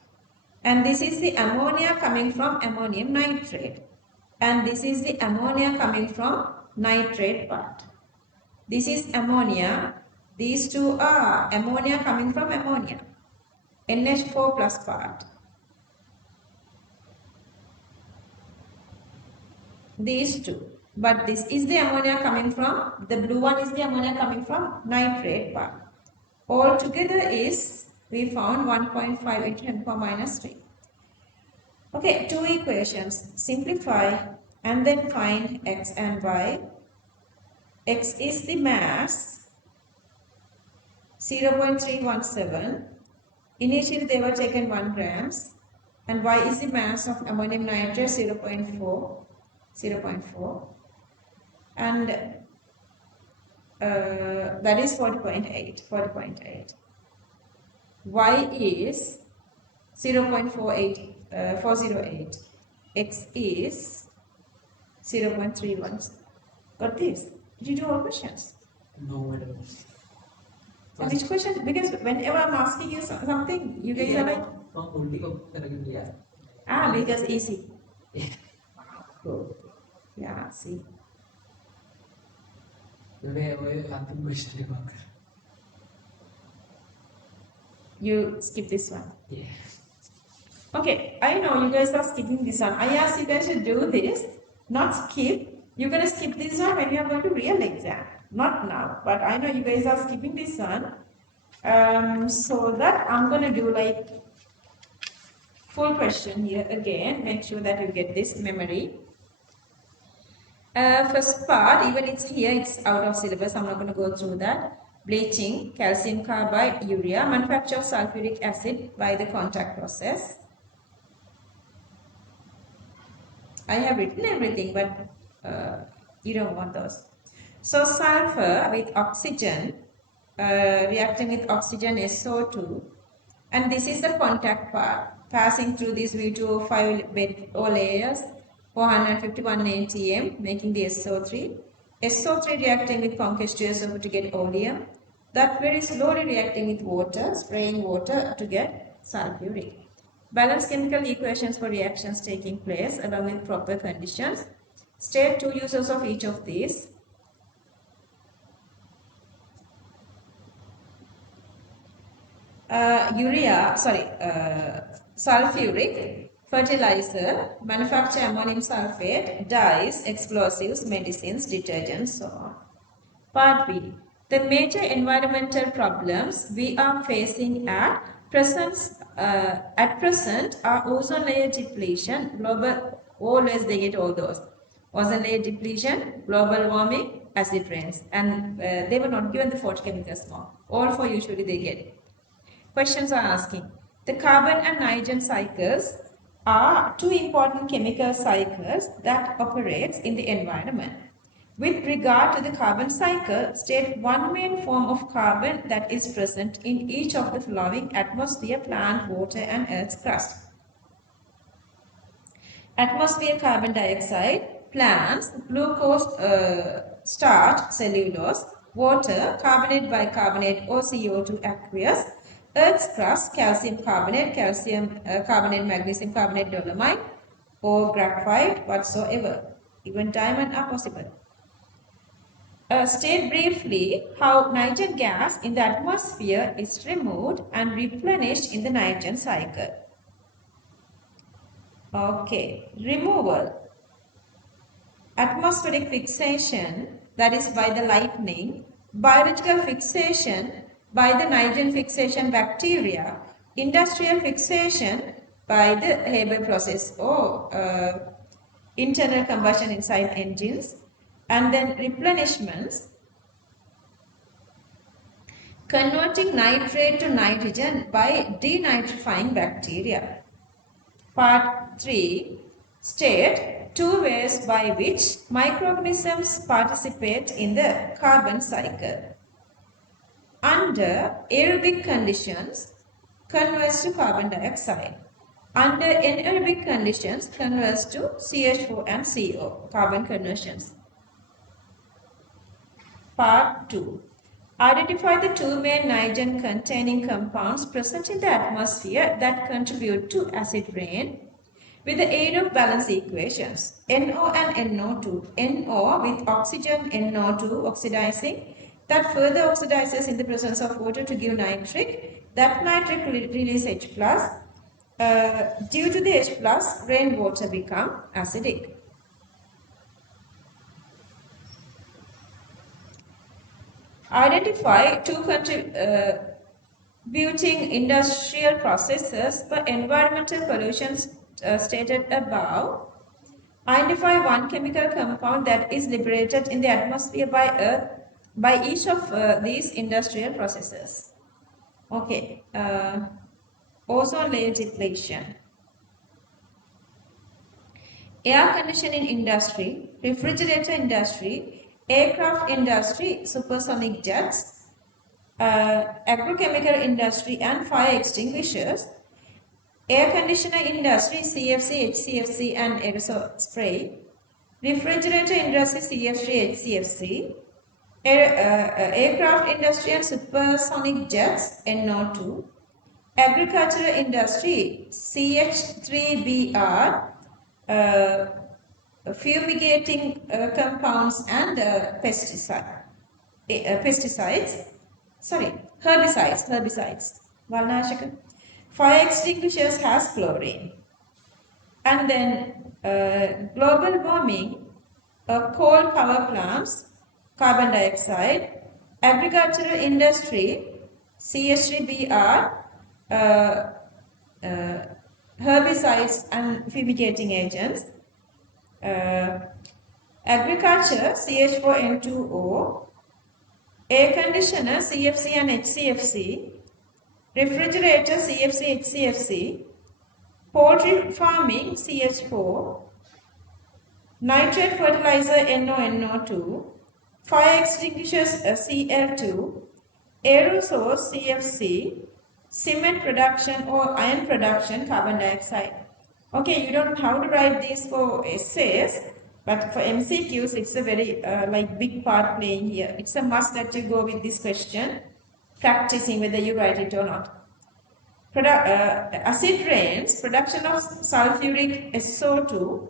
and this is the ammonia coming from ammonium nitrate, and this is the ammonia coming from nitrate part. This is ammonia, these two are ammonia coming from ammonia, NH4 plus part. These two, but this is the ammonia coming from, the blue one is the ammonia coming from nitrate part. All together is, we found 1.5 into 10 power minus 3. Okay, two equations. Simplify and then find x and y. X is the mass, 0.317. Initially they were taken 1 grams. And y is the mass of ammonium nitrate, 0.4. And that is 40.8. Y is 0.408. X is 0.31. Got this? Did you do all questions? No, I don't. And which question? Because whenever I'm asking you something, you guys are like, because easy. Cool. Yeah, see. You skip this one. Yeah. Okay, I know you guys are skipping this one. I asked you guys to do this, not skip. You're going to skip this one when you are going to real exam. Not now, but I know you guys are skipping this one. So that I'm going to do like full question here again. Make sure that you get this memory. First part, even it's here, it's out of syllabus. I'm not going to go through that. Bleaching, calcium carbide, urea, manufacture of sulfuric acid by the contact process. I have written everything, but you don't want those. So sulfur with oxygen, reacting with oxygen SO2, and this is the contact part, passing through these V2O5 bed or layers, 451 atm, making the SO3. SO3 reacting with H2SO4 to get oleum. That very slowly reacting with water, spraying water to get sulfuric. Balance chemical equations for reactions taking place along with proper conditions. State two uses of each of these. Sulfuric, fertilizer, manufacture ammonium sulfate, dyes, explosives, medicines, detergents, so on. Part B. The major environmental problems we are facing at present are ozone layer depletion, global, always they get all those. Ozone layer depletion, global warming, acid rains. And they were not given the photochemicals more. All four usually they get. Questions are asking. The carbon and nitrogen cycles are two important chemical cycles that operates in the environment. With regard to the carbon cycle, state one main form of carbon that is present in each of the following: atmosphere, plant, water, and Earth's crust. Atmosphere, carbon dioxide; plants, glucose, starch, cellulose, water, carbonate, bicarbonate or CO2, aqueous, Earth's crust, calcium carbonate, carbonate, magnesium carbonate, dolomite, or graphite, whatsoever. Even diamond are possible. State briefly how nitrogen gas in the atmosphere is removed and replenished in the nitrogen cycle. Okay, removal. Atmospheric fixation, that is by the lightning. Biological fixation by the nitrogen fixation bacteria. Industrial fixation by the Haber process or internal combustion inside engines. And then replenishments, converting nitrate to nitrogen by denitrifying bacteria. Part 3. State two ways by which microorganisms participate in the carbon cycle. Under aerobic conditions, converts to carbon dioxide. Under anaerobic conditions, converts to CH4 and CO, carbon conversions. Part 2. Identify the two main nitrogen-containing compounds present in the atmosphere that contribute to acid rain with the aid of balance equations. NO and NO2. NO with oxygen, NO2 oxidizing, that further oxidizes in the presence of water to give nitric. That nitric release H+. Due to the H+, rainwater become acidic. Identify two contributing industrial processes for environmental pollution stated above. Identify one chemical compound that is liberated in the atmosphere by Earth by each of these industrial processes. Okay, ozone layer depletion. Air conditioning industry, refrigerator industry, aircraft industry, supersonic jets, agrochemical industry and fire extinguishers, air conditioner industry, CFC, HCFC and aerosol spray, refrigerator industry, CF3, HCFC, aircraft industry and supersonic jets, NO2, agricultural industry, CH3BR, fumigating compounds and herbicides. Valnashaka. Fire extinguishers has chlorine. And then global warming, coal power plants, carbon dioxide, agricultural industry, CH3BR, herbicides and fumigating agents, agriculture, CH4N2O, air conditioner, CFC and HCFC, refrigerator, CFC, HCFC, poultry farming, CH4, nitrate fertilizer, NO2, fire extinguishers, Cl2, aerosols, CFC, cement production or iron production, carbon dioxide. Okay, you don't have to write these for essays, but for MCQs, it's a very big part playing here. It's a must that you go with this question, practicing whether you write it or not. Acid rains, production of sulfuric SO2,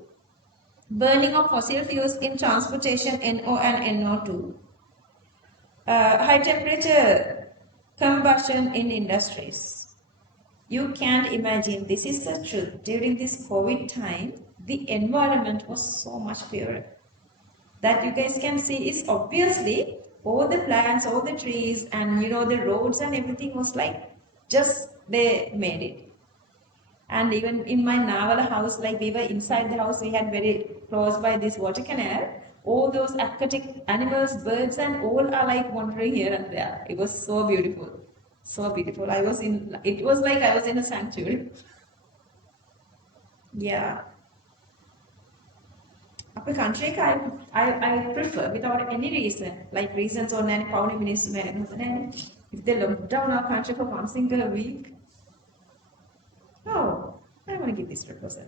burning of fossil fuels in transportation, NO and NO2, high temperature combustion in industries. You can't imagine, this is the truth. During this COVID time, the environment was so much purer. That you guys can see is obviously all the plants, all the trees, and the roads and everything was like just they made it. And even in my Navala house, like we were inside the house, we had very close by this water canal. All those aquatic animals, birds, and all are like wandering here and there. It was so beautiful. So beautiful. It was like I was in a sanctuary. Yeah. Our country, I prefer without any reason, like reasons or any power minister. If they lock down our country for one single week, oh, I want to give this proposal.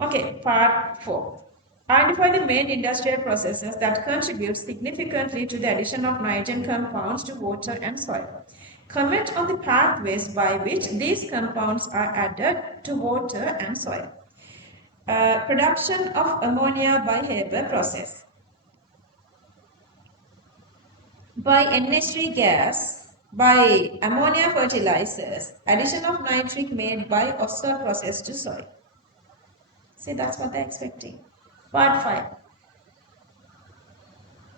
Okay, part 4. Identify the main industrial processes that contribute significantly to the addition of nitrogen compounds to water and soil. Comment on the pathways by which these compounds are added to water and soil. Production of ammonia by Haber process. By NH3 gas, by ammonia fertilizers, addition of nitric made by Osler process to soil. See, that's what they're expecting. Part 5.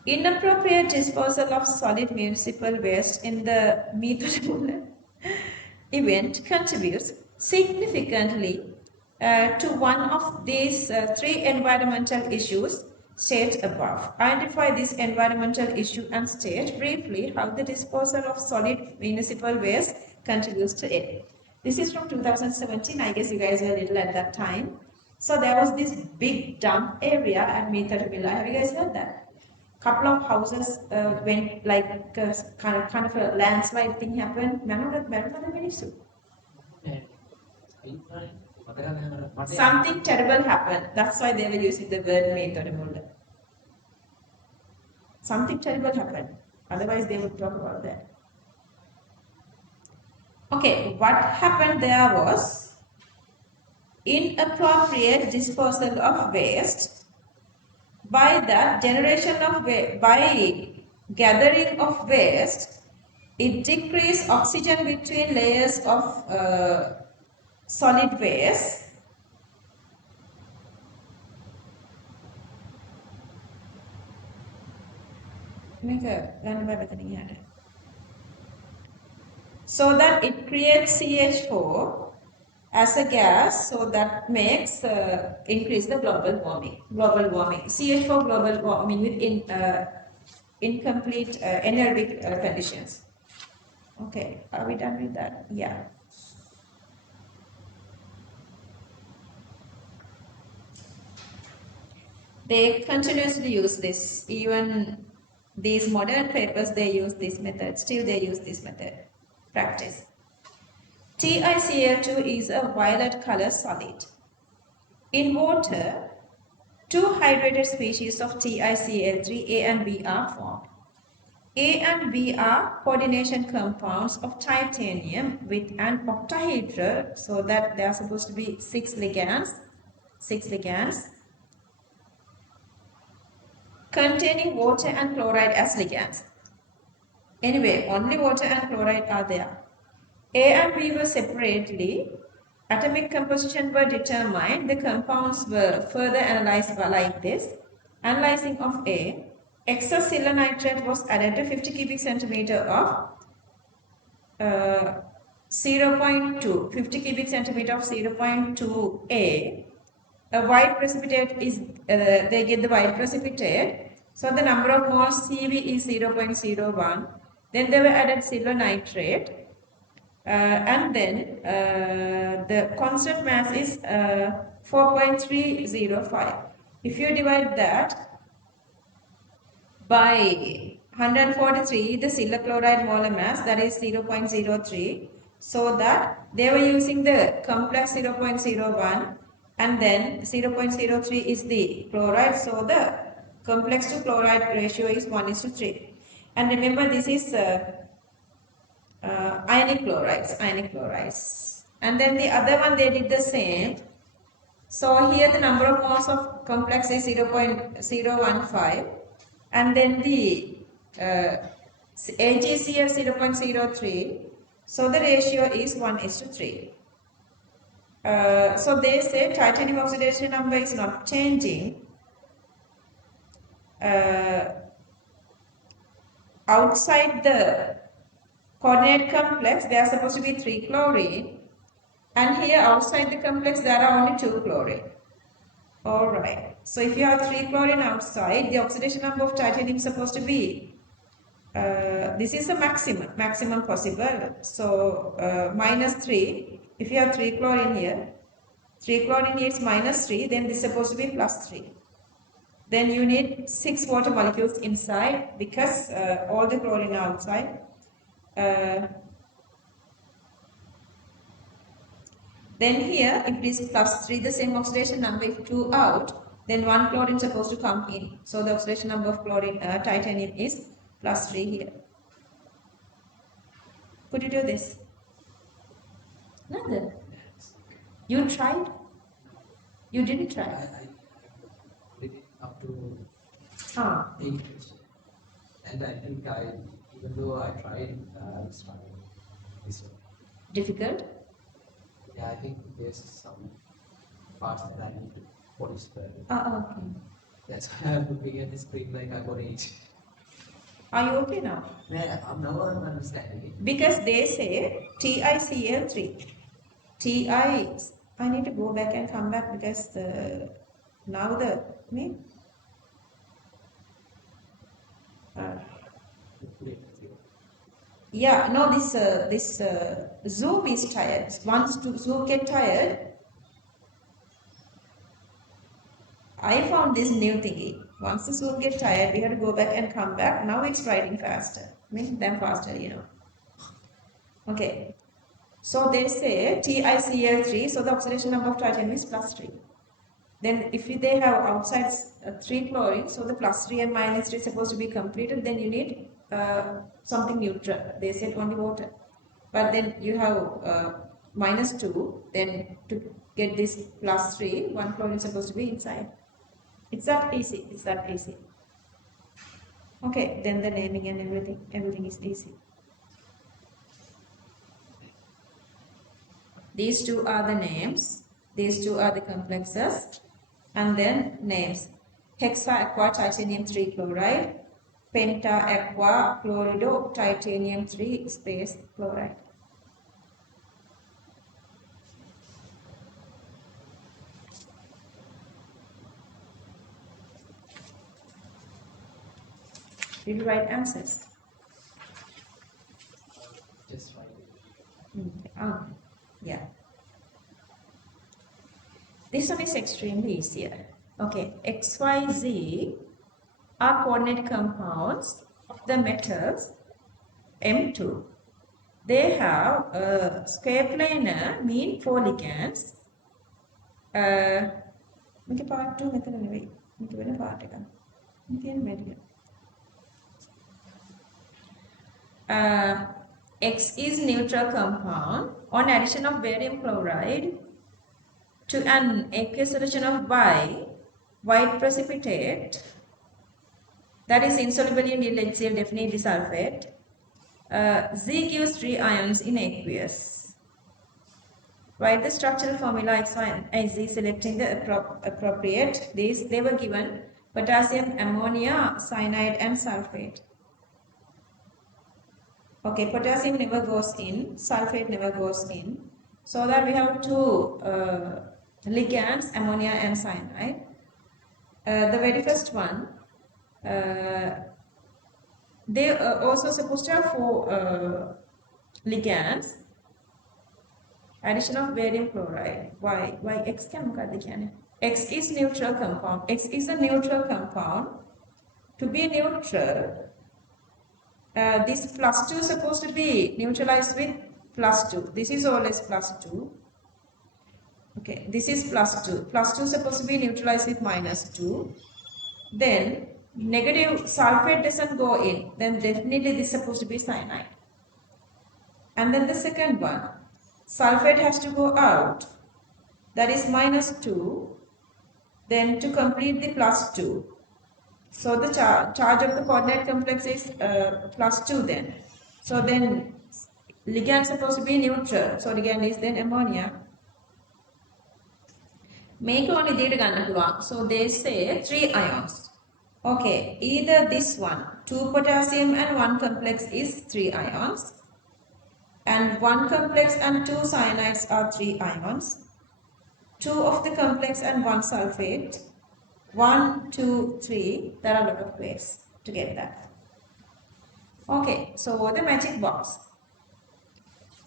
Inappropriate disposal of solid municipal waste in the Mathotaarachchi event contributes significantly to one of these three environmental issues stated above. Identify this environmental issue and state briefly how the disposal of solid municipal waste contributes to it. This is from 2017. I guess you guys were little at that time. So there was this big dump area at Mathotaarachchi. Have you guys heard that? Couple of houses went like kind of a landslide thing happened. Something terrible happened. That's why they were using the word Mathotaarachchi. Something terrible happened. Otherwise, they would talk about that. Okay, what happened there was inappropriate disposal of waste. By that generation of waste, by gathering of waste, it decreased oxygen between layers of solid waste. So that it creates CH4 as a gas, so that makes increase the global warming. CH4 global warming with incomplete anaerobic conditions. Okay, are we done with that? Yeah. They continuously use this. Even these modern papers, they use this method. Still, they use this method. Practice. TiCl2 is a violet color solid. In water, two hydrated species of TiCl3, A and B, are formed. A and B are coordination compounds of titanium with an octahedral, so that they are supposed to be 6 ligands, containing water and chloride as ligands. Anyway, only water and chloride are there. A and B were separately. Atomic composition were determined. The compounds were further analyzed like this. Analyzing of A, excess silver nitrate was added to 50 cubic centimeter of 0.2, 50 cubic centimeter of 0.2 A. A white precipitate is, they get the white precipitate. So the number of moles CV is 0.01. Then they were added silver nitrate. And then the constant mass is 4.305. If you divide that by 143, the silver chloride molar mass, that is 0.03. So that they were using the complex 0.01 and then 0.03 is the chloride. So the complex to chloride ratio is 1:3. And remember, this is ionic chlorides. And then the other one, they did the same. So here the number of moles of complex is 0.015 and then the AgCl 0.03. So the ratio is 1:3. So they say titanium oxidation number is not changing. Outside the coordinate complex, there are supposed to be 3 chlorine, and here outside the complex there are only 2 chlorine. Alright, so if you have 3 chlorine outside, the oxidation number of titanium is supposed to be, this is the maximum possible, so -3. If you have 3 chlorine here, 3 chlorine here is -3, then this is supposed to be +3. Then you need 6 water molecules inside because all the chlorine are outside. Then here, if it is +3, the same oxidation number, if 2 out, then 1 chlorine supposed to come in. So the oxidation number of chlorine, titanium is +3 here. Could you do this? Neither. You tried? You didn't try? I did it up to Ah. 8. And I think even though I tried, I struggled this one. Difficult? Yeah, I think there's some parts that I need to polish further. Okay. That's why I'm looking at this screen like I got 8. Are you okay now? Yeah, now I'm understanding it. Because they say TiCl3. I need to go back and come back because yeah, no, this Zoom is tired. Once Zoom get tired, I found this new thingy. Once the Zoom get tired, we have to go back and come back. Now it's writing faster. Make them faster, Okay. So they say TiCl3, so the oxidation number of titanium is +3. Then if they have outside 3 chlorine, so the +3 and -3 is supposed to be completed, then you need something neutral. They said only water. But then you have -2, then to get this +3, 1 chlorine is supposed to be inside. It's that easy. It's that easy. Okay, then the naming and everything is easy. These two are the names. These two are the complexes. And then names. Hexa aqua titanium 3 chloride. Penta aqua chlorido titanium 3 space chloride. Did you write answers? Just write it. Yeah. This one is extremely easier. Okay, X, Y, Z are coordinate compounds of the metals M2. They have a square planar mean 4 ligands. part 2 method anyway. part X is neutral compound. On addition of barium chloride to an aqueous solution of Y, white precipitate, that is insoluble in HCl definitely sulfate. Z gives 3 ions in aqueous. Write the structural formula X, Y, and Z selecting the appropriate. They were given potassium, ammonia, cyanide, and sulfate. Okay, potassium never goes in, sulfate never goes in. So that we have 2 ligands, ammonia and cyanide. The very first one, they are also supposed to have 4 ligands. Addition of barium chloride. Why X can X is neutral compound. X is a neutral compound. To be neutral, this +2 is supposed to be neutralized with +2. This is always +2. Okay, this is +2. +2 is supposed to be neutralized with -2. Then negative sulfate doesn't go in. Then definitely this is supposed to be cyanide. And then the second one, sulfate has to go out. That is -2. Then to complete the +2. So the charge of the coordinate complex is +2 then. So then ligand is supposed to be neutral. So ligand is then ammonia. Make only data. So they say 3 ions. Okay, either this one, 2 potassium and 1 complex is 3 ions. And 1 complex and 2 cyanides are 3 ions. 2 of the complex and 1 sulfate. 1, 2, 3. There are a lot of ways to get that. Okay, so the magic box.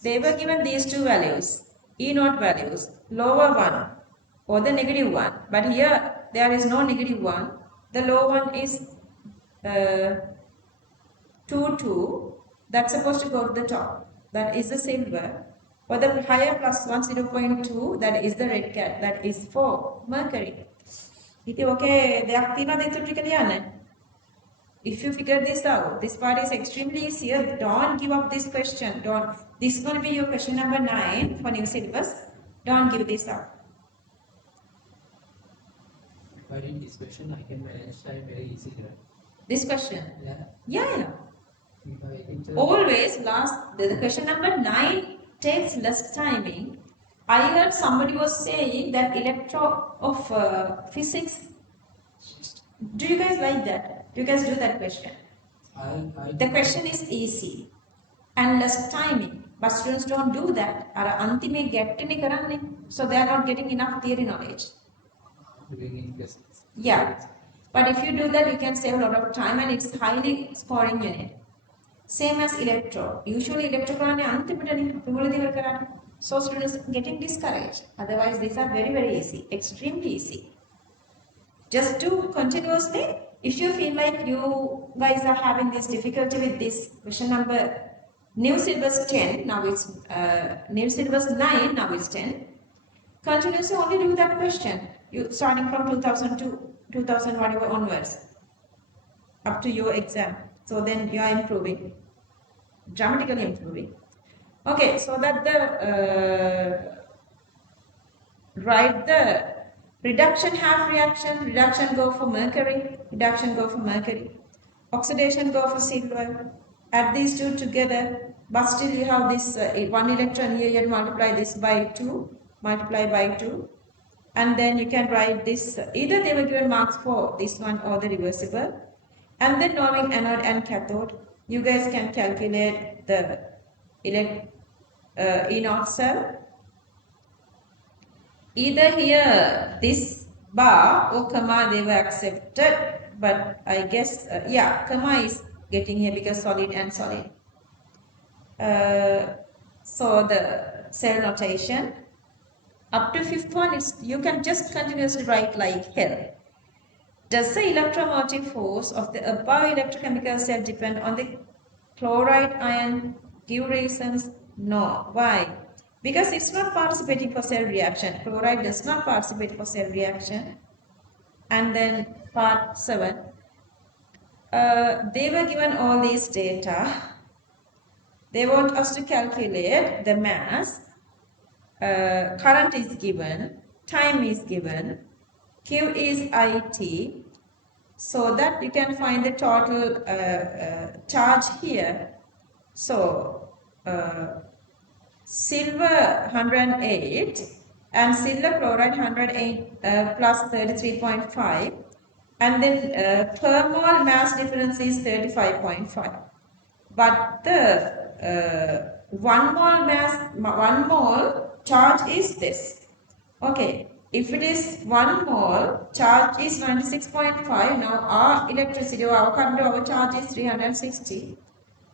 They were given these 2 values, E0 values, lower one or the -1. But here there is no -1. The low one is 2, 2. That's supposed to go to the top. That is the silver. For the higher +1, 0.2, that is the red cat. That is for mercury. ඉතින් ඔකේ දෙයක් තියෙනවද ඉතුරු ටික ලියන්න? If you figure this out, this part is extremely easy. Don't give up this question. Don't. This is going to be your question number 9 for new syllabus. Don't give this up. But in this question, I can manage time very easily, right? This question? Yeah. Yeah. If I think so. Always the question number 9 takes less timing. I heard somebody was saying that electro of physics. Do you guys like that? Do you guys do that question? The question is easy and less timing. But students don't do that. So they are not getting enough theory knowledge. Yeah. But if you do that, you can save a lot of time and it's highly scoring unit. Same as electro. Usually electro so students getting discouraged. Otherwise, these are very, very easy. Extremely easy. Just do continuously. If you feel like you guys are having this difficulty with this question number, new syllabus 10, now it's new syllabus 9, now it's 10. Continuously only do that question. You starting from 2002, 2000 whatever onwards, up to your exam. So then you are improving, dramatically improving. Okay, so that write the reduction half reaction, reduction go for mercury, reduction go for mercury, oxidation go for silver. Add these two together, but still you have this one electron here, you multiply this by 2, multiply by 2, and then you can write this, either they were given marks for this one or the reversible, and then knowing anode and cathode, you guys can calculate the E0 cell. Either here this bar or comma they were accepted, but I guess yeah, comma is getting here because solid and solid. So the cell notation up to fifth one is you can just continuously write like hell. Does the electromotive force of the above electrochemical cell depend on the chloride ion? Give reasons. No. Why? Because it's not participating for cell reaction. Chloride does not participate for cell reaction. And then part 7. They were given all these data. They want us to calculate the mass. Current is given. Time is given. Q is IT. So that you can find the total charge here. So silver 108 and silver chloride 108 plus 33.5, and then per mole mass difference is 35.5. But the 1 mole charge is this. Okay. If it is 1 mole, charge is 96.5. Now our electricity or our current or our charge is 360.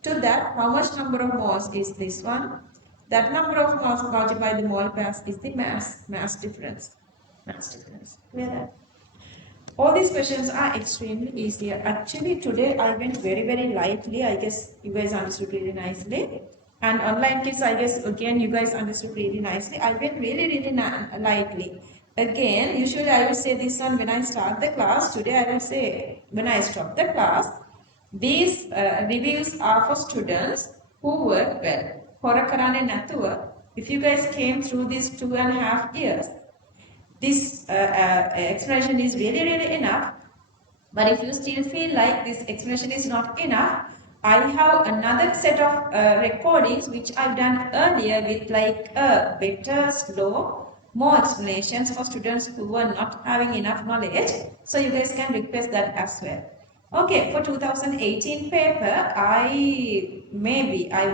To that, how much number of moles is this one? That number of moles multiplied by the mole mass is the mass difference. Clear that? All these questions are extremely easy. Actually, today I went very, very lightly. I guess you guys understood really nicely. And online kids, I guess, again, you guys understood really nicely. I went really, really lightly. Again, usually I will say this one when I start the class. Today I will say when I stop the class. These reviews are for students who work well. Hora karane nathuwa. If you guys came through these 2.5 years, this explanation is really, really enough. But if you still feel like this explanation is not enough, I have another set of recordings which I've done earlier with like a better, slow, more explanations for students who were not having enough knowledge. So you guys can request that as well. Okay, for 2018 paper, I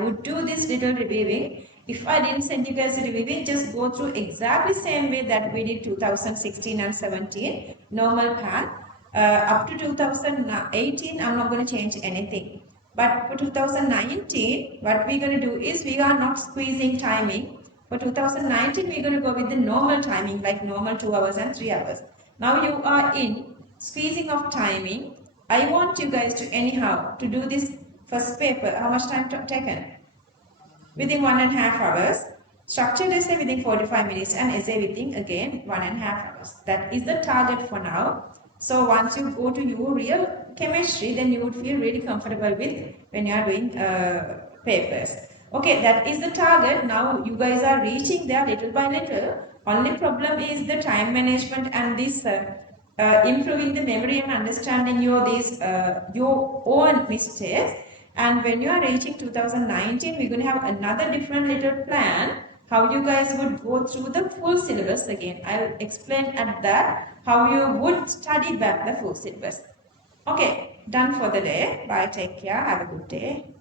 would do this little reviewing. If I didn't send you guys a reviewing, just go through exactly same way that we did 2016 and 17, normal path. Up to 2018, I'm not going to change anything. But for 2019, what we're going to do is we are not squeezing timing. For 2019, we're going to go with the normal timing, like normal 2 hours and 3 hours. Now you are in squeezing of timing. I want you guys to anyhow to do this first paper. How much time taken? Within 1.5 hours. Structured essay within 45 minutes and essay within again 1.5 hours. That is the target for now. So once you go to your real chemistry, then you would feel really comfortable with when you are doing papers. Okay, that is the target. Now you guys are reaching there little by little. Only problem is the time management and this improving the memory and understanding your own mistakes. And when you are reaching 2019, we're going to have another different little plan how you guys would go through the full syllabus again. I'll explain at that how you would study back the full syllabus. Okay, done for the day. Bye, take care, have a good day.